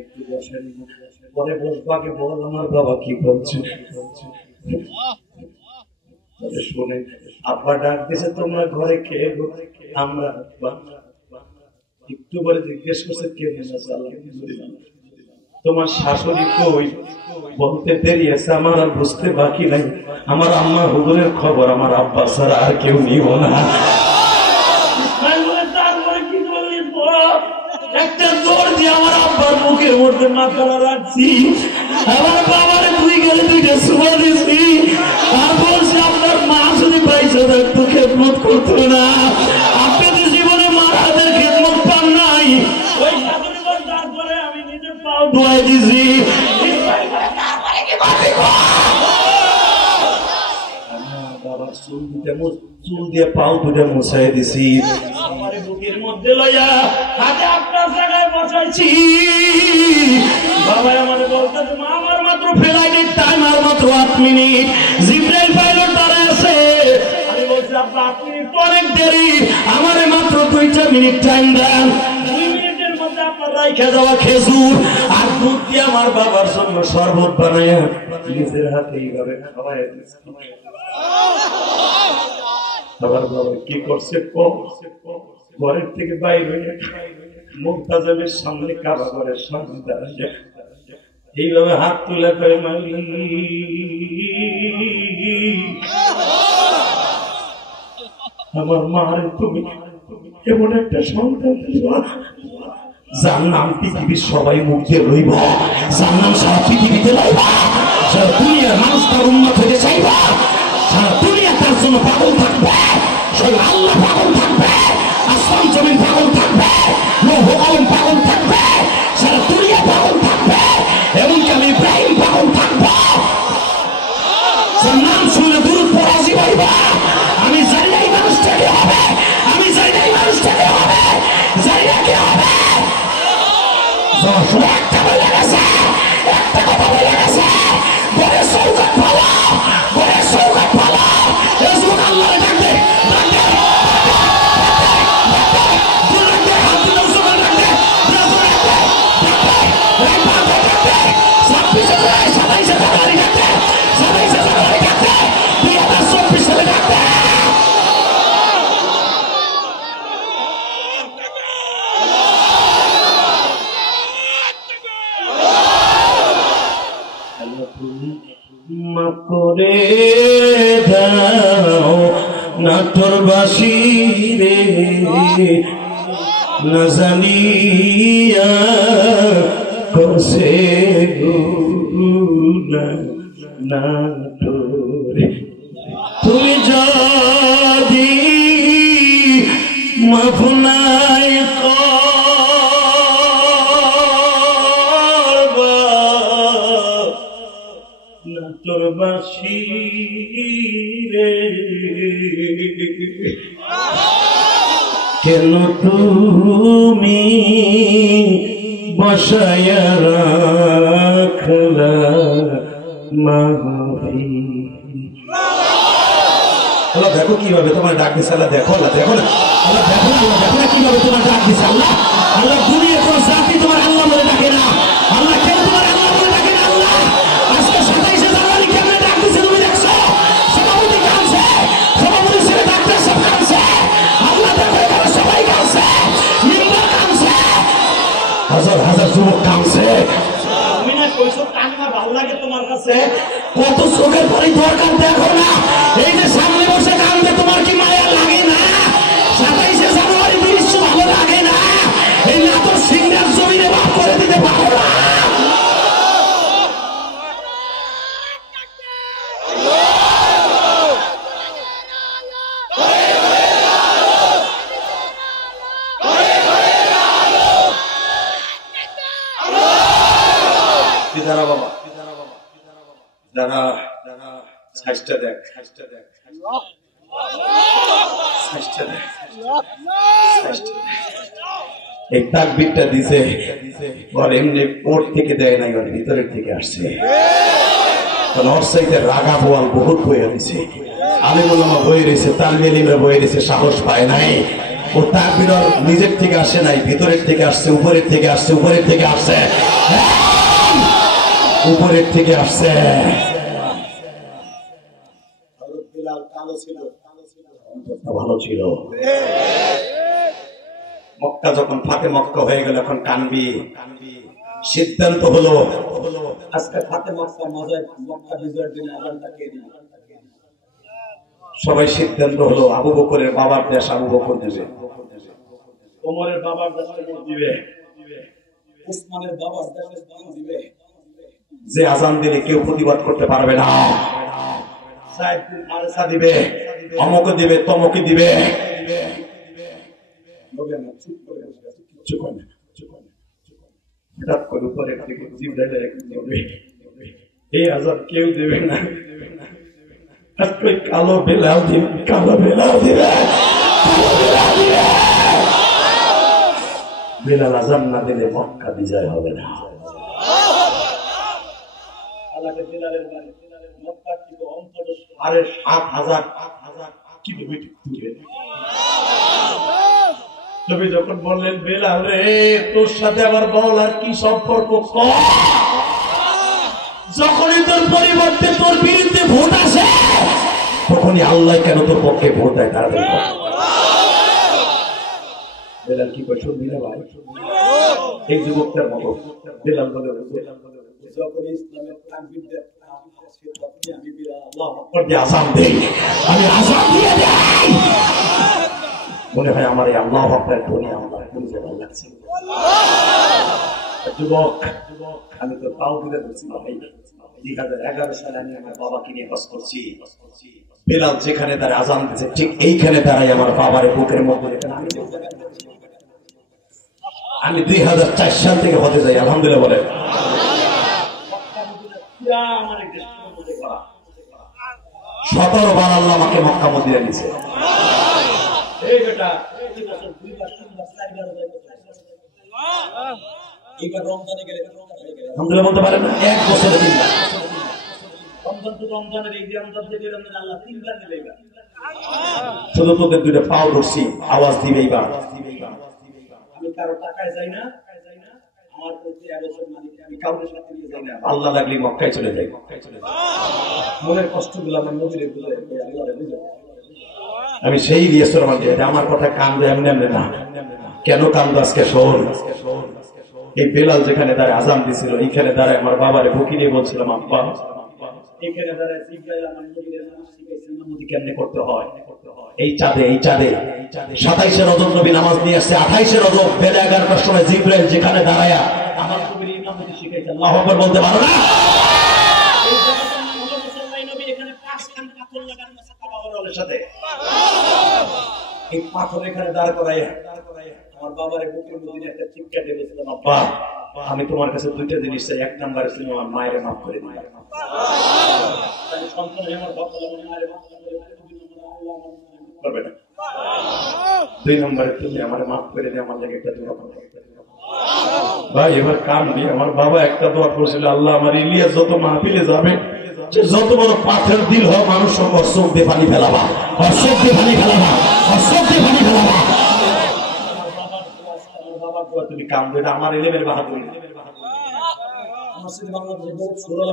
একটু বসেন পরে বসবাকে বল আমার বাবা কি করছে শুনে আব্বা ডাক দিছে তোমরা ঘরে খেয়ে আমরা একটু পরে জিজ্ঞেস করছে কে তোমার শাশুড়ি কই বলতে দেরি আছে আমার আর বুঝতে বাকি নাই আমার আম্মা হুজুরের খবর আমার আব্বা ছাড়া আর কেউ নিব না একটা দৌড় দিয়ে আমার আব্বার মুখের মধ্যে মাথাটা রাখছি আমার বাবার 2 গেলে 2টা সুবা দিছি আর বলছি আপনার মা যদি পাইছে একটু খেদমত করতো না আপনি তো জীবনে মার হাতের খেদমত পান নাই ওই শাশুড়ি বল তারপরে আমি নিজে পাও ধোয়াই দিছি বাবার চুল দিয়ে পাও 2টা মুছাই দিছি আমার বুকের মধ্যে লইয়া হাতে আপনার জায়গায় বসাইছি বাবা আমার বলতেছে মা আমার মাত্র ফ্লাইটের টাইম আর মাত্র 8 মিনিট জিব্রাইল পাইলট দাঁড়ায় আছে আমি বলছি আব্বা 8 মিনিট তো অনেক দেরি আমারে মাত্র 2টা মিনিট টাইম দেন 2 মিনিটের মধ্যে আপনার রাইখা যাওয়া খেজুর আর দুধ দিয়ে আমার বাবার জন্য শরবত বানাইয়া নিজের হাতে এইভাবে খাওয়াই দিচ্ছি বাবার বাবা কি করছে ঘরের থেকে বাইরে মুক্তাজামের সামনে কাবা ঘরের সামনে দাঁড়িয়ে এইভাবে হাত তুলে করে আমার মারে তুমি এমন একটা সন্তান যার নাম পৃথিবীর সবাই মুখ দিয়ে লইব যার নাম সারা পৃথিবীতে লইবা সারা দুনিয়ার মানুষ তার উন্নত হতে চাইবা সারা দুনিয়া তার জন্য পাগল থাকবে স্বয়ং আল্লাহ পাগল থাকবে আসমান জমিন পাগল থাকবে লৌহ কলম পাগল থাকবে সারা দুনিয়া পাগল থাকবে এমনকি আমি ইব্রাহিম পাগল থাকবো যার নাম শুনলে দূর পরাজি পাইবা আমি জানি না এই মানুষটাকে হবে আমি জানি না এই মানুষটাকে হবে জানি না কি হবে একটা বলে গেছে একটা কথা বলে গেছে ঘরে সৌগাত ভালো ঘরে সৌগাত ভালো আল্লাহ ডাকবে ওরে দাও নাটোরবাসী রে না জানিয়া করছে গুনাহ নাটোরে তুমি যদি মাফ নাই করবা নাটোরবাসী রে কেন তুমি বসায়া রাখলা মাহফিল। আল্লাহ দেখো কিভাবে তোমার ডাক দিছে, আল্লাহ দেখো, আল্লাহ দেখো না, আল্লাহ দেখো না, আল্লাহ দেখো না কিভাবে তোমার ডাক দিছে। আল্লাহ আল্লাহ দুনিয়ার কোন জাতি তোমার আল্লাহ বলে ডাকে না, আল্লাহ কেন তোমার আল্লাহ বলে ডাকে না। আল্লাহ আজকে 27শে জানুয়ারি কেমনে ডাক দিছে তুমি দেখছো? সভাপতি কাঁদছে, সভাপতি ছেলে ডাক্তার সব কাঁদছে, আল্লাহ দেখো এখানে সবাই কাঁদছে, মেম্বার কাঁদছে, হাজার হাজার যুবক কাঁদছে। তুমি না কইছো কান্না ভালো লাগে তোমার কাছে, কত চোখের পরে দরকার দেখো না, এই যে সামনে বসে কান্দে তোমার কি মায়া লাগে না? 27শে জানুয়ারি দৃশ্য ভালো লাগে না? এই নাটোর সিংহের জমিনে বাদ করে দিতে পারো না? দাঁড়া বাবা, দাঁড়া দাঁড়া, সাইজটা দেখ, সাইজটা দেখ, সাইজটা দেখ, এই তাকবীরটা দিছে বল এমনি কোর্ট থেকে দেয় নাই, ওর ভিতরের থেকে আসছে। ওর চাইতে রাগা বোয়াল বহুত বইয়া দিছে, আলিম ওলামা বই রয়েছে, তালবে আলিমরা বই রয়েছে, সাহস পায় নাই। ও তাকবীর নিজের থেকে আসে নাই, ভিতরের থেকে আসছে, উপরের থেকে আসছে, উপরের থেকে আসছে, উপরের থেকে আসছে। ভালো ছিল মক্কা, যখন ফাতে মক্কা হয়ে গেল এখন কানবি। সিদ্ধান্ত হলো আজকে ফাতে মক্কা মজায় মক্কা বিজয়ের দিনে আজানটা কে দিল? সবাই সিদ্ধান্ত হলো আবু বকরের বাবার দেশ আবু বকর দিবে, ওমরের বাবার দেশে দিবে, উসমানের বাবার দেশে দিবে, যে আজান দিলে কেউ প্রতিবাদ করতে পারবে না, আরেসা দিবে, অমুকে দিবে, তমকে দিবে। হঠাৎ করে উপরে এই আজাদ কেউ দেবে না, কালো বেলাও দিবে, কালো বেলাও দিবে, বেলাল আজান না দিলে মক্কা বিজয় হবে না। আরে 7,000 কিলোমিটার দূরে তুমি যখন বললেন বেলাল রে তোর সাথে আবার বল আর কি সম্পর্ক, যখনই তোর পরিবর্তে তোর বিরুদ্ধে ভোট আসে তখনই আল্লাহ কেন তোর পক্ষে ভোট দেয় তারা দেখো। বেলাল কি করে শুনবি না ভাই, এই যুবকটার মতো বেলাল বলে যখন ইসলামের তাকবীর দেয় আমি আল্লাহু আকবার দিয়ে আযান দেই, আমি আযান দিয়ে দেই, মনে হয় আমার এই আল্লাহু আকবার ধ্বনি আমার বুঝে ভালো লাগছে। যুবক আমি তো তাও দিলে বলছি ভাই 2011 সালে আমি আমার বাবাকে নিয়ে হজ করছি, বেলাল যেখানে তার আযান দিয়েছে ঠিক এইখানে দাঁড়াই আমার বাবার বুকের মধ্যে আমি 2004 সাল থেকে হজে যাই আলহামদুলিল্লাহ বলে। 17 বার আল্লাহ আমাকে মক্কা মদিনা দিয়েছে। আলহামদুলিল্লাহ বলতে পারেন না, 1 বছরে 3 বার শুধু তোদের দুইটা পাও ধরছি, আওয়াজ দিবেই বা আমি কারো টাকায় যাই না, আমার প্রতি এবছর মালিককে আমি কাউকে সাথে নিয়ে যাই না, আল্লাহ লাগলে মক্কায় চলে যাই, মনের কষ্টগুলো আমার নবীরে বুঝাই আল্লাহরে বুঝাই। আমি সেই দিয়েছি আমার কথা কান্দে এমনি এমনি না, কেন কান্দো আজকে শোন। এই বেলাল যেখানে দাঁড়ায় আযান দিছিল এইখানে দাঁড়ায় আমার বাবারে বুকি নিয়ে বলছিলাম আব্বা এখানে দাঁড়ায় জিব্রাইল আমার নবীর নামাজ শিখাইছেন নামাজ কেমনে করতে হয়। এই চাঁদে 27 রজব নবী নামাজ নিয়ে আসছে, 28 রজব বেলা 11টার সময় জিব্রাইল যেখানে দাঁড়ায় আমার নবীর নামাজ শিখাইছেন। আল্লাহু আকবার বলতে পারো না? এই জায়গাটার নাম হলো মুসল্লাই নবী, এখানে 5 খান পাথর লাগানো আছে কাবা ঘরের সাথে। এই পাথর এখানে দাঁড় করাইয়া আমার বাবার বুকের মধ্যে একটা চিৎকার দিয়ে বলছিলাম, আব্বা আমি তোমার কাছে দুইটা জিনিস চাই, এক নাম্বার ছিল আমার মায়ের মাফ করে দিই। সন্তান আমার বাবা মায়ের মাফ করবে না, 2 নম্বরে তুমি আমার মাফ করে দিয়ে আমার লাগে একটা দোয়া করবে। ভাই এবার কান দিয়ে আমার বাবা একটা দোয়া করেছিল, আল্লাহ আমার ইলিয়াস যত মাহফিলে যাবে যত বড় পাথর দিল হোক মানুষ সব অসব দিয়ে পানি ফেলাবা, অসব দিয়ে পানি ফেলাবা, অসব দিয়ে পানি ফেলাবা। তুমি কাম দেবে আমার এলেমের বাহাদুরি।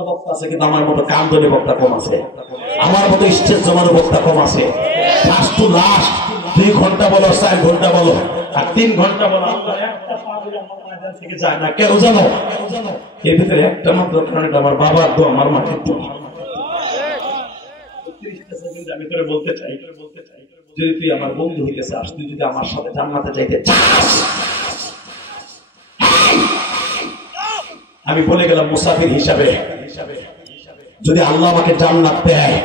বক্তা আছে কিন্তু আমার মতো কাম ধরে বক্তা কম আছে, আমার মতো স্টেজ জমানো বক্তা কম আছে। লাস্ট টু লাস্ট 2 ঘন্টা বলো, 4 ঘন্টা বলো, আর 3 ঘন্টা বলো, থেকে যায় না কেউ জানো। এর ভিতরে একটা মাত্র কারণ আমার বাবার দোয়া, আমার মাটির দোয়া। আমি করে বলতে চাই, যদি তুই আমার বন্ধু হইতে চাস, তুই যদি আমার সাথে জান্নাতে যাইতে চাস, আমি বলে গেলাম মুসাফির হিসাবে, যদি আল্লাহ আমাকে জান্নাত দেয়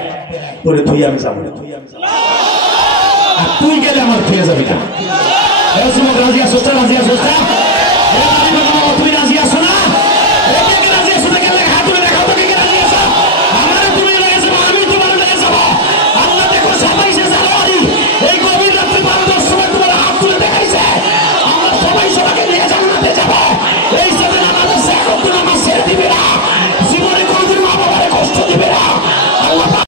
তোরে তুই আমি যাবো, আর তুই গেলে আমার ফিরে যাবি না। রাজি আসোস না?